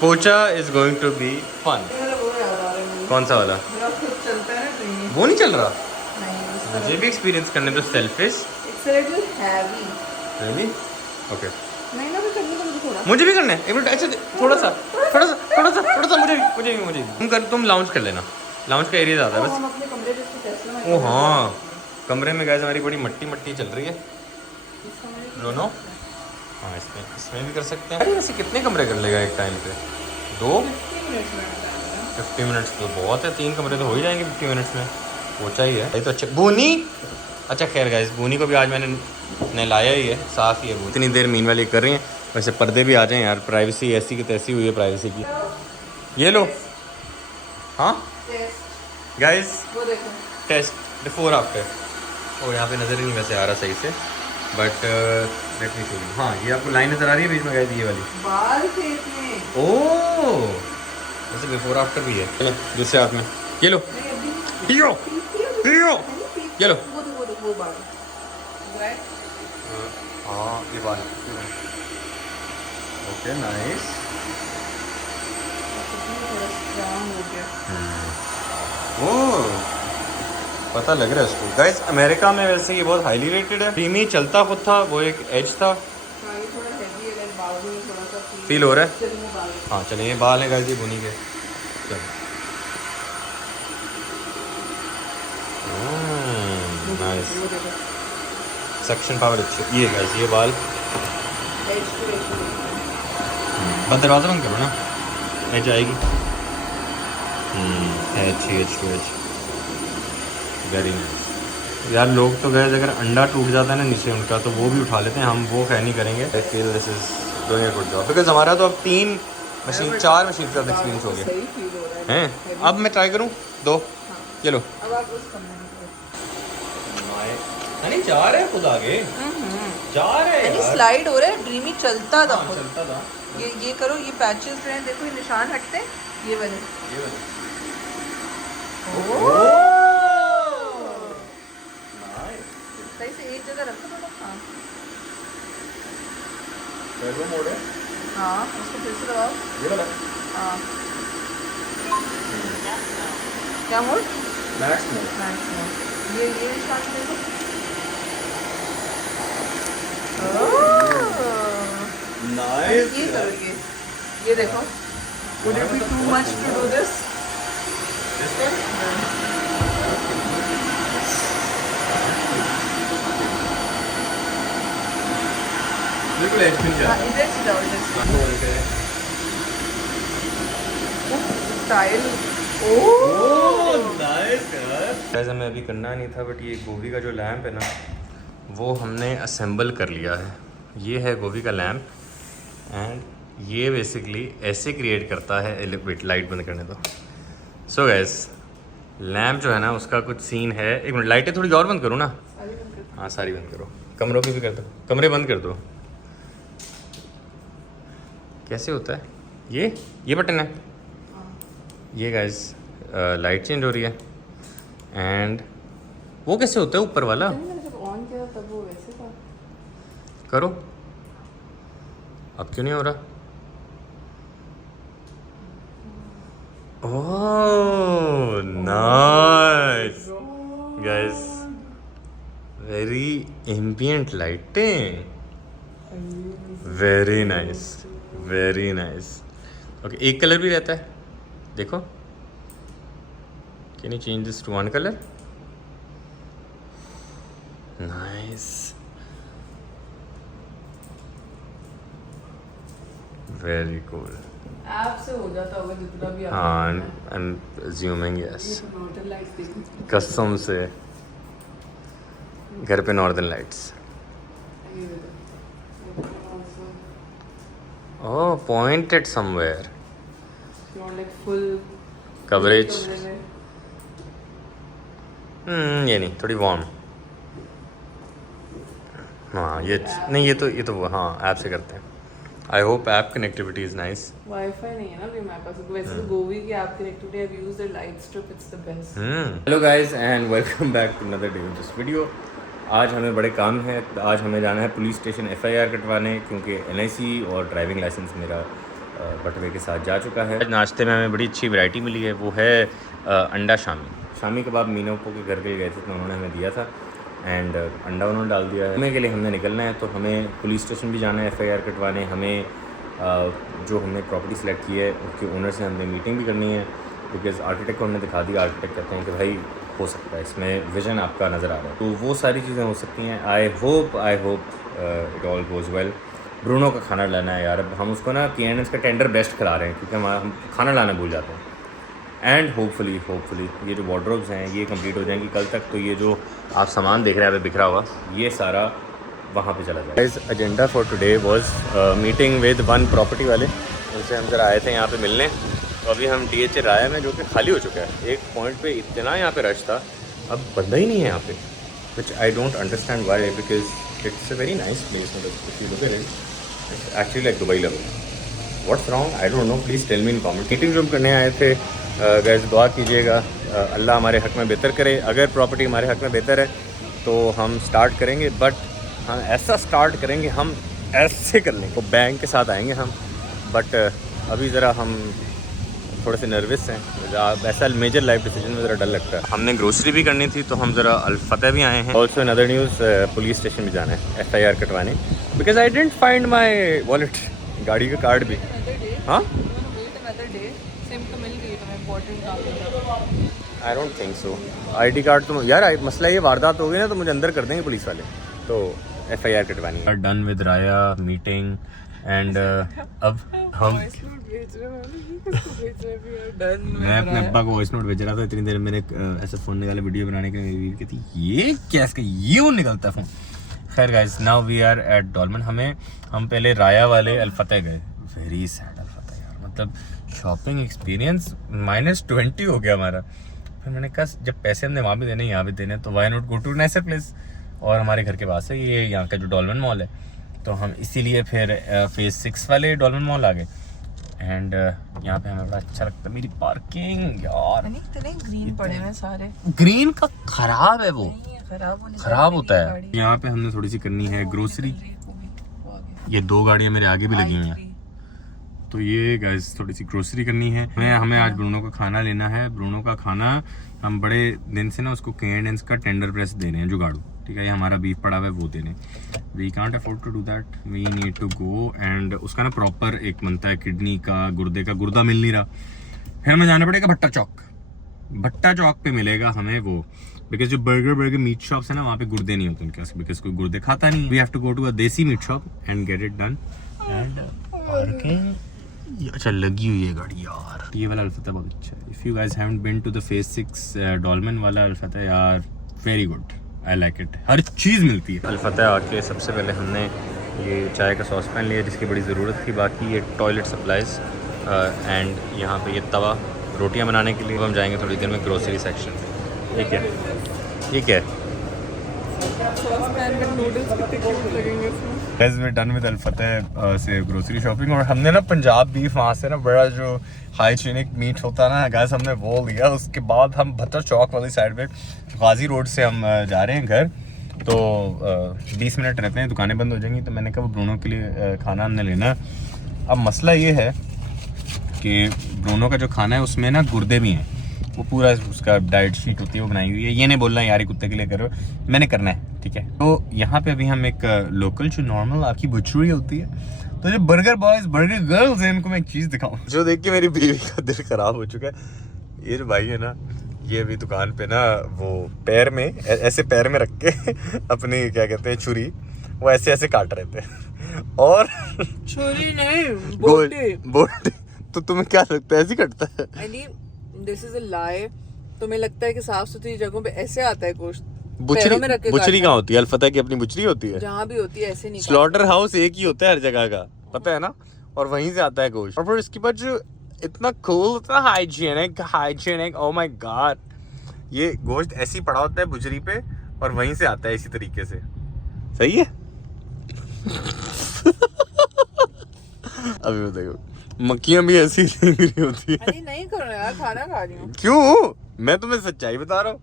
पोचा is going to be fun. कौन सा वाला? वो नहीं चल रहा? नहीं, मुझे भी एक्सपीरियंस करने दो selfish. It's a little heavy. Really? Okay. नहीं ना, मैं करने दो मुझे थोड़ा। मुझे भी करना है एक मिनट। अच्छा थोड़ा सा मुझे भी तुम लाउंज कर लेना। लाउंज का एरिया ज़्यादा है बस। हम अपने कमरे में इसको टेस्ट में। ओ हाँ, कमरे में गैस हमारी बड़ी मट्टी चल रही है दोनों। हाँ, इसमें भी कर सकते हैं। अरे वैसे कितने कमरे कर लेगा एक टाइम पे? 2? 50 मिनट्स तो बहुत है। 3 कमरे तो हो ही जाएंगे 50 मिनट्स में। वो चाहिए ये तो। अच्छा बूनी, अच्छा खैर गाइस, बूनी को भी आज मैंने नहलाया ही है, साफ़ ही है बूनी। इतनी देर मीन वाली कर रही हैं। वैसे पर्दे भी आ जाएं यार, प्राइवेसी ऐसी की तैसी हुई है प्राइवेसी की। ये लो। हाँ गाइस, वो देखो टेस्ट बिफोर आफ्टर। और यहाँ पे नज़र ही नहीं वैसे आ रहा सही से, but let me show you. हाँ, ये आपको लाइन नज़र आ रही है बीच में गाइस, ये वाली। बाल थे इसमें। ओह, वैसे बिफोर आफ्टर भी है। चलो दूसरे हाथ में ये लो, पियो पियो, ये लो। वो बाल राइट। हाँ ये बाल। Okay nice. थोड़ा स्ट्रांग हो गया। ओह, पता लग रहा है इसको गाइस। अमेरिका में वैसे ये बहुत हाईली रेटेड है। क्रीमी चलता खुद था, वो एक एज था। हाँ, ये थोड़ा हेवी है, लाइक बालों में थोड़ा सा फील हो रहा है। चलिए वो बाल। हाँ चलिए, ये बाल है गाइस, ये बुनी के। नाइस, वो देखो सक्शन पावर अच्छी। ये गाइस, ये बाल एज टू एज। बस दरवाज़ा बंद करो ना, एज आएगी। है अच्छी edge to edge, very nice. यार लोग तो गए, अगर अंडा टूट जाता है ना नीचे उनका, तो वो भी उठा लेते हैं। हम वो खैर नहीं करेंगे। I feel this is doing a good job, because हमारा तो अब 3 मशीन 4 मशीन का एक्सपीरियंस हो गया सही फील हो रहा है हैं। अब मैं ट्राई करूँ 2। चलो अब आप उस कमरे में नहीं जा रहे हैं खुद आगे, जा रहे हैं यार। स्लाइड हो रहा है, ड्रीमी चलता था हाँ, खुद। चलता था। ये करो, ये पैचेस जो हैं देखो, ये निशान हटते हैं, ये वाले। ये वाला। सही से एक जगह रखो थोड़ा। हाँ टर्बो मोड है। हाँ, उसको फिर से लगाओ। ये वाला हाँ, क्या mode? Max mode. Max mode. ये निशान देखो। नाइस। ये करो, ये देखो। Would it be too much to do this? बिल्कुल एज पे जा। इधर से जाओ, इधर से। स्टाइल। ओह नाइस यार। ऐसा मैं अभी करना नहीं था, बट ये गोभी का जो लैंप है ना, वो हमने असेंबल कर लिया है। ये है गोभी का लैंप, एंड ये बेसिकली ऐसे क्रिएट करता है। वेट, लाइट बंद करने दो। सो गैस, लैंप जो है ना, उसका कुछ सीन है। एक मिनट, लाइटें थोड़ी और बंद करो ना। हाँ सारी बंद करो, कमरों की भी कर दो, कमरे बंद कर दो। कैसे होता है ये बटन है। ये गाइस लाइट चेंज हो रही है। एंड वो कैसे होता है ऊपर वाला? मैंने जब ऑन किया तब वो वैसे था। करो, अब क्यों नहीं हो रहा? Oh nice guys, very ambient lighting, very nice, very nice. Okay, एक कलर भी रहता है, देखो। Can you change this to 1 colour? Nice, very cool. App से हो जाता होगा जितना भी। हाँ, I am assuming yes. Northern lights देखो। कसम से घर पे northern lights. Oh, pointed somewhere. Like full coverage. ये नहीं, थोड़ी वार्म। हाँ ये नहीं, ये तो हाँ ऐप से करते हैं। I hope app connectivity is nice. Wifi नहीं है ना अभी हमारे पास, वैसे तो गोवी की app connectivity I used the light strip, it's the best. Hello guys and welcome back to another day in this video. आज हमें बड़े काम है। आज हमें जाना है पुलिस स्टेशन FIR कटवाने, क्योंकि NIC और ड्राइविंग लाइसेंस मेरा बटवे के साथ जा चुका है। नाश्ते में हमें बड़ी अच्छी वैरायटी मिली है, वो है अंडा शामी कबाब। मीनोपो के घर के गए थे तो उन्होंने हमें दिया था एंड अंडा उन्होंने डाल दिया है। घूमने के लिए हमने निकलना है, तो हमें पुलिस स्टेशन भी जाना है FIR कटवाने। हमें जो हमने प्रॉपर्टी सेलेक्ट की है उसके ओनर से हमने मीटिंग भी करनी है, बिकॉज़ आर्किटेक्ट को हमने दिखा दिया। आर्किटेक्ट कहते हैं कि भाई हो सकता है, इसमें विजन आपका नज़र आ रहा है, तो वो सारी चीज़ें हो सकती हैं। I hope it all goes well. Bruno का खाना लाना है यार, अब हम उसको ना K&N का टेंडर बेस्ट खिला रहे हैं, क्योंकि हम खाना लाना भूल जाते हैं। एंड होपफुली ये जो वार्डरोब्स हैं ये कंप्लीट हो जाएंगी कल तक, तो ये जो आप सामान देख रहे हैं अभी बिखरा हुआ, ये सारा वहाँ पे चला जाएगा। इस agenda for today was meeting with one property वाले, उनसे हम जरा आए थे यहाँ पे मिलने। तो अभी हम DH राया में, जो कि खाली हो चुका है। एक पॉइंट पे इतना यहाँ पे रश था, अब बंदा ही नहीं है यहाँ पे, which I don't understand why, because it's a very nice place. मतलब actually like Dubai level. What's wrong I don't know, please tell me in comment. Meeting जो हम करने आए थे, गैस दुआ कीजिएगा अल्लाह हमारे हक़ में बेहतर करे। अगर प्रॉपर्टी हमारे हक़ में बेहतर है तो हम स्टार्ट करेंगे, बट हम ऐसा स्टार्ट करेंगे, हम ऐसे कर लेंगे, तो बैंक के साथ आएंगे हम। बट अभी ज़रा हम थोड़े से नर्वस हैं, ऐसा मेजर लाइफ डिसीजन में ज़रा डर लगता है। हमने ग्रोसरी भी करनी थी, तो हम ज़रा अल-फतह भी आए हैं। Also in other news, police station भी जाना है FIR कटवाने, because I dent find my wallet, गाड़ी का कार्ड भी। हाँ, आई don't think so. ID card तो यार, मसला ये वारदात हो गई ना, तो मुझे अंदर कर देंगे पुलिस वाले, तो FIR कटवानी है। Done with Raya meeting and अब हम मैं अपने अब्बा को वॉइस नोट भेज रहा था इतनी देर, मैंने ऐसे फ़ोन निकाले वीडियो बनाने के लिए, कहती ये क्या इसका यूँ निकलता फ़ोन। खैर guys, now we are at Dolmen. हम पहले राया वाले अल-फतह गए, वेरी सैड अल-फतह यार, मतलब शॉपिंग एक्सपीरियंस -20 हो गया हमारा। फिर मैंने कहा जब पैसे हमने वहाँ भी देने यहाँ भी देने, तो why not go to nicer place. और हमारे घर के पास है ये यहाँ का जो डॉल्मन मॉल है, तो हम इसीलिए फिर फेज़ 6 वाले डॉल्मन मॉल आ गए। एंड यहाँ पे हमें बड़ा अच्छा लगता है। मेरी पार्किंग यार, इतने ग्रीन पड़े हुए सारे, ग्रीन का खराब है, वो खराब होता है। गाड़ी। यहाँ पे हमने थोड़ी सी करनी है ग्रोसरी। ये 2 गाड़ियाँ मेरे आगे भी लगी हुई हैं, तो ये गाइस थोड़ी सी ग्रोसरी करनी है। हमें आज ब्रूनो का खाना लेना है। ब्रूनो का खाना हम बड़े दिन से ना उसको K&N का टेंडर प्रेस दे रहे हैं, जुगाड़ू, ठीक है। ये हमारा बीफ पड़ा हुआ है, वो दे रहे हैं। We can't afford to do that, we need to go and उसका ना प्रॉपर एक बनता है किडनी का, गुर्दे का, गुर्दा मिल नहीं रहा। फिर हमें जाना पड़ेगा भट्टा चौक पे मिलेगा हमें वो, बिकॉज जो बर्गर मीट शॉप्स है ना, वहाँ पे गुर्दे नहीं होते उनके पास, बिकॉज कोई गुर्दे खाता नहीं। We have to go to a desi meat shop and get it done. And parking अच्छा लगी हुई है गाड़ी यार। ये वाला अल-फतह बहुत अच्छा है। If you guys haven't been to the phase 6 Dolmen वाला अल-फतह यार, very good, I like it, हर चीज़ मिलती है। अल-फतह आके सबसे पहले हमने ये चाय का सॉस पैन लिया, जिसकी बड़ी ज़रूरत थी। बाकी ये टॉयलेट सप्लाइज एंड यहाँ पे ये तवा रोटियाँ बनाने के लिए। हम जाएंगे थोड़ी देर में ग्रोसरी सेक्शन। ठीक है, ठीक है। Guys, we're done with अल-फतह से ग्रोसरी शॉपिंग। और हमने ना पंजाब बीफ वहाँ से ना बड़ा जो हाइजीनिक मीट होता है ना गाइस, हमने वो लिया। उसके बाद हम भट्टा चौक वाली साइड पे गाजी रोड से हम जा रहे हैं घर। तो 20 मिनट रहते हैं, दुकानें बंद हो जाएंगी। तो मैंने कहा वो ब्रूनो के लिए खाना हमने लेना। अब मसला ये है कि ब्रूनो का जो खाना है उसमें ना गुर्दे भी हैं, वो पूरा उसका डाइट शीट होती है वो बनाई हुई है। ये नहीं बोलना यार कुत्ते के लिए करो, मैंने करना है, ठीक है। तो यहाँ पे अभी हम एक लोकल जो नॉर्मल आपकी बुचरी होती है, तो जो बर्गर बॉयज बर्गर गर्ल्स हैं, इनको मैं एक चीज़ दिखाऊँ जो देख के मेरी बीवी का दिल खराब हो चुका है। ये जो भाई है ना, ये अभी दुकान पे ना वो पैर में ऐसे पैर में रख के अपनी क्या कहते हैं छुरी, वो ऐसे ऐसे काट रहे थे। और छुरी नहीं, बोटी। तो तुम्हें क्या लगता है ऐसे कटता है? दिस इज अ लाई। तुम्हें लगता है कि साफ सुथरी जगहों पे ऐसे आता है गोश्त? बुचरी कहाँ होती है? अल-फतह की अपनी बुचरी होती है, जहाँ भी होती है ऐसे नहीं। स्लॉटर हाउस एक ही होता है हर जगह का, पता है ना, और वहीं से आता है गोश्त। और फिर इसके बाद जो इतना कूल, इतना हाइजीनिक, ओह माय गॉड, ये गोश्त ऐसे ही पड़ा होता है बुचरी पे और वहीं से आता है इसी तरीके से। सही है। अभी बताइए, मक्खियां भी ऐसी रेंगरी होती है। अरे नहीं करो यार, खाना खा रही हूँ। क्यों? मैं तुम्हें सच्चाई बता रहा हूँ,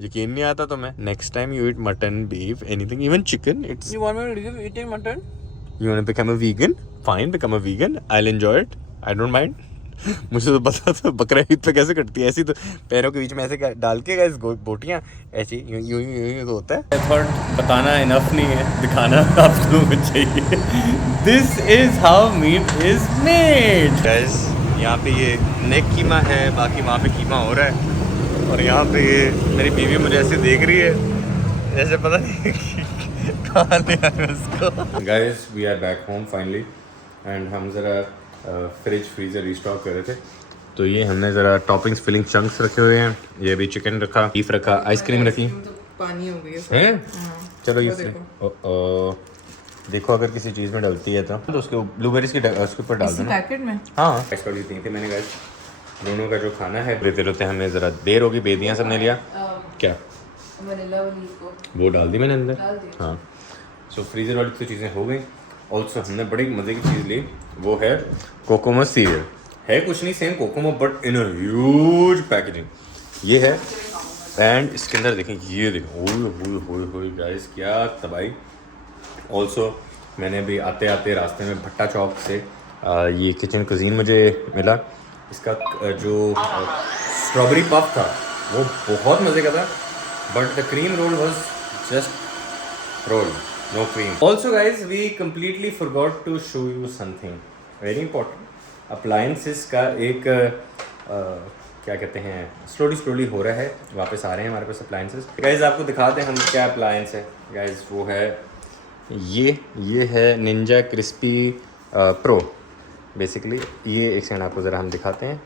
यकीन नहीं आता तुम्हें। Next time you eat mutton, beef, anything, even chicken, it's You want me to leave eating mutton? You want to become a vegan? Fine, become a vegan. I'll enjoy it. I don't mind. मुझे तो पता था बकरा ईद पे कैसे कटती है, ऐसी तो पैरों के बीच में ऐसे डाल के गाइस बोटियाँ ऐसी यूं यूं यूं यूं तो होता है। थॉट बताना इनफ नहीं है, दिखाना आप लोगों को चाहिए। This is how meat is made guys. यहाँ पे ये नेक कीमा है, बाकी वहाँ पे कीमा हो रहा है, और यहाँ पे ये मेरी बीवी मुझे ऐसे देख रही है जैसे पता नहीं कहाँ ले आए उसको। Guys we are back home finally, and हम ज़रा फ्रिज फ्रीज़र रिस्टॉक कर रहे थे, तो ये हमने ज़रा टॉपिंग्स फिलिंग चंक्स रखे हुए हैं। ये भी चिकन रखा, बीफ रखा, आइसक्रीम रखी पानी हो गई है। चलो ये देखो अगर किसी चीज़ में डलती है तो उसके ब्लूबेरीज की उसके ऊपर डाल देना पैकेट में। हाँ ऐसा दी थी मैंने गाइस। दोनों का जो खाना है लेते रोते हमें ज़रा देर होगी, बेदियाँ सबने लिया क्या वो डाल दी मैंने अंदर। हाँ सो फ्रीज़र वाली तो चीज़ें हो गई। ऑल्सो हमने बड़ी मज़े की चीज़ ली, वो है कोकोमो सीरियल। है कुछ नहीं same Kokomo but in a huge packaging ये है। एंड इसके अंदर देखें, ये देखें ओए गाइस क्या तबाही। ऑल्सो मैंने भी आते आते रास्ते में भट्टा चौक से ये किचन कुजीन मुझे मिला। इसका जो स्ट्रॉबेरी पफ था वो बहुत मज़े का था, but the cream roll was just roll, no cream. Also guys, we completely forgot to show you something very important. Appliances का एक क्या कहते हैं स्लोली हो रहा है, वापस आ रहे हैं हमारे पास अप्लायंसेस। गाइज आपको दिखाते हैं हम क्या अप्लायंस है। गाइज वो है ये है निंजा क्रिस्पी प्रो। बेसिकली ये एक सेकंड आपको ज़रा हम दिखाते हैं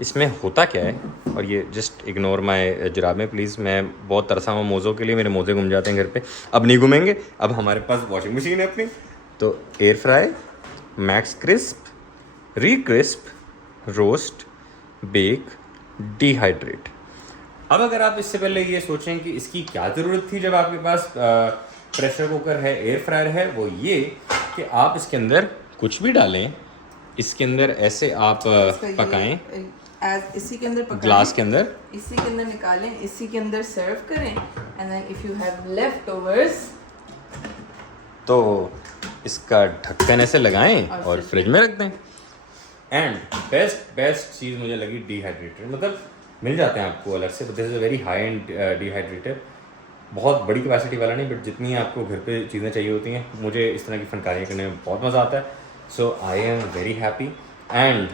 इसमें होता क्या है, और ये जस्ट इग्नोर माय जुराबें प्लीज़। मैं बहुत तरसा हूँ मोज़ों के लिए, मेरे मोज़े घूम जाते हैं घर पे। अब नहीं घूमेंगे, अब हमारे पास वॉशिंग मशीन है अपनी। तो air fry, max crisp, recrisp, roast, bake, dehydrate. अब अगर आप इससे पहले ये सोचें कि इसकी क्या ज़रूरत थी जब आपके पास प्रेशर कुकर है, एयर फ्रायर है, वो ये कि आप इसके अंदर कुछ भी डालें, इसके अंदर ऐसे आप पकाएं, इसी के अंदर पकाएं, ग्लास के अंदर, इसी के अंदर निकालें, इसी के अंदर सर्व करें, and then if you have leftovers तो इसका ढक्कन ऐसे लगाएं और फ्रिज में रख दें। एंड बेस्ट चीज़ मुझे लगी डिहाइड्रेटर। मतलब मिल जाते हैं आपको अलग से, this is a very high and dehydrator. बहुत बड़ी कैपेसिटी वाला नहीं, बट जितनी आपको घर पे चीज़ें चाहिए होती हैं। मुझे इस तरह की फनकारियाँ करने में बहुत मज़ा आता है। So I am very happy, and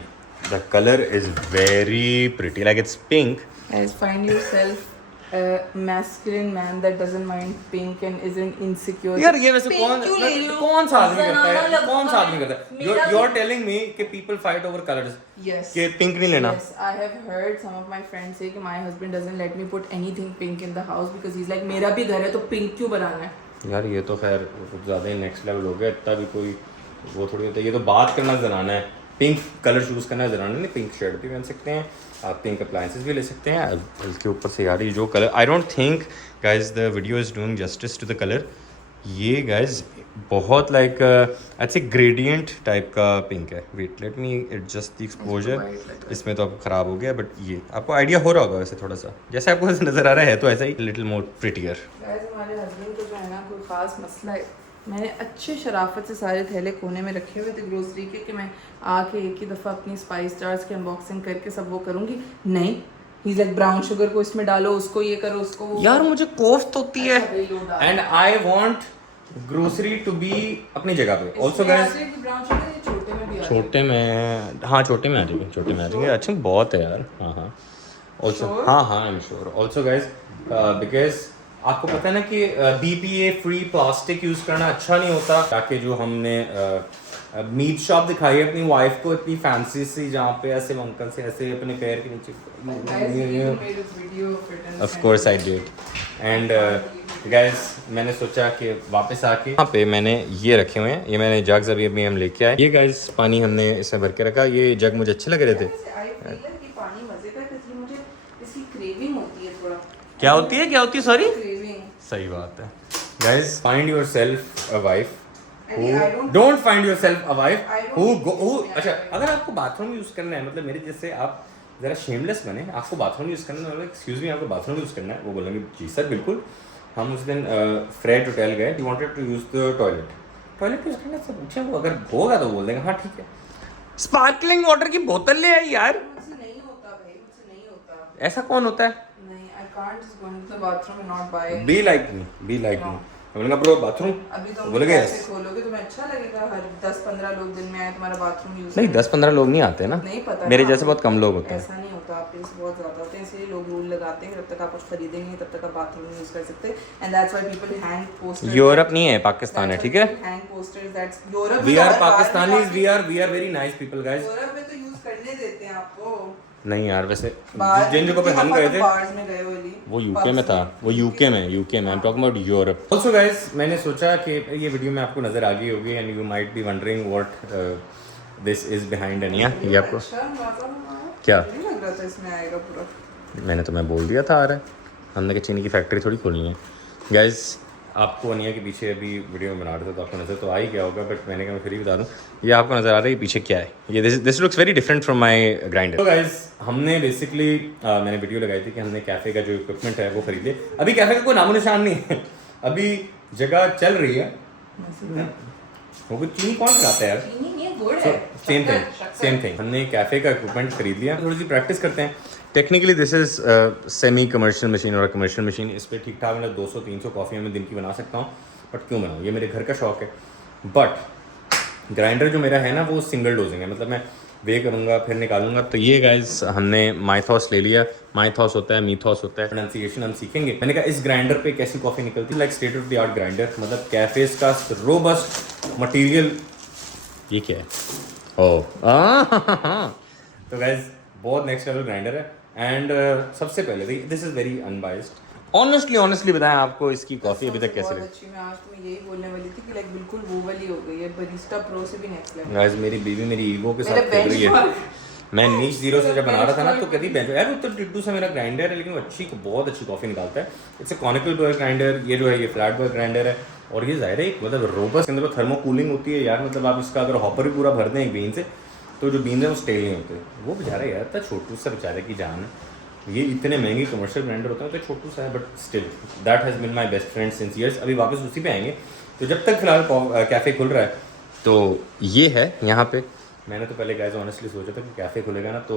the color is very pretty, like it's pink. Guys, find yourself a masculine man that doesn't mind pink and isn't insecure. यार ये वैसे कौन सा आदमी करता है, कौन सा आदमी करता है? You're telling me कि people fight over colors. Yes. कि pink नहीं लेना. Yes, I have heard some of my friends say कि my husband doesn't let me put anything pink in the house because he's like मेरा भी घर है तो pink क्यों बनाना है? यार ये तो खैर कुछ ज़्यादा ही नेक्स्ट लेवल हो गया। इतना भी कोई वो थोड़ी होता है, ये तो बात करना जनाना है। पिंक कलर चूज़ करना जनाना नहीं। पिंक शर्ट भी पहन सकते हैं आप, पिंक अप्लायंसेस भी ले सकते हैं। इसके ऊपर से यार ये जो colour, I don't think guys the video is doing justice to the colour. ये गाइज बहुत लाइक अच्छे ग्रेडियंट टाइप का पिंक है। Wait let me adjust the exposure. इसमें तो अब ख़राब हो गया, बट ये आपको आइडिया हो रहा होगा वैसे थोड़ा सा, जैसे आपको वैसे नज़र आ रहा है तो ऐसा ही लिटिल मोर प्रिटियर। हमारे हस्बैंड को जो है ना कोई ख़ास मसला है। मैंने अच्छे शराफत से सारे थैले कोने में रखे हुए थे ग्रोसरी के कि मैं आके एक ही दफ़ा अपनी स्पाइस जार्स की अनबॉक्सिंग करके सब वो करूँगी। नहीं, he's like ब्राउन शुगर को इसमें डालो, उसको ये करो, उसको वो। यार मुझे कोफ्त होती है, and I want grocery to be अपनी जगह पे। ऑल्सो गाइस छोटे में, हाँ छोटे में आ जाएंगे, छोटे में आ जाएंगे। अच्छा बहुत है यार। हाँ ऑल्सो हाँ I am sure. Also guys because आपको पता है ना कि BPA फ्री प्लास्टिक यूज़ करना अच्छा नहीं होता। ताकि जो हमने मीट शॉप दिखाई है अपनी वाइफ को, इतनी फैंसी सी, जहाँ पे ऐसे अंकल से ऐसे अपने पैर के नीचे, of course I did. And guys मैंने सोचा कि वापस आके यहाँ पे मैंने ये रखे हुए हैं, ये मैंने जग्स अभी हम लेके आए। ये गाइस पानी हमने इसमें भर के रखा। ये जग मुझे अच्छे लग रहे थे। क्या होती है सॉरी? सही बात है guys. Find yourself a wife who don't find yourself a wife who अच्छा अगर आपको बाथरूम यूज़ करना है, मतलब मेरे जैसे आप ज़रा शेमलेस बने, आपको बाथरूम यूज़ करना है, एक्सक्यूज़ मी आपको बाथरूम यूज़ करना है, वो बोलेंगे जी सर बिल्कुल। हम उस दिन फ्रेड होटल गए, he wanted to use the toilet, toilet use करने से पूछे वो, अगर होगा तो बोल देगा हाँ ठीक है। स्पार्कलिंग वाटर की बोतल ले आई यार। मुझसे नहीं होता भाई, मुझसे नहीं होता। ऐसा कौन होता है? नहीं, I can't just go into the bathroom and not buy. Be like me मैंने कहा ब्रो बाथरूम, अभी तो बोले गए कैसे खोलोगे, तुम्हें अच्छा लगेगा हर 10-15 लोग दिन में आए तुम्हारा बाथरूम यूज नहीं 10-15 लोग नहीं आते ना, नहीं पता मेरे ना, जैसे बहुत कम लोग होते हैं। ऐसा नहीं होता, आपके पास बहुत ज्यादा होते हैं, इसलिए लोग रूल लगाते हैं कि जब तक आप कुछ खरीदेंगे तब तक आप बाथरूम यूज कर सकते हैं। And that's why people hang posters. Europe नहीं है, पाकिस्तान है, ठीक है। Hang posters, that's Europe. We are Pakistanis, we are very nice people guys. Europe में तो यूज करने देते हैं आपको। नहीं यार वैसे बाहर जिन जगहों पे हम गए थे बार्स में गए वो यूके में था, वो यूके में I am talking about Europe. Also guys मैंने सोचा कि ये वीडियो में आपको नजर आ गई होगी and you might be wondering what this is behind Aniya. ये आपको क्या नहीं लग रहा था इसमें आएगा पूरा। मैंने तुम्हें बोल दिया था आ रहा है, हमने कि चीनी की फैक्ट्री थोड़ी खोलनी है। गाइस आपको अनिया के पीछे अभी वीडियो में बना रहे थे तो आपको नज़र तो आ ही गया होगा, बट मैंने कहा मैं फिर ही बता दूँ, ये आपको नज़र आ रहा है ये पीछे क्या है, ये this looks very different from my grinder. तो गाइस हमने बेसिकली मैंने वीडियो लगाई थी कि हमने कैफ़े का जो इक्विपमेंट है वो खरीदे। अभी कैफ़े का कोई नामो निशान नहीं है, अभी जगह चल रही है। वो कोई चीनी कौन लगाता है यार? सेम थिंग हमने कैफ़े का इक्विपमेंट खरीद लिया, थोड़ी सी प्रैक्टिस करते हैं। Technically this is semi commercial machine और कमर्शियल मशीन, इस पर ठीक ठाक मैं 200-300 कॉफ़ी मैं दिन की बना सकता हूँ, बट क्यों बनाऊँ, ये मेरे घर का शौक है। बट ग्राइंडर जो मेरा है ना वो सिंगल डोजिंग है, मतलब मैं वे करूँगा फिर निकालूंगा। तो ये गाइस हमने माइथॉस ले लिया, माइथॉस होता है, मीथॉस होता है, प्रोनाउंसिएशन हम सीखेंगे। मैंने कहा इस ग्राइंडर पे कैसी कॉफ़ी निकलती है, like state of the art grinder, मतलब कैफेज का रोबस्ट मटेरियल। ये क्या है? ओह तो गाइस बहुत नेक्स्ट लेवल ग्राइंडर है। एंड सबसे पहले this is very unbiased, honestly बताएं आपको इसकी कॉफ़ी अभी तक कैसे लगी? अच्छी। मैं आज तुम्हें यही बोलने वाली थी कि लाइक बिल्कुल वो वाली हो गई है, बरिस्टा प्रो से भी नेक्स्ट लेवल। गाइस मेरी बीवी मेरी ईगो के साथ खेल रही है। मैं नीच जीरो से जब बना रहा था ना तो कहती बेंचो यार वो तो टिड्डू से मेरा ग्राइंडर है, लेकिन वो बहुत अच्छी कॉफ़ी निकालता है। It's a conical boy grinder, ये जो है ये फ्लैट बॉय ग्राइंडर है, और ये ज़ाहिर है मतलब रोबस्ट, अंदर थर्मो कूलिंग होती है यार, मतलब आप इसका अगर हॉपर भी पूरा भर दें एक बीन से तो जो बीन है वो स्टेल नहीं होते। वो बेचारा यार इतना छोटू सा बेचारे की जान है, ये इतने महंगे कमर्शियल ब्रांडर होते हैं तो छोटू सा है, but still that has been my best friend since years. अभी वापस उसी पे आएंगे, तो जब तक फिलहाल कैफ़े खुल रहा है तो ये है यहाँ पे। मैंने तो पहले गाइस ऑनेस्टली सोचा था कि कैफ़े खुलेगा ना तो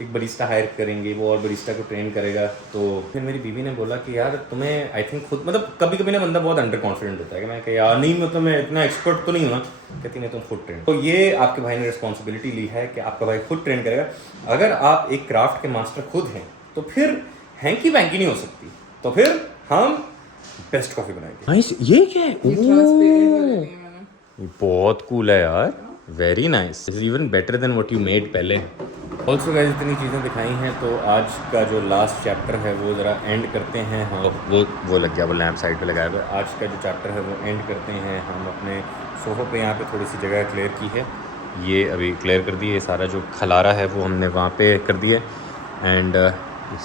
एक बरिस्टा हायर करेंगे, वो और बरिस्टा को ट्रेन करेगा। तो फिर मेरी बीवी ने बोला कि यार तुम्हें आई थिंक खुद, मतलब कभी कभी ना बंदा बहुत अंडर कॉन्फिडेंट होता है कि मैं कहा यार नहीं मतलब मैं इतना एक्सपर्ट तो नहीं हूँ ना, कहती नहीं तुम खुद ट्रेन। तो ये आपके भाई ने रिस्पॉन्सिबिलिटी ली है कि आपका भाई खुद ट्रेन करेगा। अगर आप एक क्राफ्ट के मास्टर खुद हैं तो फिर हैंकी वैंकी नहीं हो सकती, तो फिर हम बेस्ट कॉफ़ी बनाएंगे। ये क्या है? बहुत कूल है यार, very nice, is even better than what you made पहले। ऑल्सो गाइस इतनी चीज़ें दिखाई हैं तो आज का जो लास्ट चैप्टर है वो ज़रा एंड करते हैं हम। वो लग गया, वो लैम्प साइड पे लगाया हुआ है। आज का जो चैप्टर है वो एंड करते हैं हम। अपने सोफ़े पे यहाँ पे थोड़ी सी जगह क्लियर की है, ये अभी क्लियर कर दी है, सारा जो खलारा है वो हमने वहाँ पे कर दिया। एंड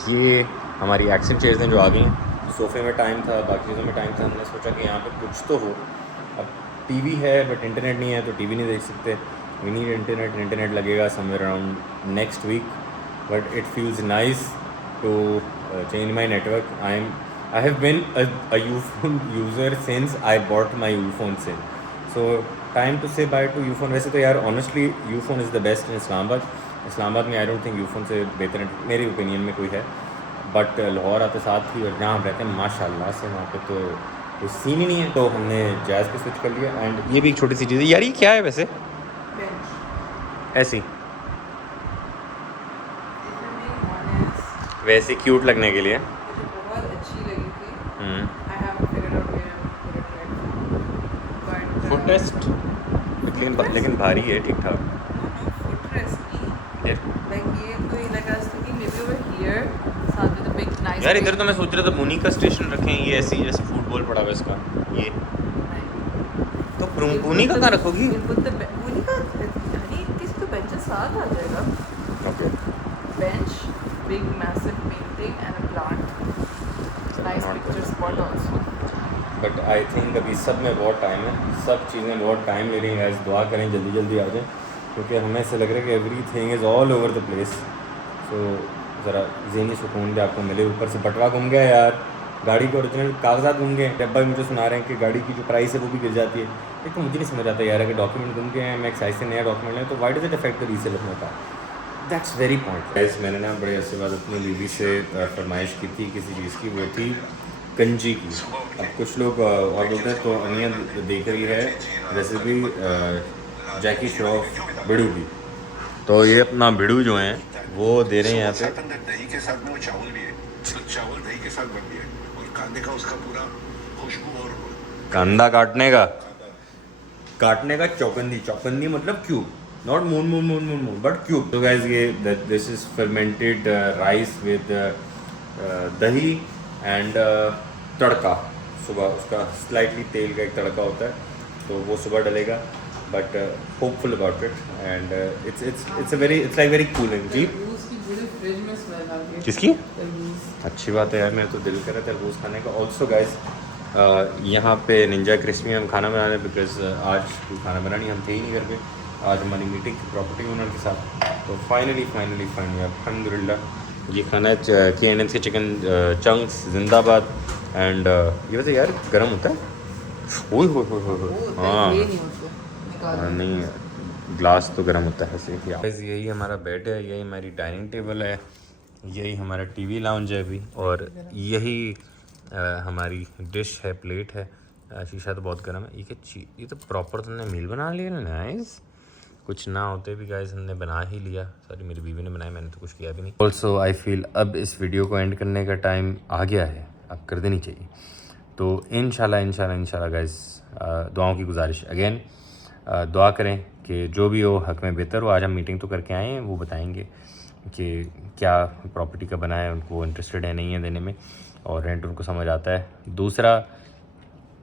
ये हमारी एक्शन चेयर्स हैं जो आ गई हैं। सोफ़े में टाइम था, बाकी चीज़ों में टाइम था, हमने सोचा कि यहाँ पे कुछ तो हो। अब टीवी है बट इंटरनेट नहीं है तो टीवी नहीं देख सकते, वी नीड इंटरनेट लगेगा somewhere around next week, but it feels nice to change my network. I have been a Ufone user since I bought my Ufone sim, so time to say bye to Ufone. वैसे तो यार honestly Ufone is the best in Islamabad में आई डोंट थिंक यूफोन से बेहतर मेरी ओपिनियन में कोई है, बट लाहौर आते साथ ही और जहाँ हम रहते हैं माशाल्लाह से वहाँ पे तो कोई सीन ही नहीं है, तो हमने जैज़ पे स्विच कर लिया। एंड ये भी एक छोटी सी चीज़ है यार, ये क्या है वैसे ऐसी वैसे क्यूट लगने के लिए मुझे बहुत अच्छी लगी थी। फुट रेस्ट लेकिन भारी है ठीक ठाक। फुट रेस्ट की लाइक ये तो ये लगा कि मे बी ओवर हियर साथ में बिग नाइस। यार इधर तो मैं सोच रहा था मुनी का स्टेशन रखें, ये ऐसी जैसे फुटबॉल पड़ा हुआ इसका, ये तो पुनी का कहाँ रखोगी? पुनी का हनी किसी तो बेंचेस साथ आ जाएगा। Okay bench, big massive painting and a plant, nice picture spot also. But I think अभी सब में बहुत टाइम है, सब चीज़ें बहुत टाइम ले रही हैं। गाइस दुआ करें जल्दी जल्दी आ जाए, क्योंकि हमें ऐसा लग रहा है कि everything is all over the place. So ज़रा ज़हनी सुकून भी आपको मिले। ऊपर से बटवा घूम गया यार, गाड़ी के ओरिजिनल कागजात गुम गए। अब्बा मुझे सुना रहे हैं कि गाड़ी की जो प्राइस है वो भी गिर जाती है। एक तो मुझे नहीं समझ आता यार, अगर डॉक्यूमेंट गुम गए हैं, मैं एक्साइज से नया डॉक्यूमेंट लें तो why does it affect the resale of my car? That's very point. Guys मैंने ना बड़े अरसे बाद अपनी बीवी से फरमाइश की थी किसी चीज़ की, वो थी कंजी की। अब कुछ लोग और बोलते हैं तो अनिया देख रही है रेसिपी जैकी श्रॉफ बिड़ू की, तो ये अपना बिड़ू जो हैं वो दे रहे हैं यहाँ पे। दही के साथ में वो चावल भी है, तो चावल दही के साथ बन गया और कांदे का उसका पूरा खुशबू और कांदा काटने का चौकंदी मतलब cube, not moon but cube. तो गाइस ये this is fermented rice with दही एंड तड़का। सुबह उसका स्लाइटली तेल का एक तड़का होता है, तो वो सुबह डलेगा, but hopeful about it and it's like very cooling. जी फ्रिज में स्मेल आ गई। किसकी? अच्छी बात है यार, मेरा तो दिल कर रहा था तरबूज खाने का। ऑल्सो गाइस यहाँ पे निंजा क्रिस्पी में हम खाना बना रहे हैं बिकॉज आज कोई खाना बना नहीं, हम थे ही नहीं घर पे। आज हमारी मीटिंग थी प्रॉपर्टी ओनर के साथ, तो फाइनली अल्हम्दुलिल्लाह ये खाना है KNN के चिकन चंक्स जिंदाबाद। एंड ये वैसे यार गर्म होता है, ओए हो हाँ नहीं, ग्लास तो गर्म होता है ऐसे ही। यही हमारा बेड है, यही हमारी डाइनिंग टेबल है, यही हमारा टीवी लाउंज है अभी, और यही हमारी डिश है, प्लेट है। शीशा तो बहुत गर्म है। ये तो प्रॉपर तुमने मील बना लिया ना, नाइस। कुछ ना होते भी गाइस हमने बना ही लिया। सॉरी मेरी बीवी ने बनाया, मैंने तो कुछ किया भी नहीं। ऑल्सो आई फील अब इस वीडियो को एंड करने का टाइम आ गया है, अब कर देनी चाहिए। तो इंशाल्लाह गाइस दुआओं की गुजारिश अगेन, दुआ करें कि जो भी हो हक में बेहतर हो। आज हम मीटिंग तो करके आए हैं, वो बताएंगे कि क्या प्रॉपर्टी का बना है, उनको इंटरेस्टेड है नहीं है देने में, और रेंट उनको समझ आता है। दूसरा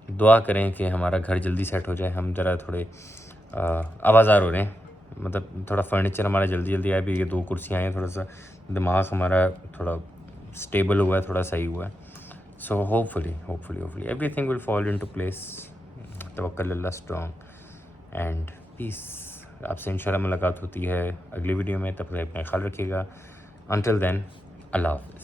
दुआ करें कि हमारा घर जल्दी सेट हो जाए। हम ज़रा थोड़े आवाज़ार हो रहे हैं, मतलब थोड़ा फर्नीचर हमारा जल्दी आए भी। ये 2 कुर्सियाँ हैं, थोड़ा सा दिमाग हमारा थोड़ा स्टेबल हुआ है, थोड़ा सही हुआ है। So hopefully everything will fall into place. तवक्कल अल्लाह स्ट्रॉन्ग एंड पीस। आपसे इंशाल्लाह मुलाकात होती है अगली वीडियो में, तब तक अपना ख्याल रखिएगा। अंटिल देन अल्लाह हाफ़िज़।